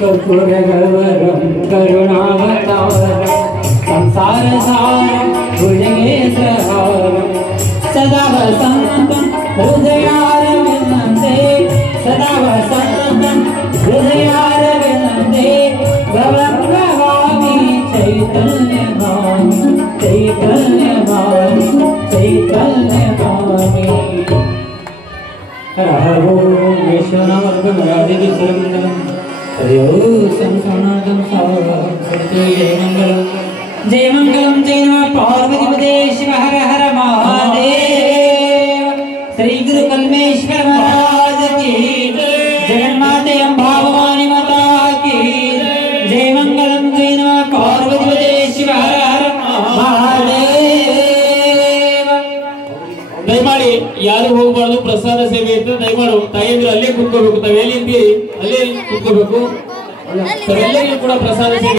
ಕರ್ಪೂರಗೌರಂ ಕರುಣಾವತಾರಂ ಸಂಸಾರ ಸಾರಂ ಭುಜಗೇಂದ್ರಹಾರಂ ಸದಾ ವಸಂತಂ ಹೃದಯಾರವಿಂದೇ ಸದಾ ವಸಂತಂ ಹೃದಯಾರವಿಂದೇ ಭವಭವಾಮಿ ಚೈತನ್ಯಭಾಮಿ ಚೈತನ್ಯಭಾಮಿ ಚೈತನ್ಯಭಾಮಿ ಹರ ಓಂ ವಿಶ್ವನಾಮರ್ಗಂ ರಾಧಿಕೇಶ್ವರಮಂಗಲಂ ಹರಿಯೋ ಸಂಸನಾದಂ ಸಾವಂ ಜಯಮಂಗಲಂ ಜಯಮಂಗಲಂ ಜಯ ನಮಃ ಪಾರ್ವತೀಪದೇ ಶಿವ ಹರ ಹರ ಮಹಾದೇವ ಶ್ರೀ ಗುರು ಕಲ್ಮೇಶ್ವರ महाराज की जगन्माते अंबा भवानी माता की जय मंगलम जय नमः पार्वतीपदे शिव हर हर महादेव ದಯಮಾಡಿ ಯಾರು ಹೋಗಬಾರ್ದು ಪ್ರಸಾದ ಸೇವೆ ಇರ್ತದೆ ದಯಮಾಡು ತಾಯಿಯಂದ್ರೆ ಅಲ್ಲೇ ಕುತ್ಕೋಬೇಕು ತಾವೆಲ್ಲಿ ಅಂತೀರಿ ಅಲ್ಲೇ ಕುತ್ಕೋಬೇಕು ತಾವೆಲ್ಲರಿಗೂ ಕೂಡ ಪ್ರಸಾದ ಸೇವೆ